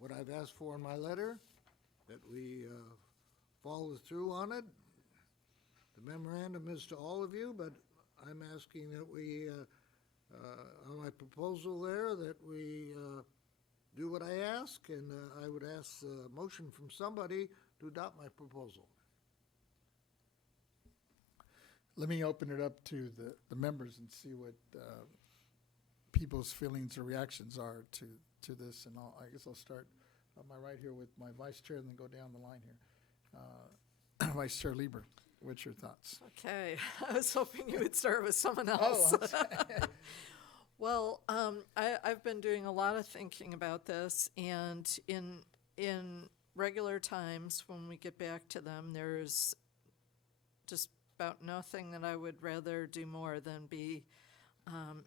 what I've asked for in my letter, that we follow through on it. The memorandum is to all of you, but I'm asking that we, on my proposal there, that we do what I ask, and I would ask a motion from somebody to adopt my proposal. Let me open it up to the members and see what people's feelings or reactions are to this, and I guess I'll start on my right here with my vice chair and then go down the line here. Vice Chair Lieber, what's your thoughts? Okay, I was hoping you would start with someone else. Oh, okay. Well, I've been doing a lot of thinking about this, and in regular times when we get back to them, there's just about nothing that I would rather do more than be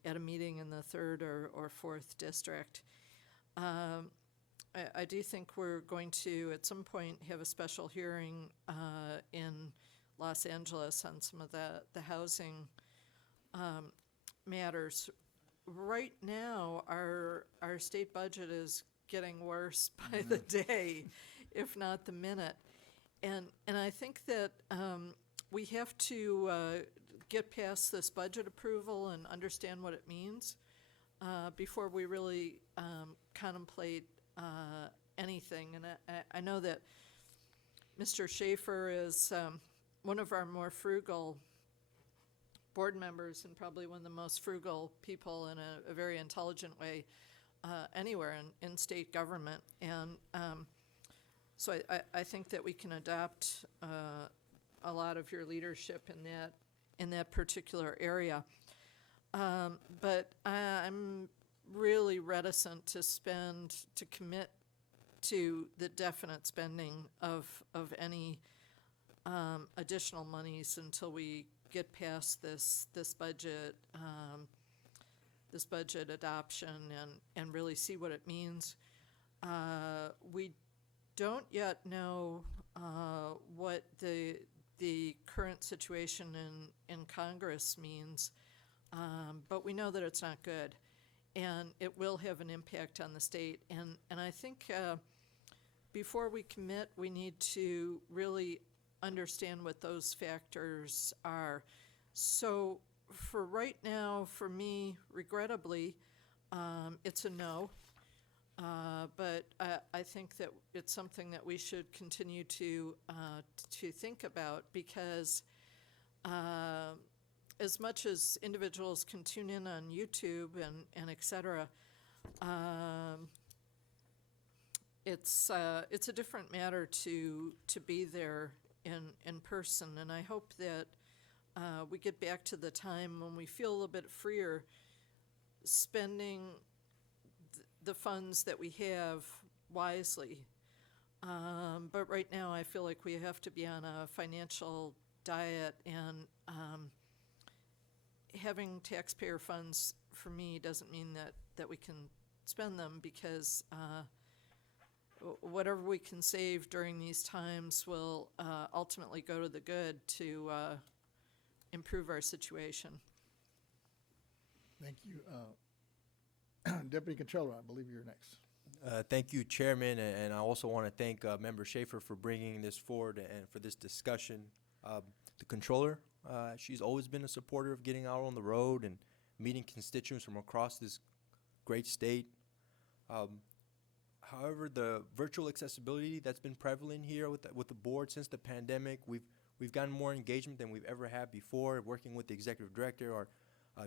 at a meeting in the 3rd or 4th district. I do think we're going to, at some point, have a special hearing in Los Angeles on some of the housing matters. Right now, our state budget is getting worse by the day, if not the minute. And I think that we have to get past this budget approval and understand what it means before we really contemplate anything. And I know that Mr. Schaefer is one of our more frugal board members, and probably one of the most frugal people in a very intelligent way anywhere in state government. And so I think that we can adopt a lot of your leadership in that particular area. But I'm really reticent to commit to the definite spending of any additional monies until we get past this budget adoption and really see what it means. We don't yet know what the current situation in Congress means, but we know that it's not good, and it will have an impact on the state. And I think before we commit, we need to really understand what those factors are. So for right now, for me, regrettably, it's a no. But I think that it's something that we should continue to think about, because as much as individuals can tune in on YouTube and et cetera, it's a different matter to be there in person. And I hope that we get back to the time when we feel a little bit freer spending the funds that we have wisely. But right now I feel like we have to be on a financial diet, and having taxpayer funds for me doesn't mean that we can spend them, because whatever we can save during these times will ultimately go to the good to improve our situation. Thank you. Deputy Controller, I believe you're next. Thank you, Chairman, and I also want to thank Member Schaefer for bringing this forward and for this discussion. The Controller, she's always been a supporter of getting out on the road and meeting constituents from across this great state. However, the virtual accessibility that's been prevalent here with the board since the pandemic, we've gotten more engagement than we've ever had before. Working with the Executive Director, our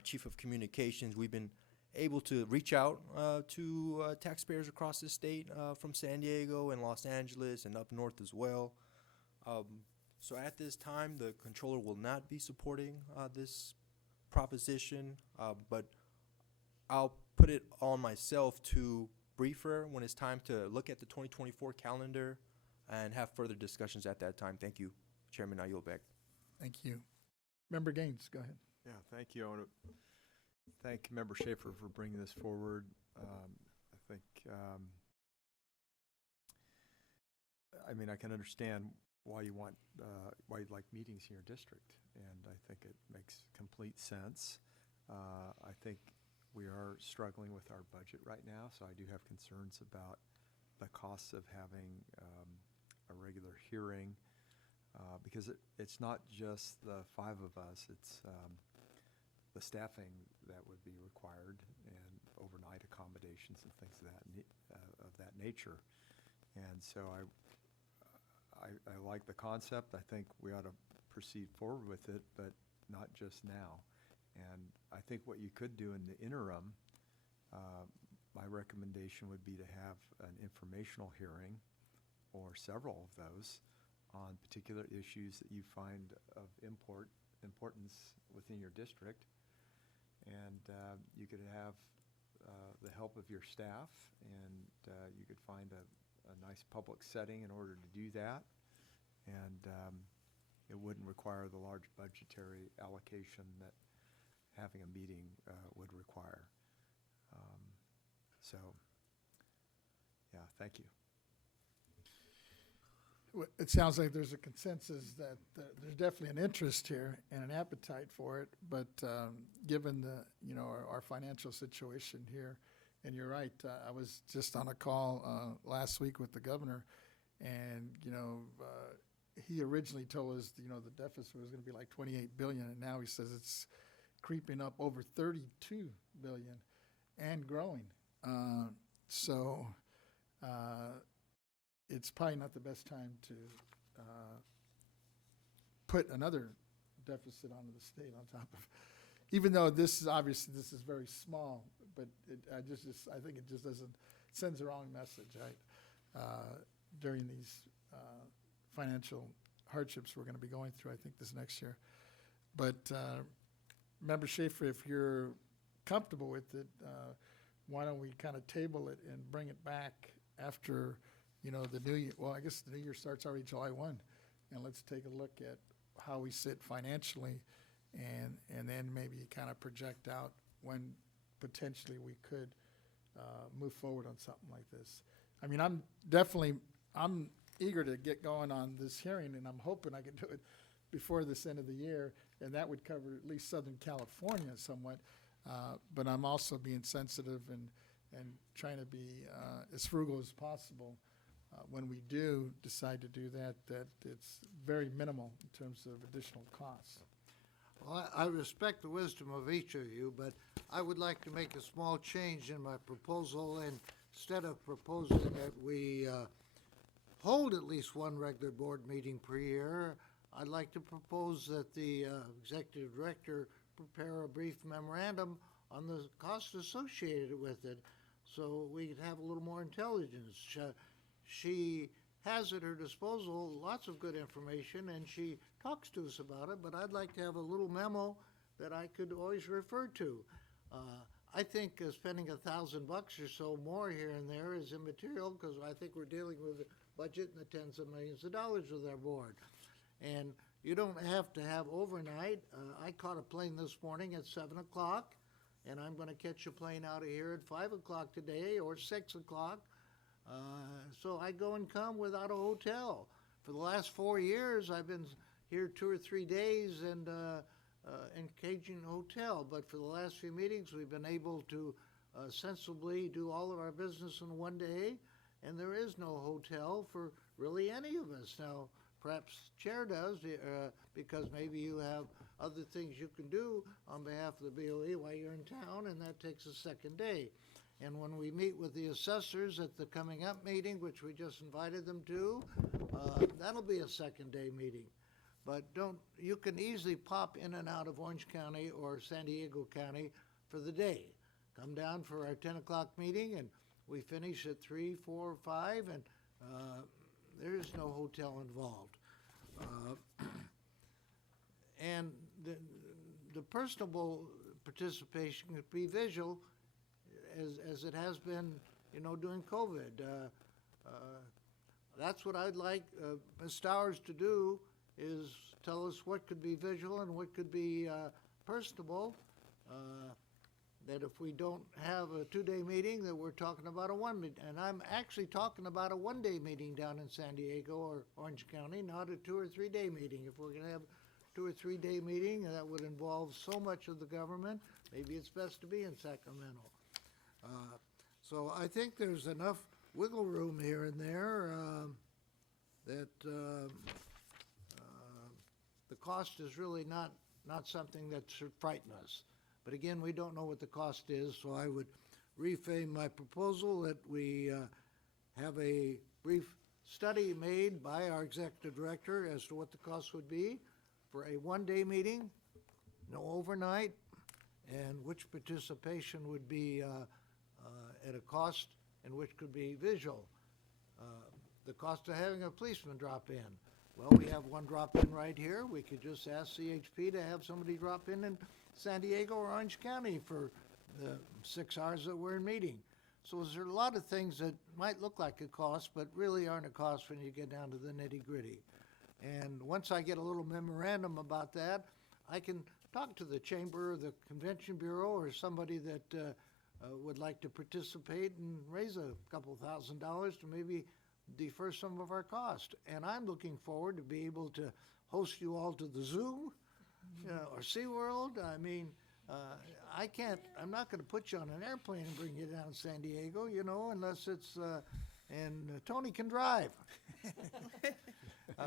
Chief of Communications, we've been able to reach out to taxpayers across the state, from San Diego and Los Angeles and up north as well. So at this time, the Controller will not be supporting this proposition, but I'll put it on myself to brief her when it's time to look at the 2024 calendar and have further discussions at that time. Thank you, Chairman. I yield back. Thank you. Member Gaines, go ahead. Yeah, thank you. I want to thank Member Schaefer for bringing this forward. I think, I can understand why you'd like meetings in your district, and I think it makes complete sense. I think we are struggling with our budget right now, so I do have concerns about the costs of having a regular hearing, because it's not just the 5 of us, it's the staffing that would be required and overnight accommodations and things of that nature. And so I like the concept. I think we ought to proceed forward with it, but not just now. And I think what you could do in the interim, my recommendation would be to have an informational hearing or several of those on particular issues that you find of importance within your district. And you could have the help of your staff, and you could find a nice public setting in order to do that. And it wouldn't require the large budgetary allocation that having a meeting would require. So, yeah, thank you. It sounds like there's a consensus that there's definitely an interest here and an appetite for it, but given our financial situation here, and you're right, I was just on a call last week with the governor, and he originally told us the deficit was going to be like 28 billion, and now he says it's creeping up over 32 billion and growing. So it's probably not the best time to put another deficit onto the state on top of, even though this is very small, but I think it just sends the wrong message, right? During these financial hardships we're going to be going through, I think, this next year. But Member Schaefer, if you're comfortable with it, why don't we kind of table it and bring it back after, the new year? Well, I guess the new year starts already July 1, and let's take a look at how we sit financially, and then maybe kind of project out when potentially we could move forward on something like this. I mean, I'm eager to get going on this hearing, and I'm hoping I can do it before this end of the year, and that would cover at least Southern California somewhat. But I'm also being sensitive and trying to be as frugal as possible when we do decide to do that it's very minimal in terms of additional costs. Well, I respect the wisdom of each of you, but I would like to make a small change in my proposal. And instead of proposing that we hold at least one regular board meeting per year, I'd like to propose that the executive director prepare a brief memorandum on the costs associated with it, so we could have a little more intelligence. She has at her disposal lots of good information, and she talks to us about it, but I'd like to have a little memo that I could always refer to. I think spending $1,000 or so more here and there is immaterial, because I think we're dealing with a budget in the tens of millions of dollars with our board. And you don't have to have overnight. I caught a plane this morning at 7 o'clock, and I'm going to catch a plane out of here at 5 o'clock today or 6 o'clock. So I go and come without a hotel. For the last 4 years, I've been here 2 or 3 days and engaging a hotel. But for the last few meetings, we've been able to sensibly do all of our business in one day, and there is no hotel for really any of us. Now, perhaps Chair does, because maybe you have other things you can do on behalf of the BOE while you're in town, and that takes a second day. And when we meet with the assessors at the coming up meeting, which we just invited them to, that'll be a second day meeting. But you can easily pop in and out of Orange County or San Diego County for the day. Come down for our 10 o'clock meeting, and we finish at 3, 4, 5, and there is no hotel involved. And the personable participation could be visual, as it has been, during COVID. That's what I'd like Ms. Stowers to do, is tell us what could be visual and what could be personable. That if we don't have a 2-day meeting, that we're talking about a and I'm actually talking about a 1-day meeting down in San Diego or Orange County, not a 2 or 3 day meeting. If we're going to have a 2 or 3 day meeting, that would involve so much of the government. Maybe it's best to be in Sacramento. So I think there's enough wiggle room here and there that the cost is really not something that should frighten us. But again, we don't know what the cost is, so I would reframe my proposal that we have a brief study made by our executive director as to what the cost would be for a 1-day meeting, no overnight, and which participation would be at a cost and which could be visual. The cost of having a policeman drop in. Well, we have one drop in right here. We could just ask CHP to have somebody drop in San Diego or Orange County for the 6 hours that we're in meeting. So there's a lot of things that might look like a cost, but really aren't a cost when you get down to the nitty-gritty. And once I get a little memorandum about that, I can talk to the Chamber or the Convention Bureau or somebody that would like to participate and raise a couple $1,000s to maybe defer some of our cost. And I'm looking forward to be able to host you all to the zoo or SeaWorld. I mean, I'm not going to put you on an airplane and bring you down to San Diego, unless it's, and Tony can drive.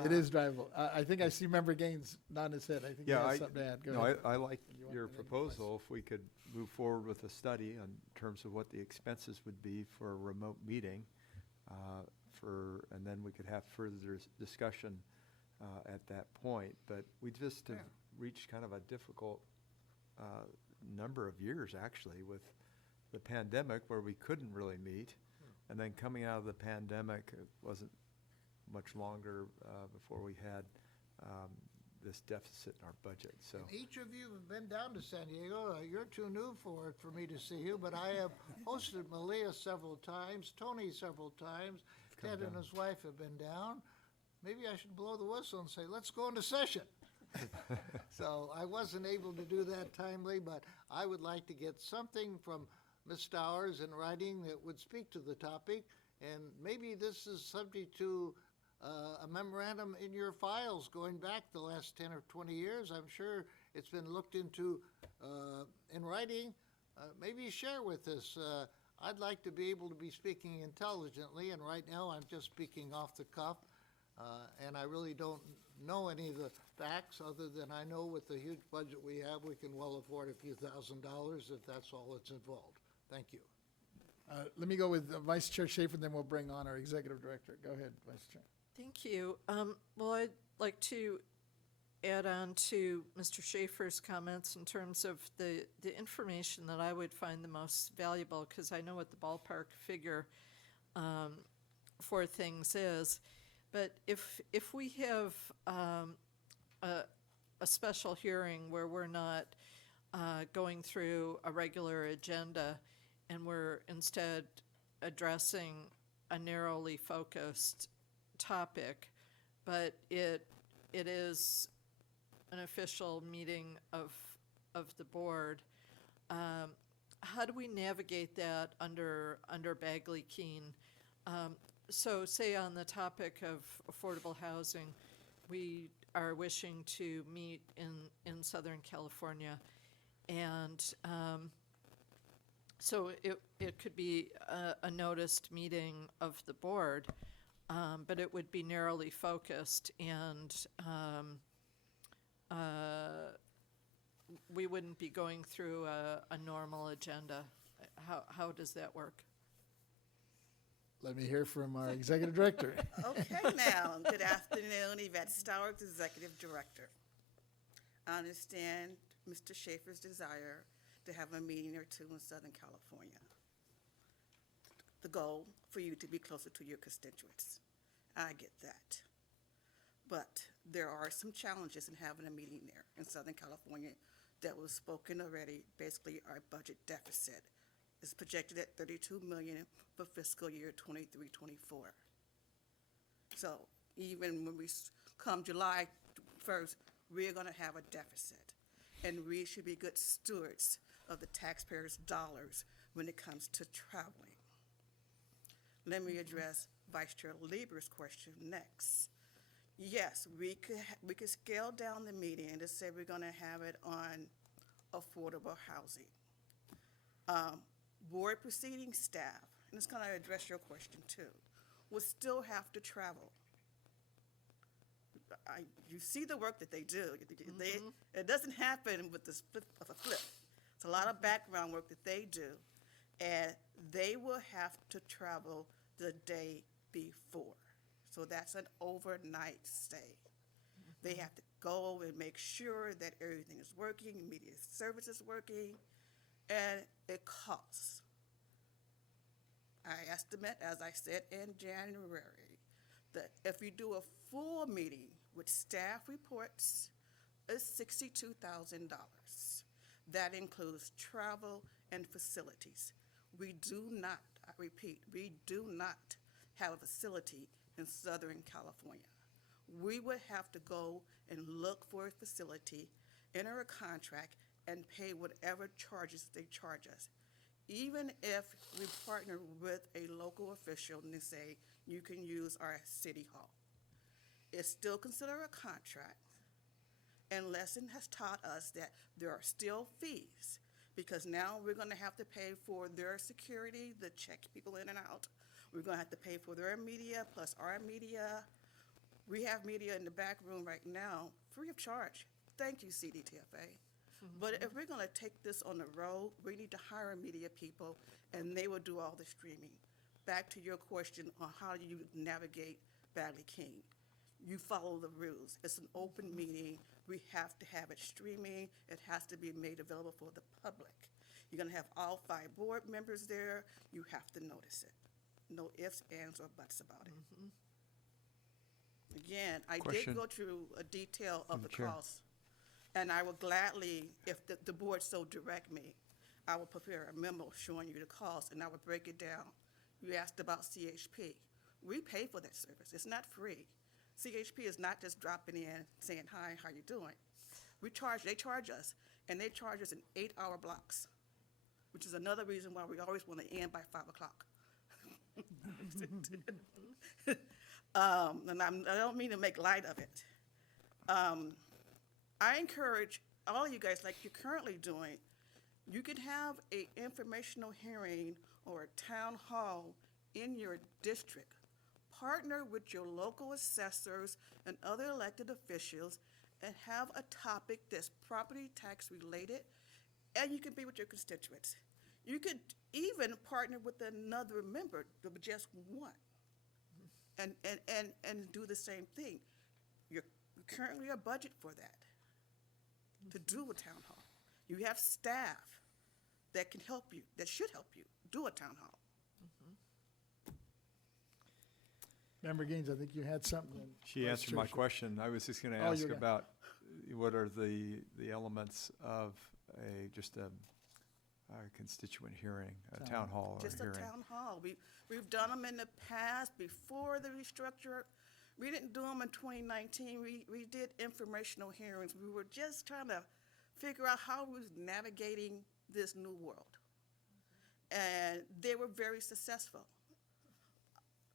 It is drivable. I think I see Member Gaines nodding his head. I think he has something to add. Go ahead. I like your proposal. If we could move forward with a study in terms of what the expenses would be for a remote meeting, and then we could have further discussion at that point. But we just have reached kind of a difficult number of years, actually, with the pandemic, where we couldn't really meet. And then coming out of the pandemic, it wasn't much longer before we had this deficit in our budget. So And each of you have been down to San Diego. You're too new for it for me to see you, but I have hosted Malia several times, Tony several times. come Ted and down. his wife have been down. Maybe I should blow the whistle and say, let's go into session. So I wasn't able to do that timely, but I would like to get something from Ms. Stowers in writing that would speak to the topic. And maybe this is subject to a memorandum in your files going back the last 10 or 20 years. I'm sure it's been looked into in writing. Maybe share with us. I'd like to be able to be speaking intelligently, and right now I'm just speaking off the cuff. And I really don't know any of the facts, other than I know with the huge budget we have, we can well afford a few $1,000s if that's all that's involved. Thank you. Let me go with Vice Chair Schaefer, then we'll bring on our Executive Director. Go ahead, Vice Chair. Thank you. Well, I'd like to add on to Mr. Schaefer's comments in terms of the information that I would find the most valuable, because I know what the ballpark figure for things is. But if we have a special hearing where we're not going through a regular agenda and we're instead addressing a narrowly focused topic, but it is an official meeting of the board, how do we navigate that under Bagley-Keene? So say on the topic of affordable housing, we are wishing to meet in Southern California. And so it could be a noticed meeting of the board, but it would be narrowly focused, and we wouldn't be going through a normal agenda. How does that work? Let me hear from our Executive Director. Okay, now, good afternoon, Yvette Stowers, Executive Director. I understand Mr. Schaefer's desire to have a meeting or two in Southern California. The goal for you to be closer to your constituents. I get that. But there are some challenges in having a meeting there in Southern California that was spoken already. Basically, our budget deficit is projected at $32 million for fiscal year 23-24. So even when we come July 1st, we're going to have a deficit. And we should be good stewards of the taxpayers' dollars when it comes to traveling. Let me address Vice Chair Lieber's question next. Yes, we could scale down the meeting and just say we're going to have it on affordable housing. Board proceeding staff, and it's going to address your question too, will still have to travel. You see the work that they do. It doesn't happen with the split of a flip. It's a lot of background work that they do, and they will have to travel the day before. So that's an overnight stay. They have to go and make sure that everything is working, media service is working, and it costs. I estimate, as I said in January, that if you do a full meeting with staff reports, it's $62,000. That includes travel and facilities. We do not, I repeat, we do not have a facility in Southern California. We would have to go and look for a facility, enter a contract, and pay whatever charges they charge us. Even if we partner with a local official and they say, you can use our city hall. It's still considered a contract, and lesson has taught us that there are still fees, because now we're going to have to pay for their security, the check people in and out. We're going to have to pay for their media plus our media. We have media in the back room right now, free of charge. Thank you, CDTFA. But if we're going to take this on the road, we need to hire media people, and they will do all the streaming. Back to your question on how you navigate Bagley-Keene. You follow the rules. It's an open meeting. We have to have it streaming. It has to be made available for the public. You're going to have all 5 board members there. You have to notice it. No ifs, ands, or buts about it. Again, I Question did go through a detail from of the the chair. costs, and I will gladly, if the board so direct me, I will prepare a memo showing you the cost, and I will break it down. You asked about CHP. We pay for that service. It's not free. CHP is not just dropping in, saying, hi, how you doing? They charge us, and they charge us in 8-hour blocks, which is another reason why we always want to end by 5 o'clock. And I don't mean to make light of it. I encourage all of you guys, like you're currently doing, you could have a informational hearing or a town hall in your district. Partner with your local assessors and other elected officials and have a topic that's property tax related, and you can be with your constituents. You could even partner with another member, just one, and do the same thing. You currently a budget for that, to do a town hall. You have staff that can help you, that should help you do a town hall. Member Gaines, I think you had something. She Vice answered my Chair. question. I was just going to Oh, ask you're gonna- about what are the elements of just a constituent hearing, a town hall or Just a hearing? town hall. We've done them in the past before the restructure. We didn't do them in 2019. We did informational hearings. We were just trying to figure out how we was navigating this new world. And they were very successful.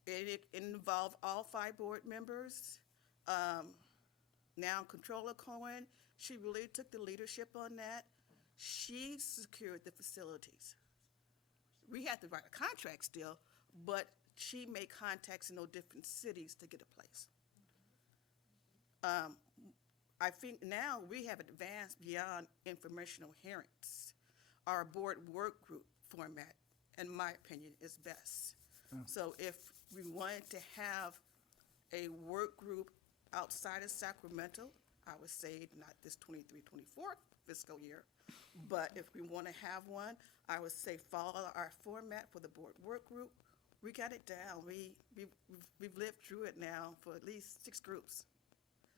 It involved all 5 board members. Now Controller Cohen, she really took the leadership on that. She secured the facilities. We had to write a contract still, but she made contacts in those different cities to get a place. I think now we have advanced beyond informational hearings. Our board work group format, in my opinion, is best. So if we wanted to have a work group outside of Sacramento, I would say not this 23-24 fiscal year, but if we want to have one, I would say follow our format for the board work group. We got it down. We've lived through it now for at least 6 groups.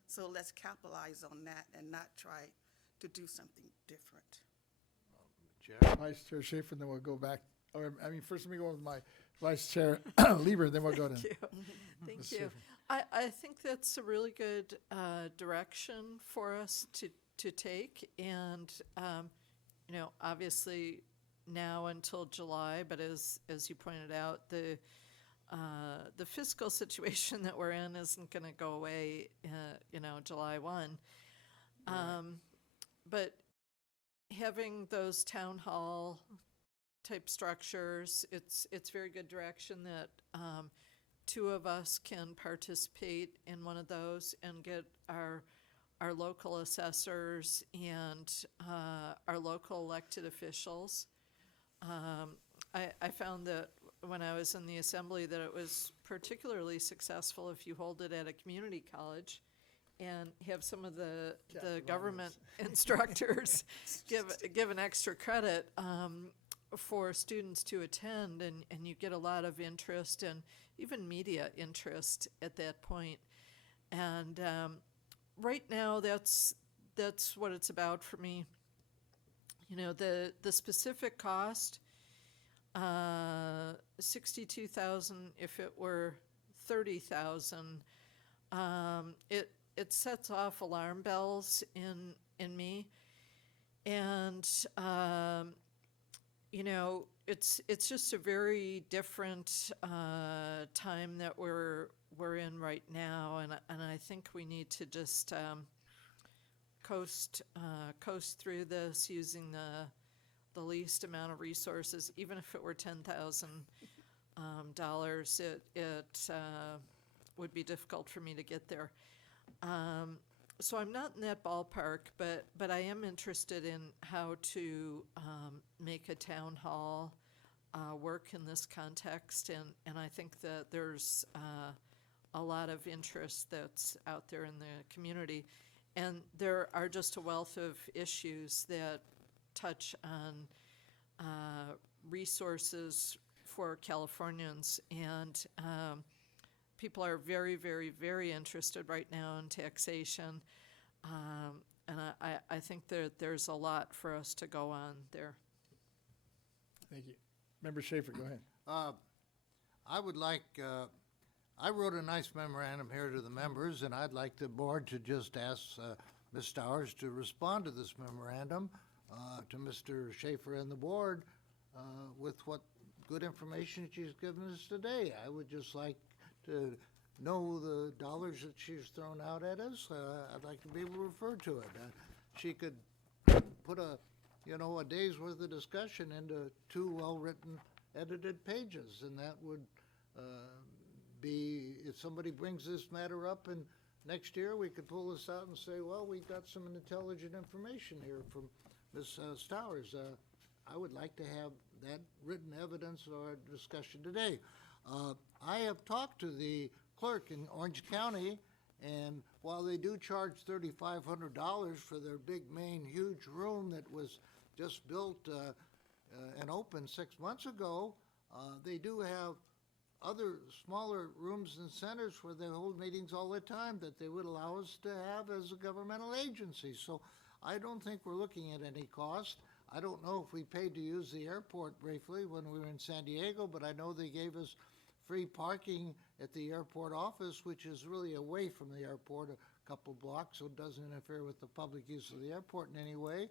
So let's capitalize on that and not try to do something different. Vice Chair Schaefer, then we'll go back. First let me go with my Vice Chair Lieber, then we'll go to. Thank you. Thank Ms. you. Schaefer. I think that's a really good direction for us to take. And, obviously now until July, but as you pointed out, the fiscal situation that we're in isn't going to go away, July 1. But having those town hall type structures, it's very good direction that 2 of us can participate in one of those and get our local assessors and our local elected officials. I found that when I was in the assembly that it was particularly successful if you hold it at a community college and have some of the government instructors give an extra credit for students to attend, and you get a lot of interest and even media interest at that point. And right now, that's what it's about for me. The specific cost, $62,000. If it were $30,000, it sets off alarm bells in me, and it's just a very different time that we're in right now, and I think we need to just coast through this using the least amount of resources. Even if it were $10,000, it would be difficult for me to get there. So I'm not in that ballpark, but I am interested in how to make a town hall work in this context, and I think that there's a lot of interest that's out there in the community, and there are just a wealth of issues that touch on resources for Californians, and people are very, very, very interested right now in taxation. And I think there's a lot for us to go on there. Thank you. Member Schaefer, go ahead. I would like, I wrote a nice memorandum here to the members, and I'd like the board to just ask Ms. Stowers to respond to this memorandum to Mr. Schaefer and the board with what good information she's given us today. I would just like to know the dollars that she's thrown out at us. I'd like to be able to refer to it. She could put a day's worth of discussion into 2 well-written, edited pages, and that would be, if somebody brings this matter up and next year, we could pull this out and say, well, we got some intelligent information here from Ms. Stowers. I would like to have that written evidence or discussion today. I have talked to the clerk in Orange County, and while they do charge $3,500 for their big main huge room that was just built and opened 6 months ago, they do have other smaller rooms and centers where they hold meetings all the time that they would allow us to have as a governmental agency. So I don't think we're looking at any cost. I don't know if we paid to use the airport briefly when we were in San Diego, but I know they gave us free parking at the airport office, which is really away from the airport a couple blocks, so it doesn't interfere with the public use of the airport in any way.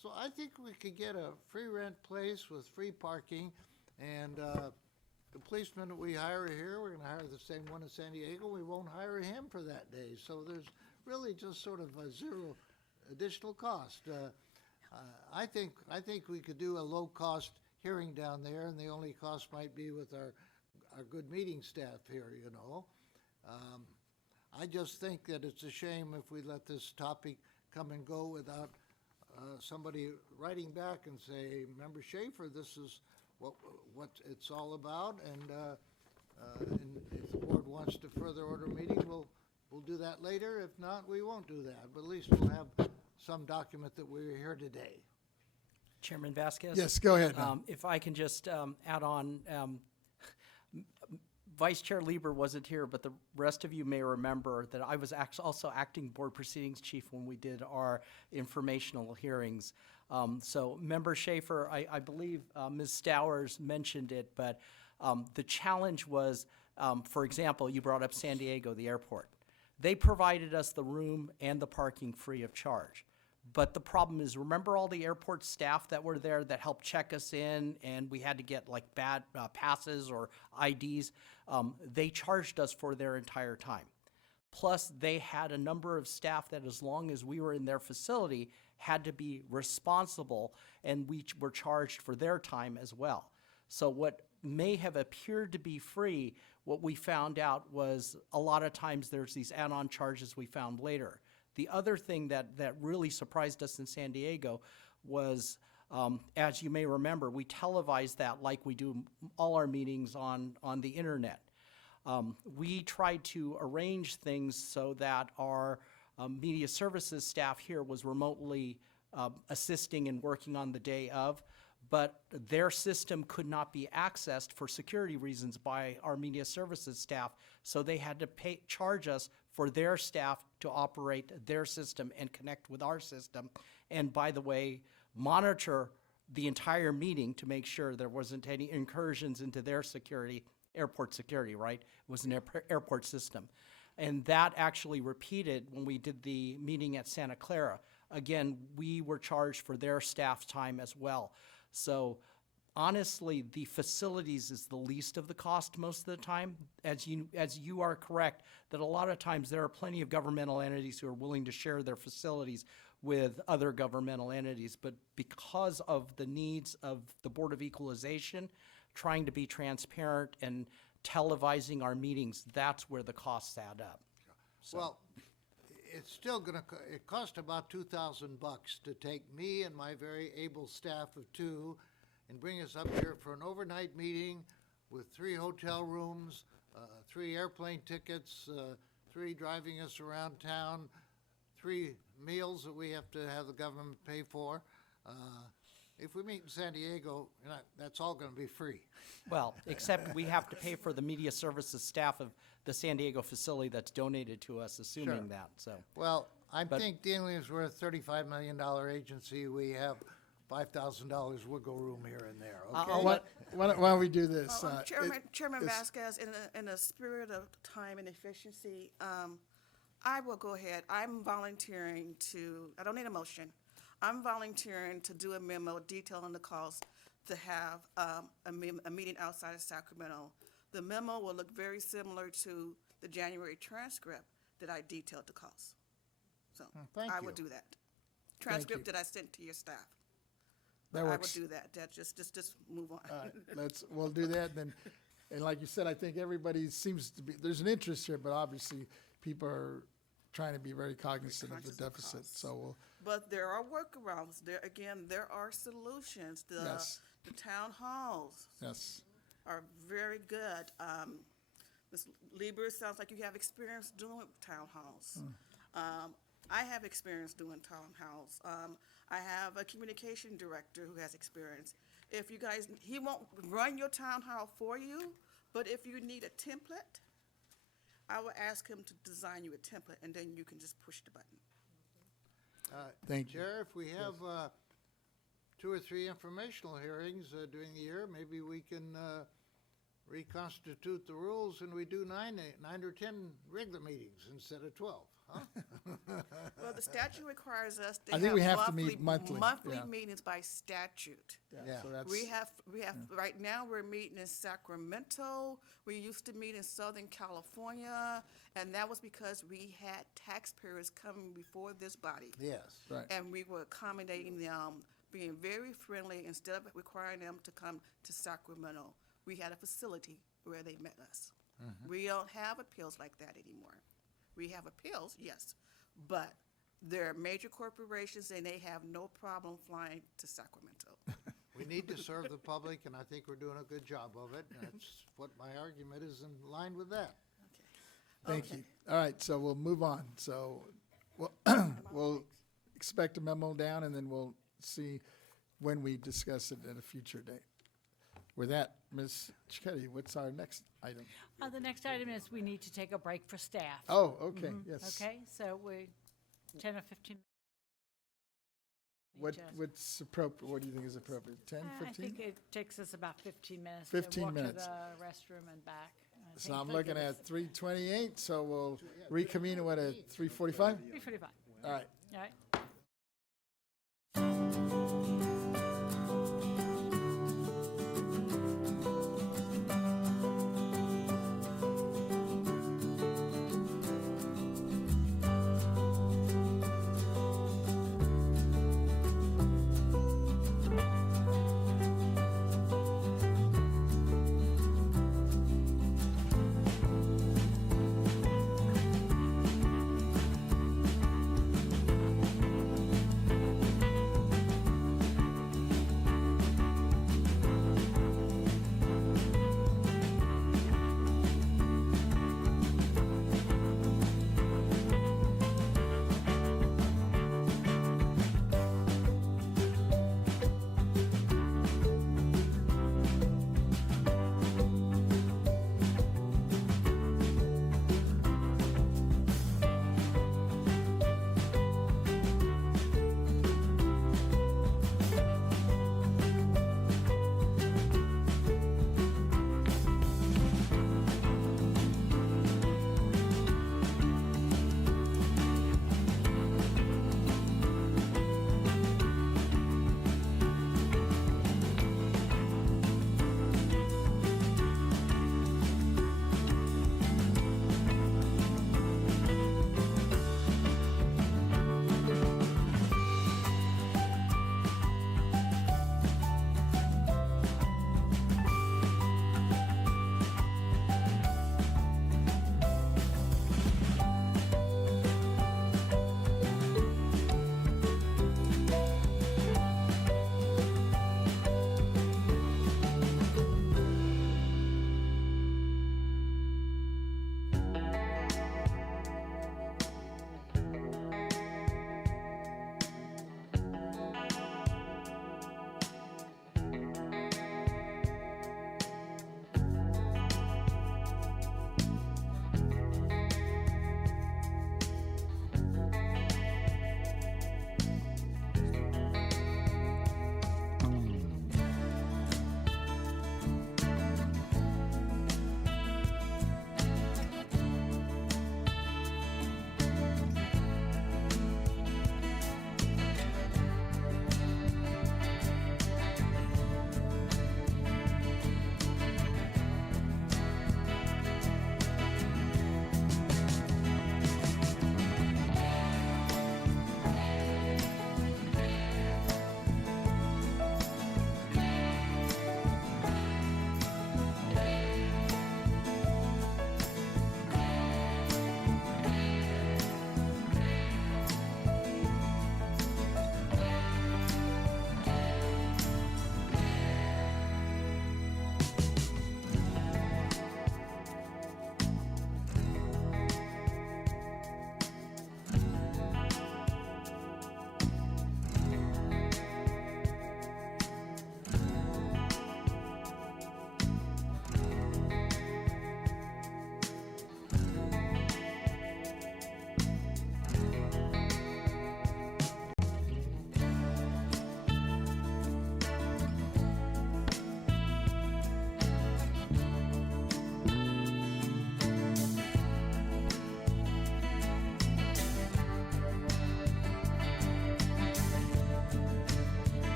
So I think we could get a free rent place with free parking, and the policeman that we hire here, we're going to hire the same one in San Diego. We won't hire him for that day. So there's really just sort of a zero additional cost. I think we could do a low-cost hearing down there, and the only cost might be with our good meeting staff here, you know. I just think that it's a shame if we let this topic come and go without somebody writing back and say, Member Schaefer, this is what it's all about, and if the board wants to further order meeting, we'll do that later. If not, we won't do that, but at least we'll have some document that we're here today. Chairman Vasquez? Yes, go ahead. If I can just add on, Vice Chair Lieber wasn't here, but the rest of you may remember that I was also acting board proceedings chief when we did our informational hearings. So Member Schaefer, I believe Ms. Stowers mentioned it, but the challenge was, for example, you brought up San Diego, the airport. They provided us the room and the parking free of charge. But the problem is, remember all the airport staff that were there that helped check us in, and we had to get like bad passes or IDs? They charged us for their entire time. Plus, they had a number of staff that, as long as we were in their facility, had to be responsible, and we were charged for their time as well. So what may have appeared to be free, what we found out was a lot of times there's these add-on charges we found later. The other thing that really surprised us in San Diego was, as you may remember, we televised that like we do all our meetings on the internet. We tried to arrange things so that our media services staff here was remotely assisting and working on the day of, but their system could not be accessed for security reasons by our media services staff, so they had to charge us for their staff to operate their system and connect with our system, and by the way, monitor the entire meeting to make sure there wasn't any incursions into their security, airport security, right? It was an airport system. And that actually repeated when we did the meeting at Santa Clara. Again, we were charged for their staff time as well. So honestly, the facilities is the least of the cost most of the time. As you are correct, that a lot of times there are plenty of governmental entities who are willing to share their facilities with other governmental entities, but because of the needs of the Board of Equalization, trying to be transparent and televising our meetings, that's where the costs add up. So. Well, it's still it cost about $2,000 to take me and my very able staff of 2 and bring us up here for an overnight meeting with 3 hotel rooms, 3 airplane tickets, 3 driving us around town, 3 meals that we have to have the government pay for. if we meet in San Diego, that's all gonna be free. Well, except we have to pay for the media services staff of the San Diego facility that's donated to us, Sure. assuming that, so. Well, I But- think Dingley's we're a $35 million agency. We have $5,000 wiggle room here and there, okay? I'll Why don't we do this? Chairman is- Vasquez, in the spirit of time and efficiency, I will go ahead. I'm volunteering to, I don't need a motion. I'm volunteering to do a memo detailing the cost to have a meeting outside of Sacramento. The memo will look very similar to the January transcript that I detailed the cost. So thank I you. will do that. Transcript you. that I sent to your staff. That I will works. do that. Just move on. All right, we'll do that then. And like you said, I think everybody seems to be, there's an interest here, but obviously people are trying to be very cognizant of the Conscious of deficit, costs. so we'll, But there are workarounds. There are solutions. Yes. The town halls yes. are very good. Ms. Lieber, sounds like you have experience doing town halls. I have experience doing town halls. I have a communication director who has experience. If you guys, he won't run your town hall for you, but if you need a template, I will ask him to design you a template, and then you can just push the button. Thank you. Chair, if we have 2 or 3 informational hearings during the year, maybe we can reconstitute the rules and we do 9 or 10 regular meetings instead of 12, huh? Well, the statute requires us to I think we have to meet monthly, monthly yeah. meetings by statute. Yeah. So that's, We have, right now, we're meeting in Sacramento. We used to meet in Southern California, and that was because we had taxpayers coming before this body. Yes. right. And we were accommodating them, being very friendly, instead of requiring them to come to Sacramento. We had a facility where they met us. We don't have appeals like that anymore. We have appeals, yes, but they're major corporations and they have no problem flying to Sacramento. We need to serve the public, and I think we're doing a good job of it. That's what my argument is in line with that. Thank you. All right, so we'll move on. So we'll expect a memo down and then we'll see when we discuss it at a future date. With that, Ms. Cicchetti, what's our next item? The next item is we need to take a break for staff. Oh, okay, yes. Okay, so we, 10 or 15. What's appropriate, what do you think is appropriate? 10, I 15? think it takes us about 15 minutes. 15 to minutes. walk to the restroom and back. I So think I'm we'll looking give at us 3:28, so we'll reconvene at what, at 3:45? 3:45. All right. All right.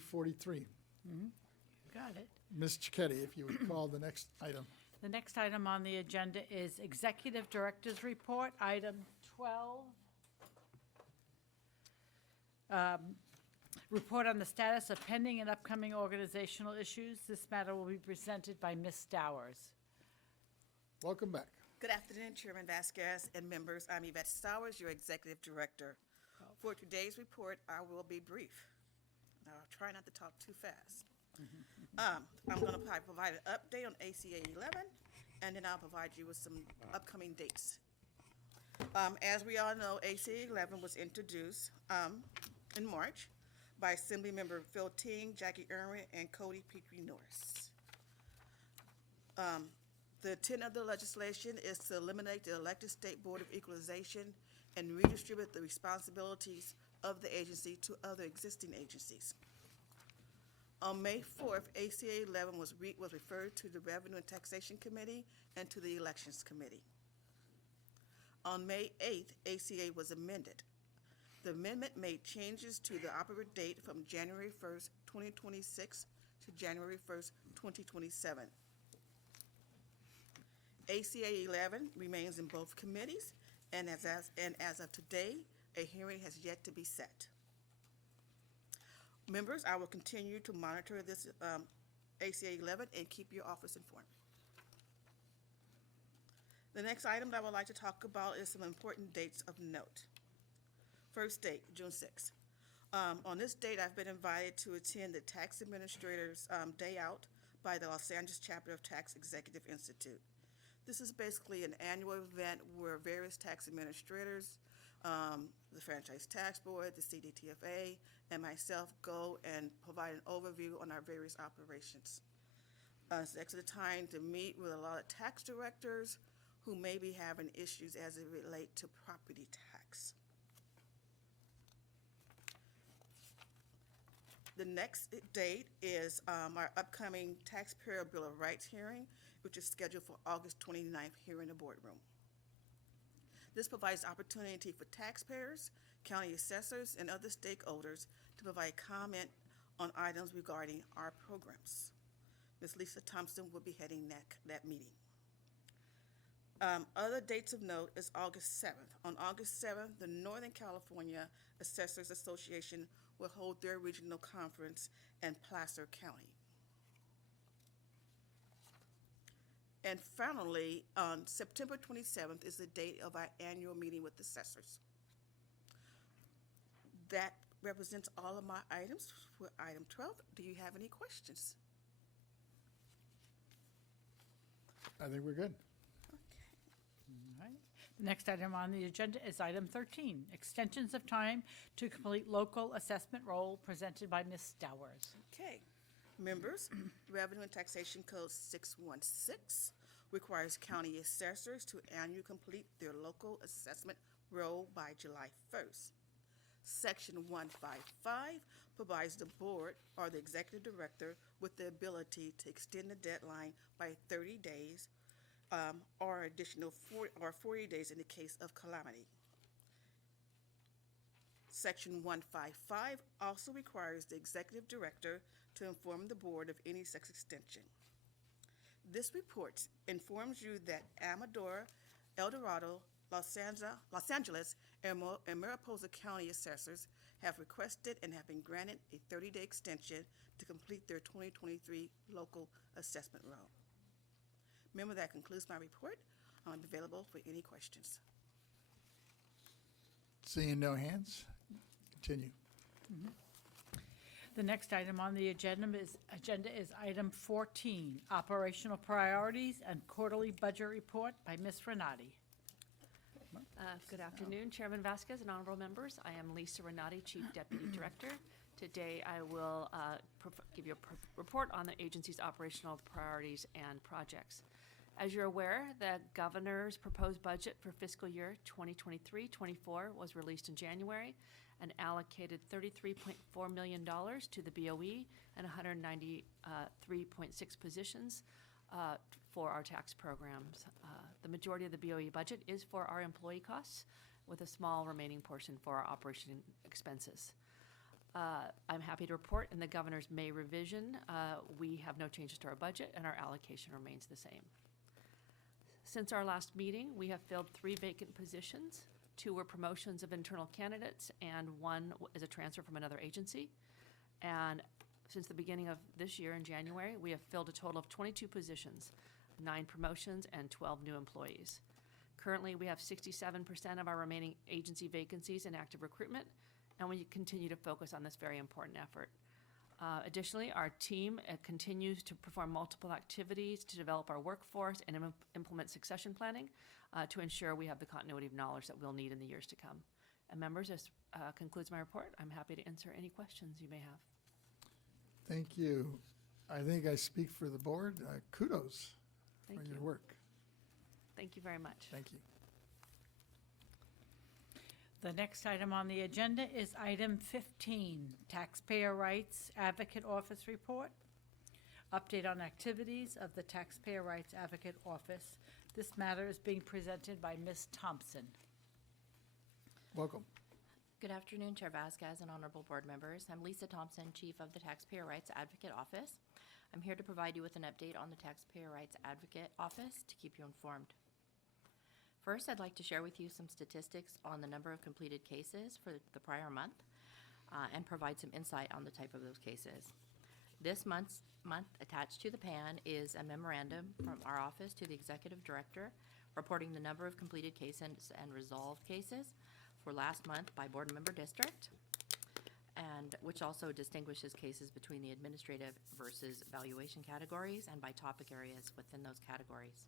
343. Got it. Ms. Cicchetti, if you would call the next item. The next item on the agenda is Executive Director's Report, item 12. Report on the status of pending and upcoming organizational issues. This matter will be presented by Ms. Stowers. Welcome back. Good afternoon, Chairman Vasquez and members. I'm Yvette Stowers, your Executive Director. For today's report, I will be brief. Now, I'll try not to talk too fast. I'm going to provide an update on ACA 11, and then I'll provide you with some upcoming dates. As we all know, ACA 11 was introduced in March by Assemblymember Phil Ting, Jackie Irwin, and Cody Petrie Norris. The intent of the legislation is to eliminate the elected State Board of Equalization and redistribute the responsibilities of the agency to other existing agencies. On May 4th, ACA 11 was referred to the Revenue and Taxation Committee and to the Elections Committee. On May 8th, ACA was amended. The amendment made changes to the operative date from January 1st, 2026 to January 1st, 2027. ACA 11 remains in both committees, and as of today, a hearing has yet to be set. Members, I will continue to monitor this ACA 11 and keep your office informed. The next item that I would like to talk about is some important dates of note. First date, June 6th. On this date, I've been invited to attend the Tax Administrators Day Out by the Los Angeles chapter of Tax Executive Institute. This is basically an annual event where various tax administrators, the Franchise Tax Board, the CDTFA, and myself go and provide an overview on our various operations. It's excellent time to meet with a lot of tax directors who may be having issues as it relates to property tax. The next date is our upcoming Taxpayer Bill of Rights hearing, which is scheduled for August 29th here in the boardroom. This provides opportunity for taxpayers, county assessors, and other stakeholders to provide comment on items regarding our programs. Ms. Lisa Thompson will be heading that meeting. Other dates of note is August 7th. On August 7th, the Northern California Assessors Association will hold their regional conference in Placer County. And finally, on September 27th is the date of our annual meeting with assessors. That represents all of my items for item 12. Do you have any questions? I think we're good. All right. The next item on the agenda is item 13, extensions of time to complete local assessment role, presented by Ms. Stowers. Okay. Members, Revenue and Taxation Code 616 requires county assessors to annually complete their local assessment role by July 1st. Section 155 provides the board or the executive director with the ability to extend the deadline by 30 days or additional 40 days in the case of calamity. Section 155 also requires the executive director to inform the board of any such extension. This report informs you that Amador, El Dorado, Los Angeles, and Mariposa County assessors have requested and have been granted a 30-day extension to complete their 2023 local assessment role. Remember, that concludes my report. I'm available for any questions. Seeing no hands, continue. The next item on the agenda is item 14, operational priorities and quarterly budget report by Ms. Renati. Good afternoon, Chairman Vasquez and honorable members. I am Lisa Renati, Chief Deputy Director. Today I will give you a report on the agency's operational priorities and projects. As you're aware, the governor's proposed budget for fiscal year 2023-24 was released in January and allocated $33.4 million to the BOE and 193.6 positions for our tax programs. The majority of the BOE budget is for our employee costs, with a small remaining portion for our operation expenses. I'm happy to report in the governor's May revision, we have no changes to our budget and our allocation remains the same. Since our last meeting, we have filled 3 vacant positions. 2 were promotions of internal candidates and 1 is a transfer from another agency. And since the beginning of this year in January, we have filled a total of 22 positions, 9 promotions and 12 new employees. Currently, we have 67% of our remaining agency vacancies in active recruitment, and we continue to focus on this very important effort. Additionally, our team continues to perform multiple activities to develop our workforce and implement succession planning to ensure we have the continuity of knowledge that we'll need in the years to come. And members, this concludes my report. I'm happy to answer any questions you may have. Thank you. I think I speak for the board. Kudos Thank for you. your work. Thank you very much. Thank you. The next item on the agenda is item 15, Taxpayer Rights Advocate Office Report. Update on activities of the Taxpayer Rights Advocate Office. This matter is being presented by Ms. Thompson. Welcome. Good afternoon, Chair Vasquez and honorable board members. I'm Lisa Thompson, Chief of the Taxpayer Rights Advocate Office. I'm here to provide you with an update on the Taxpayer Rights Advocate Office to keep you informed. First, I'd like to share with you some statistics on the number of completed cases for the prior month and provide some insight on the type of those cases. This month attached to the PAN is a memorandum from our office to the Executive Director reporting the number of completed cases and resolved cases for last month by board member district, and which also distinguishes cases between the administrative versus valuation categories and by topic areas within those categories.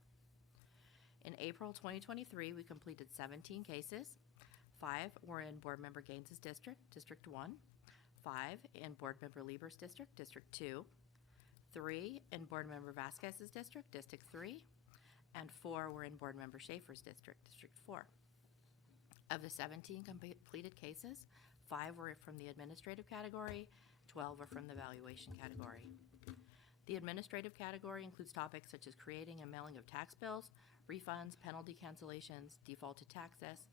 In April 2023, we completed 17 cases. 5 were in Board Member Gaines's district, District 1. 5 in Board Member Lieber's district, District 2. 3 in Board Member Vasquez's district, District 3. And 4 were in Board Member Schaefer's district, District 4. Of the 17 completed cases, 5 were from the administrative category, 12 were from the valuation category. The administrative category includes topics such as creating and mailing of tax bills, refunds, penalty cancellations, defaulted taxes,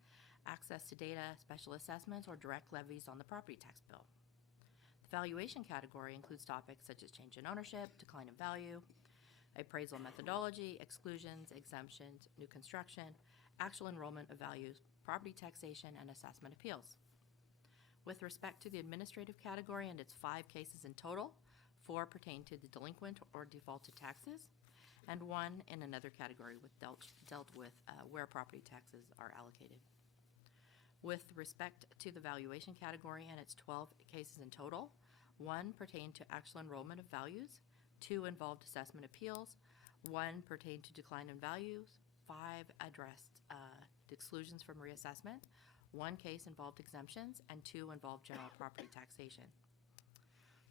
access to data, special assessments, or direct levies on the property tax bill. The valuation category includes topics such as change in ownership, decline in value, appraisal methodology, exclusions, exemptions, new construction, actual enrollment of values, property taxation, and assessment appeals. With respect to the administrative category and its 5 cases in total, 4 pertain to the delinquent or defaulted taxes, and 1 in another category with dealt with where property taxes are allocated. With respect to the valuation category and its 12 cases in total, 1 pertained to actual enrollment of values, 2 involved assessment appeals, 1 pertained to decline in values, 5 addressed exclusions from reassessment, 1 case involved exemptions, and 2 involved general property taxation.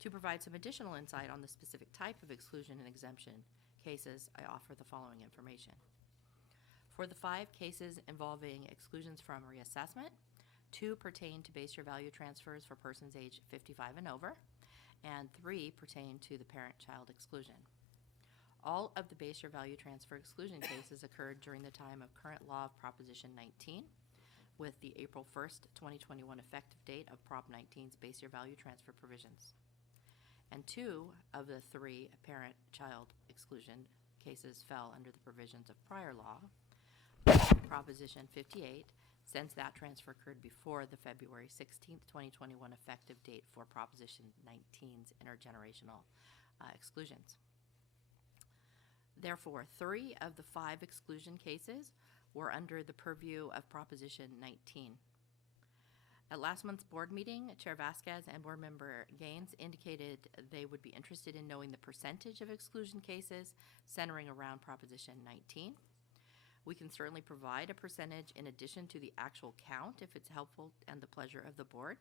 To provide some additional insight on the specific type of exclusion and exemption cases, I offer the following information. For the 5 cases involving exclusions from reassessment, 2 pertain to base year value transfers for persons aged 55 and over, and 3 pertain to the parent-child exclusion. All of the base year value transfer exclusion cases occurred during the time of current law of Proposition 19, with the April 1st, 2021 effective date of Prop 19's base year value transfer provisions. And 2 of the 3 parent-child exclusion cases fell under the provisions of prior law, Proposition 58, since that transfer occurred before the February 16th, 2021 effective date for Proposition 19's intergenerational exclusions. Therefore, 3 of the 5 exclusion cases were under the purview of Proposition 19. At last month's board meeting, Chair Vasquez and Board Member Gaines indicated they would be interested in knowing the percentage of exclusion cases centering around Proposition 19. We can certainly provide a percentage in addition to the actual count if it's helpful and the pleasure of the board.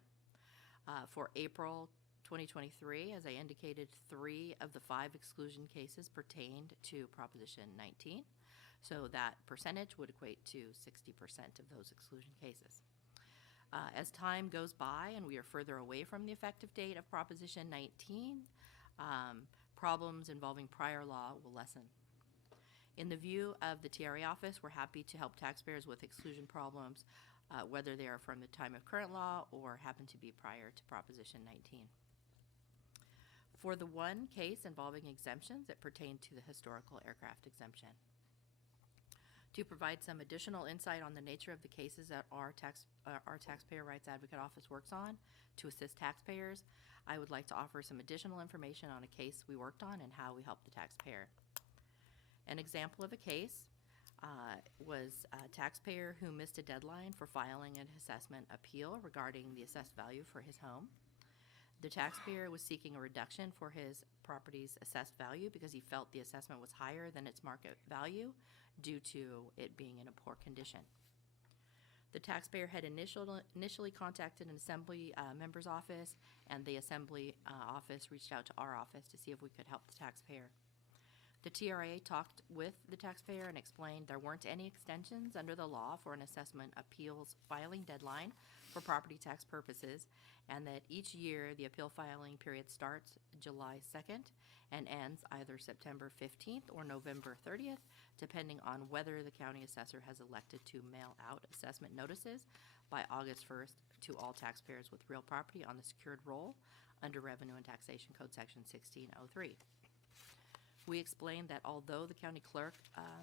For April 2023, as I indicated, 3 of the 5 exclusion cases pertained to Proposition 19. So that percentage would equate to 60% of those exclusion cases. As time goes by and we are further away from the effective date of Proposition 19, problems involving prior law will lessen. In the view of the TRA office, we're happy to help taxpayers with exclusion problems whether they are from the time of current law or happen to be prior to Proposition 19. For the one case involving exemptions, it pertained to the historical aircraft exemption. To provide some additional insight on the nature of the cases that our Taxpayer Rights Advocate Office works on to assist taxpayers, I would like to offer some additional information on a case we worked on and how we helped the taxpayer. An example of a case was a taxpayer who missed a deadline for filing an assessment appeal regarding the assessed value for his home. The taxpayer was seeking a reduction for his property's assessed value because he felt the assessment was higher than its market value due to it being in a poor condition. The taxpayer had initially contacted an assembly member's office, and the assembly office reached out to our office to see if we could help the taxpayer. The TRA talked with the taxpayer and explained there weren't any extensions under the law for an assessment appeals filing deadline for property tax purposes, and that each year the appeal filing period starts July 2nd and ends either September 15th or November 30th, depending on whether the county assessor has elected to mail out assessment notices by August 1st to all taxpayers with real property on the secured roll under Revenue and Taxation Code Section 1603. We explained that although the county clerk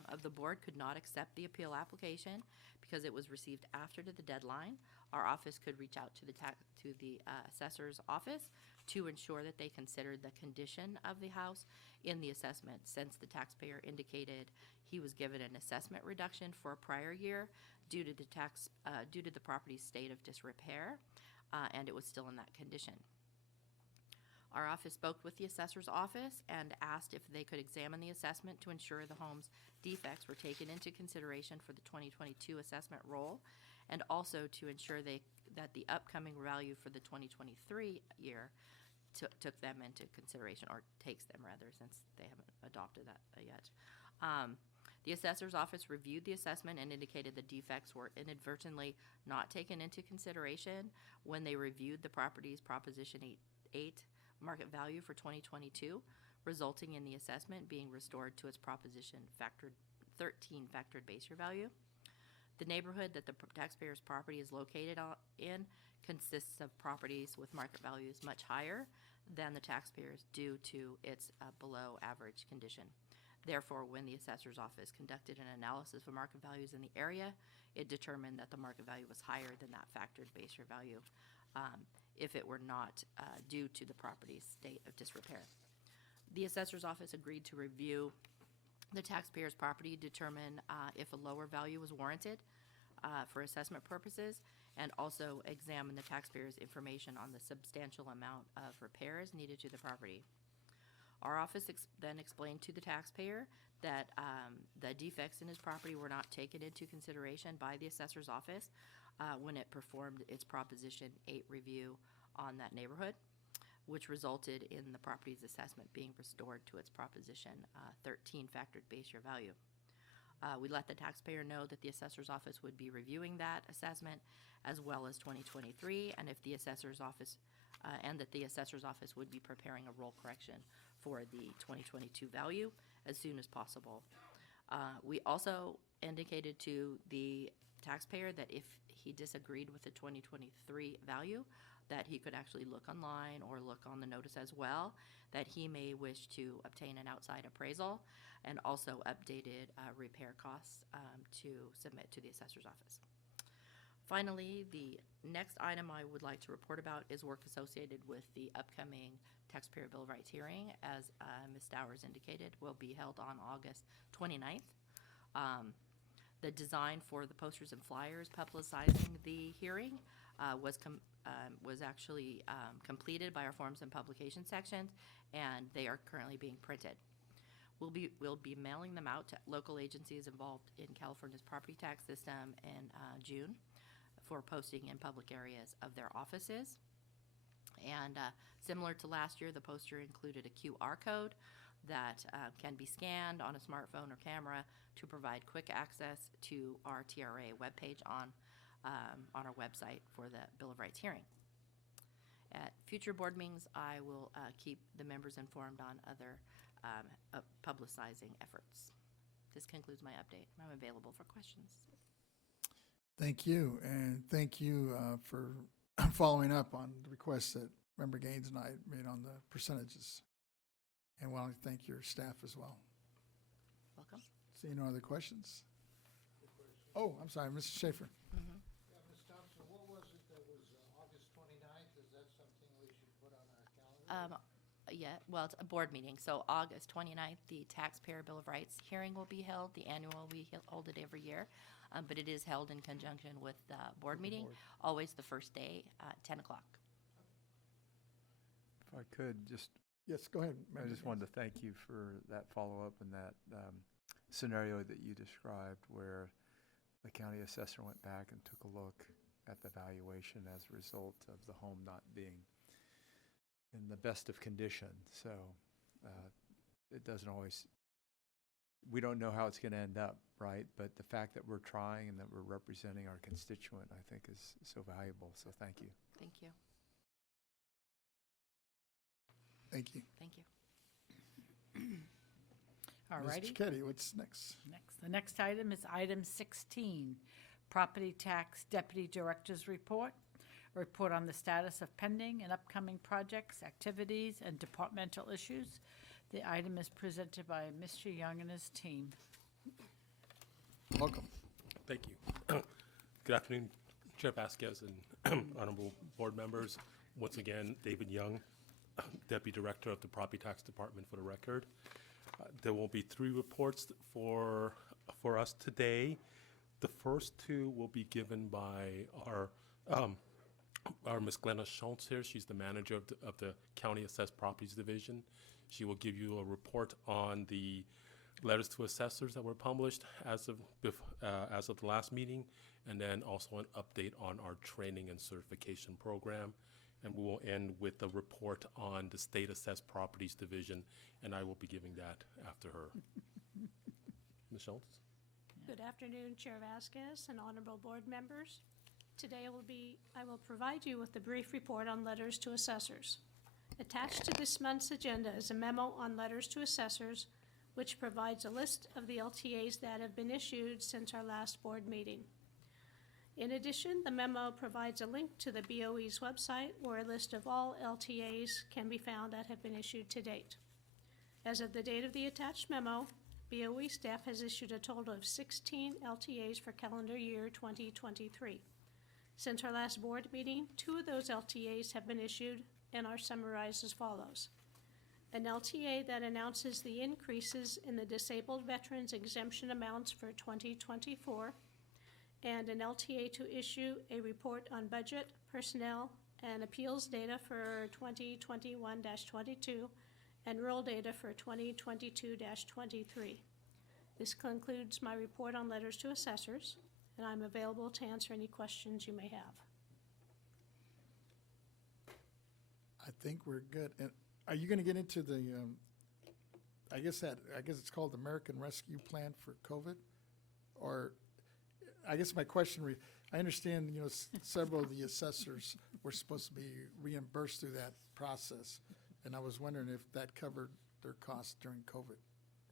of the board could not accept the appeal application because it was received after the deadline, our office could reach out to the assessor's office to ensure that they considered the condition of the house in the assessment, since the taxpayer indicated he was given an assessment reduction for a prior year due to the property's state of disrepair, and it was still in that condition. Our office spoke with the assessor's office and asked if they could examine the assessment to ensure the home's defects were taken into consideration for the 2022 assessment roll, and also to ensure that the upcoming value for the 2023 year took them into consideration, or takes them rather, since they haven't adopted that yet. The assessor's office reviewed the assessment and indicated the defects were inadvertently not taken into consideration when they reviewed the property's Proposition 8 market value for 2022, resulting in the assessment being restored to its Proposition 13 factored base year value. The neighborhood that the taxpayer's property is located in consists of properties with market values much higher than the taxpayer's due to its below average condition. Therefore, when the assessor's office conducted an analysis of market values in the area, it determined that the market value was higher than that factored base year value if it were not due to the property's state of disrepair. The assessor's office agreed to review the taxpayer's property, determine if a lower value was warranted for assessment purposes, and also examine the taxpayer's information on the substantial amount of repairs needed to the property. Our office then explained to the taxpayer that the defects in his property were not taken into consideration by the assessor's office when it performed its Proposition 8 review on that neighborhood, which resulted in the property's assessment being restored to its Proposition 13 factored base year value. We let the taxpayer know that the assessor's office would be reviewing that assessment as well as 2023, and if the assessor's office that the assessor's office would be preparing a roll correction for the 2022 value as soon as possible. We also indicated to the taxpayer that if he disagreed with the 2023 value, that he could actually look online or look on the notice as well, that he may wish to obtain an outside appraisal and also updated repair costs to submit to the assessor's office. Finally, the next item I would like to report about is work associated with the upcoming Taxpayer Bill of Rights hearing, as Ms. Stowers indicated, will be held on August 29th. The design for the posters and flyers publicizing the hearing was actually completed by our Forms and Publication section, and they are currently being printed. We'll be mailing them out to local agencies involved in California's property tax system in June for posting in public areas of their offices. And similar to last year, the poster included a QR code that can be scanned on a smartphone or camera to provide quick access to our TRA webpage on our website for the Bill of Rights hearing. At future board meetings, I will keep the members informed on other publicizing efforts. This concludes my update. I'm available for questions. Thank you, and thank you for following up on the request that Member Gaines and I made on the percentages. And I want to thank your staff as well. Welcome. See no other questions? Oh, I'm sorry, Mr. Schaefer. Yeah, Ms. Thompson, what was it that was August 29th? Is that something we should put on our calendar? Yeah, well, it's a board meeting, so August 29th, the Taxpayer Bill of Rights hearing will be held. The annual, we hold it every year, but it is held in conjunction with the board meeting, always the first day at 10 o'clock. If I could, just, Yes, go ahead. I Member just wanted to thank you for that follow-up and that scenario that you described where the county assessor went back and took a look at the valuation as a result of the home not being in the best of condition. So it doesn't always, we don't know how it's going to end up, right? But the fact that we're trying and that we're representing our constituent, I think, is so valuable. So thank you. Thank you. Thank you. Thank you. All Ms. righty. Cicchetti, what's next? The next item is item 16, Property Tax Deputy Director's Report. A report on the status of pending and upcoming projects, activities, and departmental issues. The item is presented by Mr. Young and his team. Welcome. Thank you. Good afternoon, Chair Vasquez and honorable board members. Once again, David Young, Deputy Director of the Property Tax Department, for the record. There will be 3 reports for us today. The first 2 will be given by our Ms. Glenna Schultz here. She's the manager of the County Assessed Properties Division. She will give you a report on the letters to assessors that were published as of the last meeting, and then also an update on our training and certification program. And we will end with a report on the State Assessed Properties Division, and I will be giving that after her. Ms. Schultz? Good afternoon, Chair Vasquez and honorable board members. Today I will provide you with a brief report on letters to assessors. Attached to this month's agenda is a memo on letters to assessors, which provides a list of the LTAs that have been issued since our last board meeting. In addition, the memo provides a link to the BOE's website where a list of all LTAs can be found that have been issued to date. As of the date of the attached memo, BOE staff has issued a total of 16 LTAs for calendar year 2023. Since our last board meeting, 2 of those LTAs have been issued and are summarized as follows. An LTA that announces the increases in the disabled veterans exemption amounts for 2024, and an LTA to issue a report on budget, personnel, and appeals data for 2021-22 and roll data for 2022-23. This concludes my report on letters to assessors, and I'm available to answer any questions you may have. I think we're good. And are you going to get into the, I guess it's called the American Rescue Plan for COVID? Or, I guess my question, I understand, several of the assessors were supposed to be reimbursed through that process. And I was wondering if that covered their costs during COVID.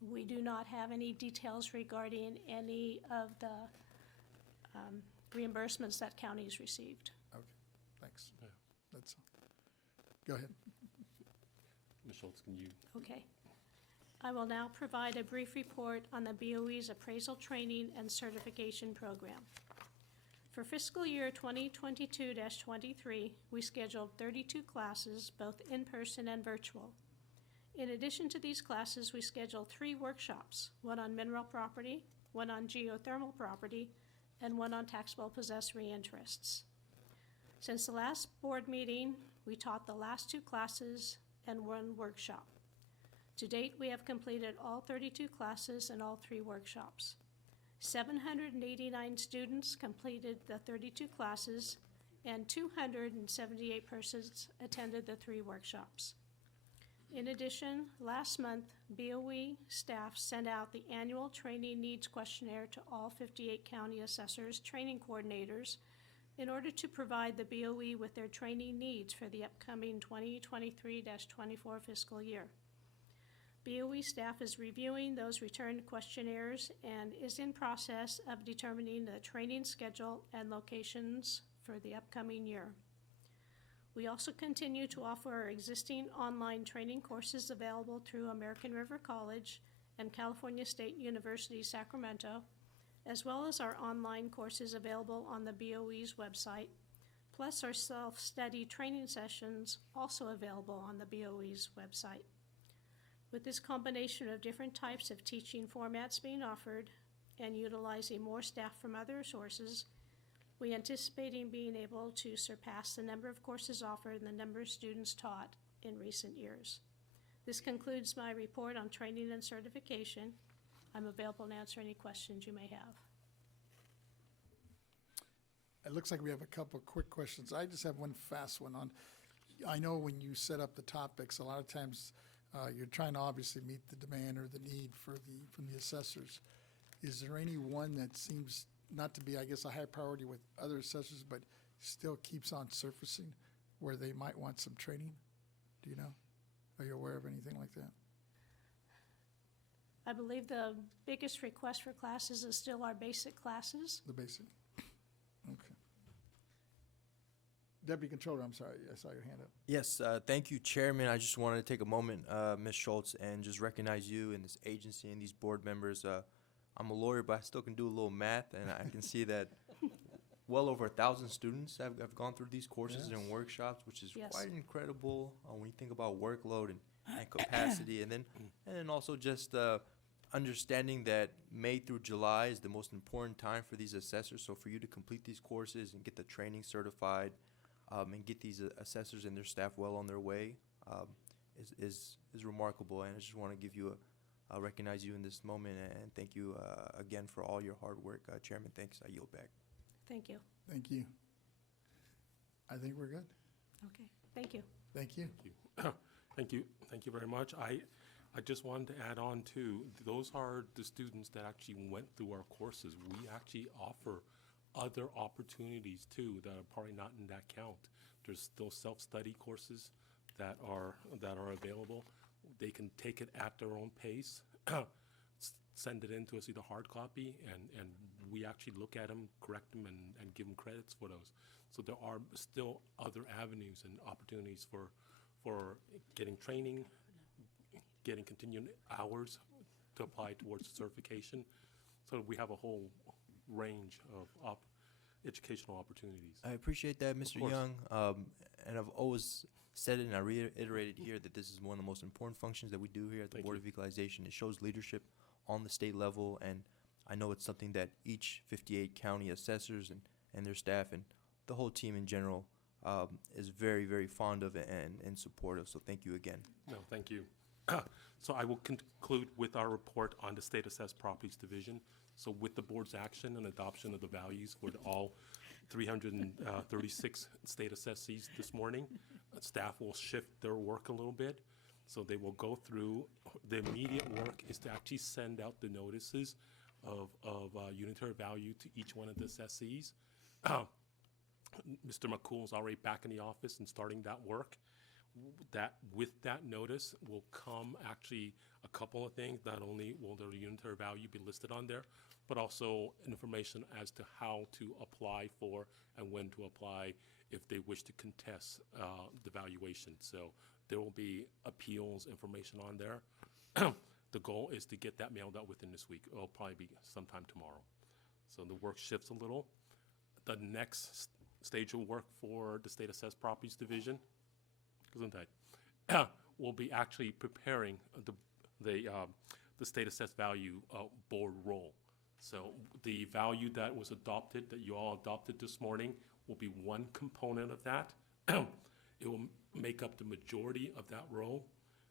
We do not have any details regarding any of the reimbursements that counties received. Okay, thanks. Yeah. That's all. Go ahead. Ms. Schultz, can you? Okay. I will now provide a brief report on the BOE's appraisal training and certification program. For fiscal year 2022-23, we scheduled 32 classes, both in-person and virtual. In addition to these classes, we scheduled 3 workshops, one on mineral property, one on geothermal property, and one on taxable possessory interests. Since the last board meeting, we taught the last 2 classes and 1 workshop. To date, we have completed all 32 classes and all 3 workshops. 789 students completed the 32 classes, and 278 persons attended the 3 workshops. In addition, last month, BOE staff sent out the annual training needs questionnaire to all 58 county assessors, training coordinators, in order to provide the BOE with their training needs for the upcoming 2023-24 fiscal year. BOE staff is reviewing those returned questionnaires and is in process of determining the training schedule and locations for the upcoming year. We also continue to offer our existing online training courses available through American River College and California State University, Sacramento, as well as our online courses available on the BOE's website, plus our self-study training sessions also available on the BOE's website. With this combination of different types of teaching formats being offered and utilizing more staff from other sources, we anticipating being able to surpass the number of courses offered and the number of students taught in recent years. This concludes my report on training and certification. I'm available to answer any questions you may have. It looks like we have a couple of quick questions. I just have one fast one on, I know when you set up the topics, a lot of times you're trying to obviously meet the demand or the need from the assessors. Is there any one that seems not to be, I guess, a high priority with other assessors, but still keeps on surfacing where they might want some training? Do you know? Are you aware of anything like that? I believe the biggest request for classes is still our basic classes. The basic? Okay. Deputy Controller, I'm sorry, I saw your hand up. Yes, thank you, Chairman. I just wanted to take a moment, Ms. Schultz, and just recognize you and this agency and these board members. I'm a lawyer, but I still can do a little math, and I can see that well over 1,000 students have gone through these courses and workshops, which is Yes. quite incredible when you think about workload and capacity, and then also just understanding that May through July is the most important time for these assessors. So for you to complete these courses and get the training certified, and get these assessors and their staff well on their way, is remarkable. And I just want to give you I'll recognize you in this moment, and thank you again for all your hard work. Chairman, thanks. I yield back. Thank you. Thank you. I think we're good. Okay, thank you. Thank you. Thank you. Thank you very much. I just wanted to add on too, those are the students that actually went through our courses. We actually offer other opportunities too that are probably not in that count. There's still self-study courses that are available. They can take it at their own pace, send it in to us, either hard copy, and we actually look at them, correct them, and give them credits for those. So there are still other avenues and opportunities for getting training, getting continuing hours to apply towards certification. So we have a whole range of educational opportunities. I appreciate that, Mr. course. Young. And I've always said it, and I reiterated here, that this is one of the most important functions that we do here at the Board of Equalization. It shows leadership on the state level, and I know it's something that each 58 county assessors and their staff and the whole team in general is very, very fond of and supportive. So thank you again. No, thank you. So I will conclude with our report on the State Assessed Properties Division. So with the board's action and adoption of the values for all 336 state assessees this morning, staff will shift their work a little bit. So they will go through, the immediate work is to actually send out the notices of unitary value to each one of the assessees. Mr. McCool is already back in the office and starting that work. With that notice will come actually a couple of things. Not only will their unitary value be listed on there, but also information as to how to apply for and when to apply if they wish to contest the valuation. So there will be appeals information on there. The goal is to get that mailed out within this week. It'll probably be sometime tomorrow. So the work shifts a little. The next stage of work for the State Assessed Properties Division, will be actually preparing the State Assessed Value Board roll. So the value that was adopted, that you all adopted this morning, will be one component of that. It will make up the majority of that roll,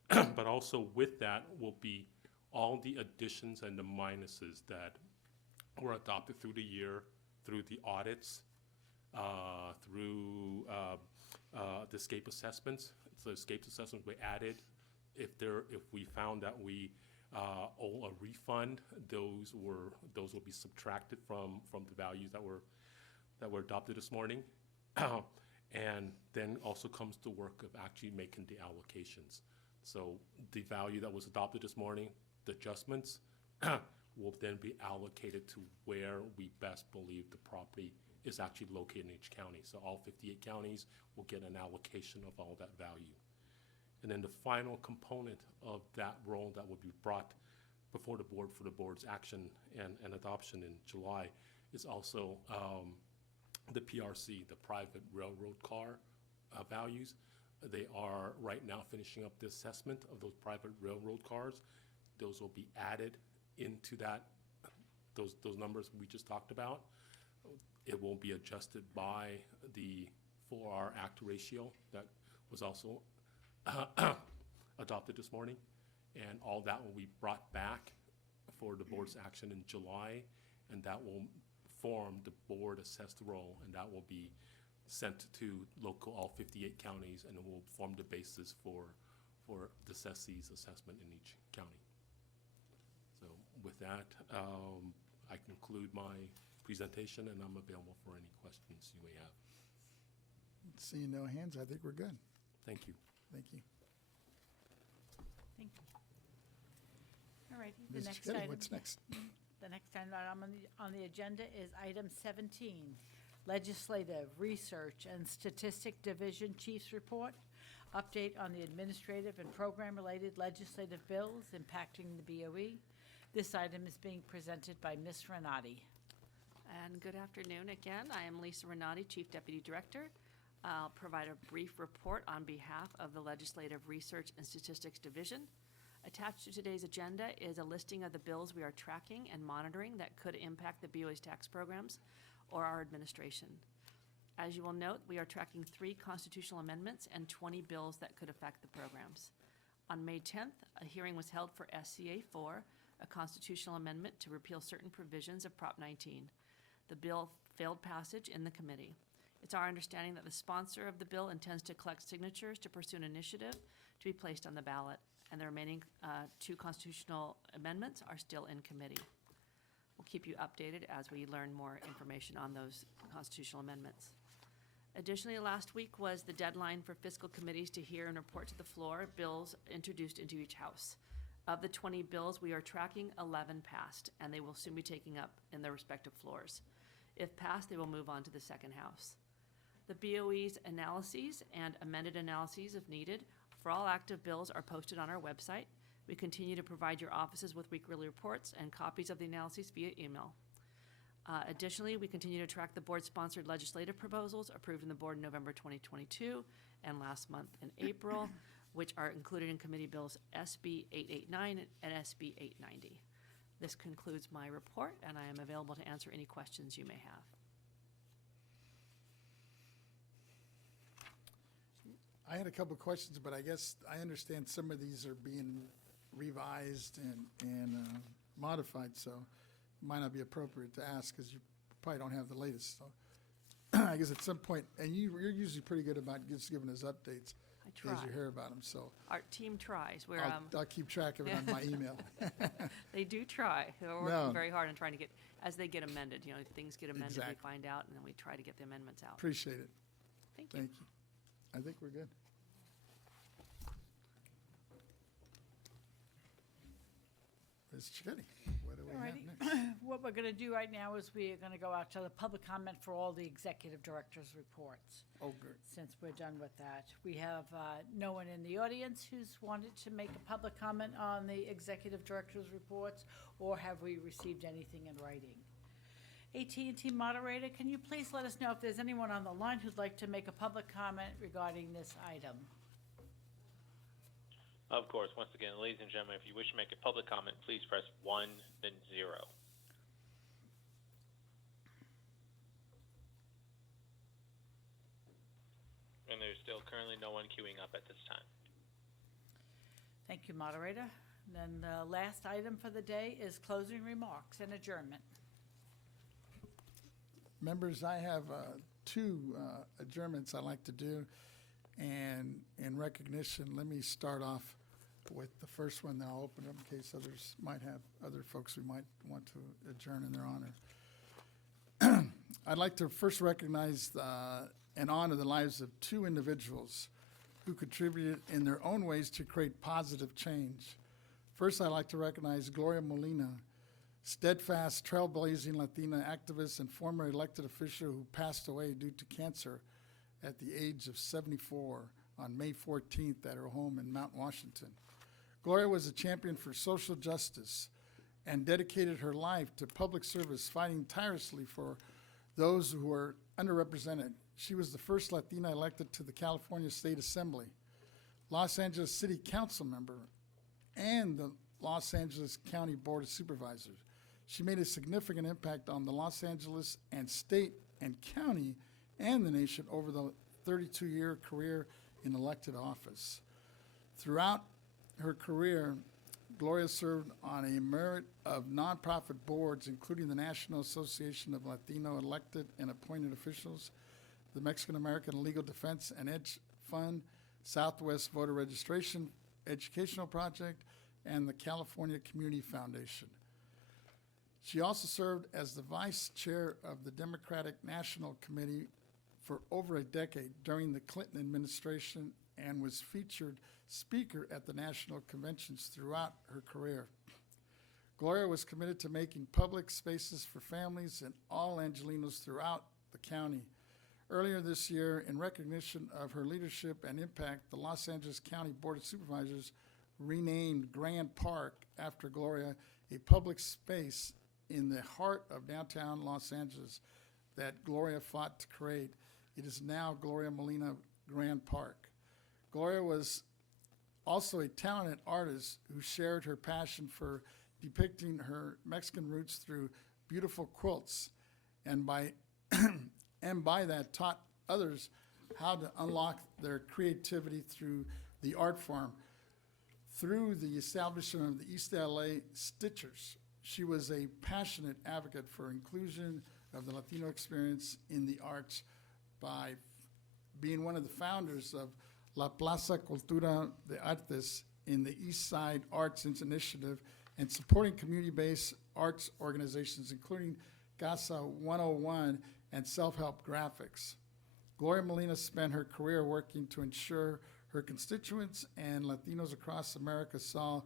but also with that will be all the additions and the minuses that were adopted through the year, through the audits, through the escape assessments. So escape assessments were added. If we found that we owe a refund, those will be subtracted from the values that were adopted this morning. And then also comes the work of actually making the allocations. So the value that was adopted this morning, the adjustments, will then be allocated to where we best believe the property is actually located in each county. So all 58 counties will get an allocation of all that value. And then the final component of that role that will be brought before the board for the board's action and adoption in July is also the PRC, the private railroad car values. They are right now finishing up the assessment of those private railroad cars. Those will be added into that, those numbers we just talked about. It will be adjusted by the 4R Act ratio that was also adopted this morning. And all that will be brought back for the board's action in July, and that will form the board assessed role, and that will be sent to all 58 counties, and it will form the basis for the assessee's assessment in each county. So with that, I conclude my presentation, and I'm available for any questions you may have. Seeing no hands, I think we're good. Thank you. Thank you. Thank you. All right, the Ms. next Chetty, item. what's next? The next item on the agenda is item 17, Legislative Research and Statistic Division Chief's Report, update on the administrative and program-related legislative bills impacting the BOE. This item is being presented by Ms. Renati. And good afternoon again. I am Lisa Renati, Chief Deputy Director. I'll provide a brief report on behalf of the Legislative Research and Statistics Division. Attached to today's agenda is a listing of the bills we are tracking and monitoring that could impact the BOE's tax programs or our administration. As you will note, we are tracking 3 constitutional amendments and 20 bills that could affect the programs. On May 10th, a hearing was held for SCA 4, a constitutional amendment to repeal certain provisions of Prop 19. The bill failed passage in the committee. It's our understanding that the sponsor of the bill intends to collect signatures to pursue an initiative to be placed on the ballot, and the remaining 2 constitutional amendments are still in committee. We'll keep you updated as we learn more information on those constitutional amendments. Additionally, last week was the deadline for fiscal committees to hear and report to the floor bills introduced into each house. Of the 20 bills we are tracking, 11 passed, and they will soon be taken up in their respective floors. If passed, they will move on to the second house. The BOE's analyses and amended analyses, if needed, for all active bills are posted on our website. We continue to provide your offices with weekly reports and copies of the analyses via email. Additionally, we continue to track the board-sponsored legislative proposals approved in the board in November 2022 and last month in April, which are included in committee bills SB 889 and SB 890. This concludes my report, and I am available to answer any questions you may have. I had a couple of questions, but I guess I understand some of these are being revised and modified, so it might not be appropriate to ask because you probably don't have the latest. So I guess at some point, and you're usually pretty good about just giving us updates I try. as you hear about them. So Our team tries. We're, I'll keep track of it on my email. They do try. They're working No. very hard on trying to get, as they get amended, you know, things get amended, Exactly. we find out, and then we try to get the amendments out. Appreciate it. Thank you. Thank you. I think we're good. Ms. Chigetti, what do we have Alrighty. next? What we're going to do right now is we are going to go out to the public comment for all the executive directors' reports. Oh, good. Since we're done with that. We have no one in the audience who's wanted to make a public comment on the executive director's reports, or have we received anything in writing? AT&T moderator, can you please let us know if there's anyone on the line who'd like to make a public comment regarding this item? Of course, once again, ladies and gentlemen, if you wish to make a public comment, please press 1, then 0. And there's still currently no one queuing up at this time. Thank you, moderator. Then the last item for the day is closing remarks and adjournment. Members, I have 2 adjournments I'd like to do. And in recognition, let me start off with the first one, then I'll open it up in case others might have, other folks who might want to adjourn in their honor. I'd like to first recognize and honor the lives of 2 individuals who contributed in their own ways to create positive change. First, I'd like to recognize Gloria Molina, steadfast, trailblazing Latina activist and former elected official who passed away due to cancer at the age of 74 on May 14th at her home in Mount Washington. Gloria was a champion for social justice and dedicated her life to public service, fighting tirelessly for those who were underrepresented. She was the first Latina elected to the California State Assembly, Los Angeles City Council member, and the Los Angeles County Board of Supervisors. She made a significant impact on the Los Angeles and state and county and the nation over the 32-year career in elected office. Throughout her career, Gloria served on a myriad of nonprofit boards, including the National Association of Latino Elected and Appointed Officials, the Mexican American Legal Defense and Edge Fund, Southwest Voter Registration Educational Project, and the California Community Foundation. She also served as the vice chair of the Democratic National Committee for over a decade during the Clinton administration and was featured speaker at the national conventions throughout her career. Gloria was committed to making public spaces for families and all Angelinos throughout the county. Earlier this year, in recognition of her leadership and impact, the Los Angeles County Board of Supervisors renamed Grand Park after Gloria, a public space in the heart of downtown Los Angeles that Gloria fought to create. It is now Gloria Molina Grand Park. Gloria was also a talented artist who shared her passion for depicting her Mexican roots through beautiful quilts, and by that taught others how to unlock their creativity through the art form. Through the establishment of the East LA Stitchers, she was a passionate advocate for inclusion of the Latino experience in the arts by being one of the founders of La Plaza Cultura de Artes in the East Side Arts Initiative and supporting community-based arts organizations, including Casa 101 and Self-Help Graphics. Gloria Molina spent her career working to ensure her constituents and Latinos across America saw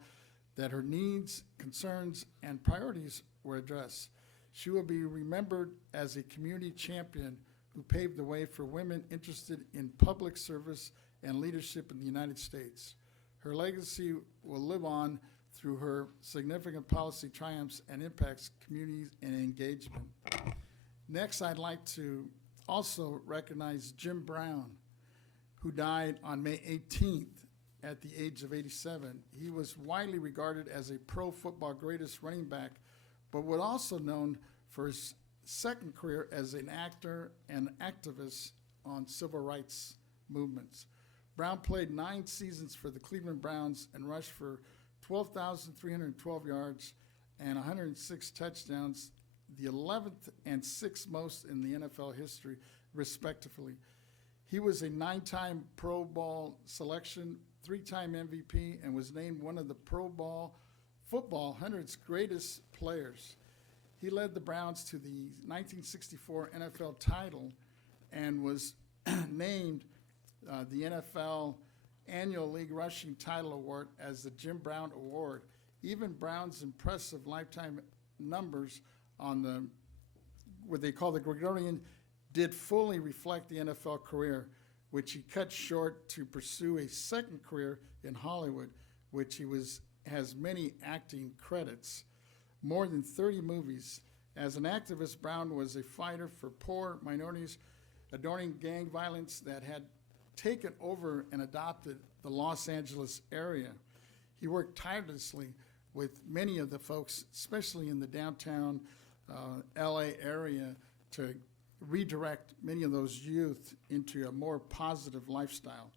that her needs, concerns, and priorities were addressed. She will be remembered as a community champion who paved the way for women interested in public service and leadership in the United States. Her legacy will live on through her significant policy triumphs and impacts communities and engagement. Next, I'd like to also recognize Jim Brown, who died on May 18th at the age of 87. He was widely regarded as a pro football greatest running back, but was also known for his second career as an actor and activist on civil rights movements. Brown played 9 seasons for the Cleveland Browns and rushed for 12,312 yards and 106 touchdowns, the 11th and 6th most in the NFL history, respectively. He was a 9-time Pro Bowl selection, 3-time MVP, and was named one of the Pro Bowl football 100's greatest players. He led the Browns to the 1964 NFL title and was named the NFL Annual League Rushing Title Award as the Jim Brown Award. Even Brown's impressive lifetime numbers on what they call the Gregorian did fully reflect the NFL career, which he cut short to pursue a second career in Hollywood, which has many acting credits, more than 30 movies. As an activist, Brown was a fighter for poor minorities, adorning gang violence that had taken over and adopted the Los Angeles area. He worked tirelessly with many of the folks, especially in the downtown LA area, to redirect many of those youth into a more positive lifestyle.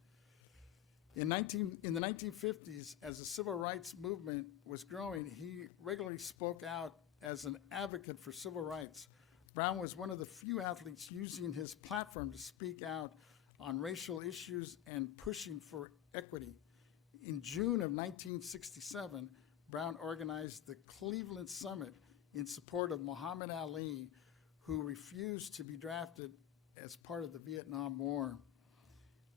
In the 1950s, as the civil rights movement was growing, he regularly spoke out as an advocate for civil rights. Brown was one of the few athletes using his platform to speak out on racial issues and pushing for equity. In June of 1967, Brown organized the Cleveland Summit in support of Muhammad Ali, who refused to be drafted as part of the Vietnam War.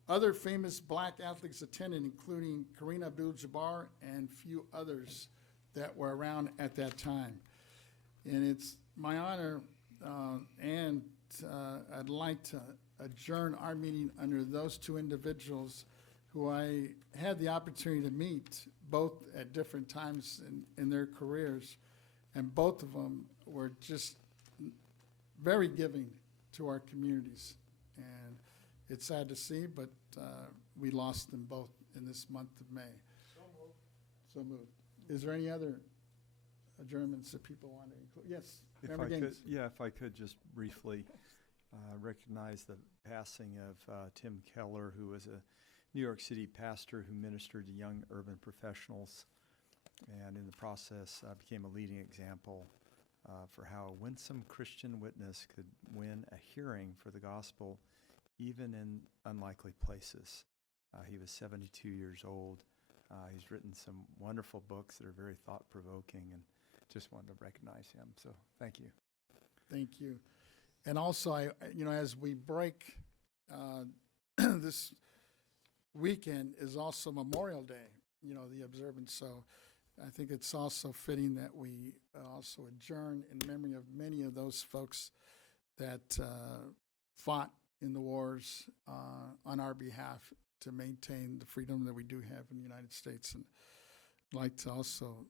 Other famous black athletes attended, including Kareem Abdul-Jabbar and few others that were around at that time. And it's my honor, and I'd like to adjourn our meeting under those two individuals who I had the opportunity to meet both at different times in their careers, and both of them were just very giving to our communities. And it's sad to see, but we lost them both in this month of May. So moved. Is there any other adjournments that people want to include? Yes, Member Gaines. If I could just briefly recognize the passing of Tim Keller, who was a New York City pastor who ministered to young urban professionals, and in the process became a leading example for how a winsome Christian witness could win a hearing for the gospel even in unlikely places. He was 72 years old. He's written some wonderful books that are very thought-provoking, and just wanted to recognize him. So thank you. Thank you. And also, as we break, this weekend is also Memorial Day, the observance. So I think it's also fitting that we also adjourn in memory of many of those folks that fought in the wars on our behalf to maintain the freedom that we do have in the United States. And I'd like to also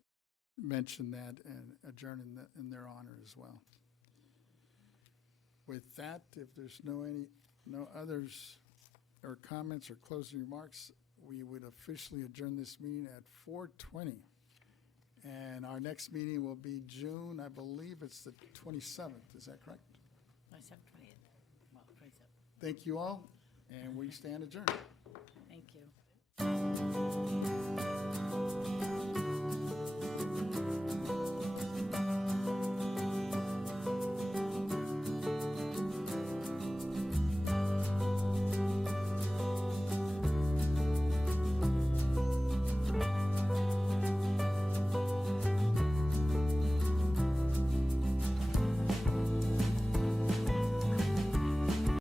mention that and adjourn in their honor as well. With that, if there's no others or comments or closing remarks, we would officially adjourn this meeting at 4:20. And our next meeting will be June, I believe it's the 27th. Is that correct? 27th, 28th. Well, 27th. Thank you all, and we stand adjourned. Thank you.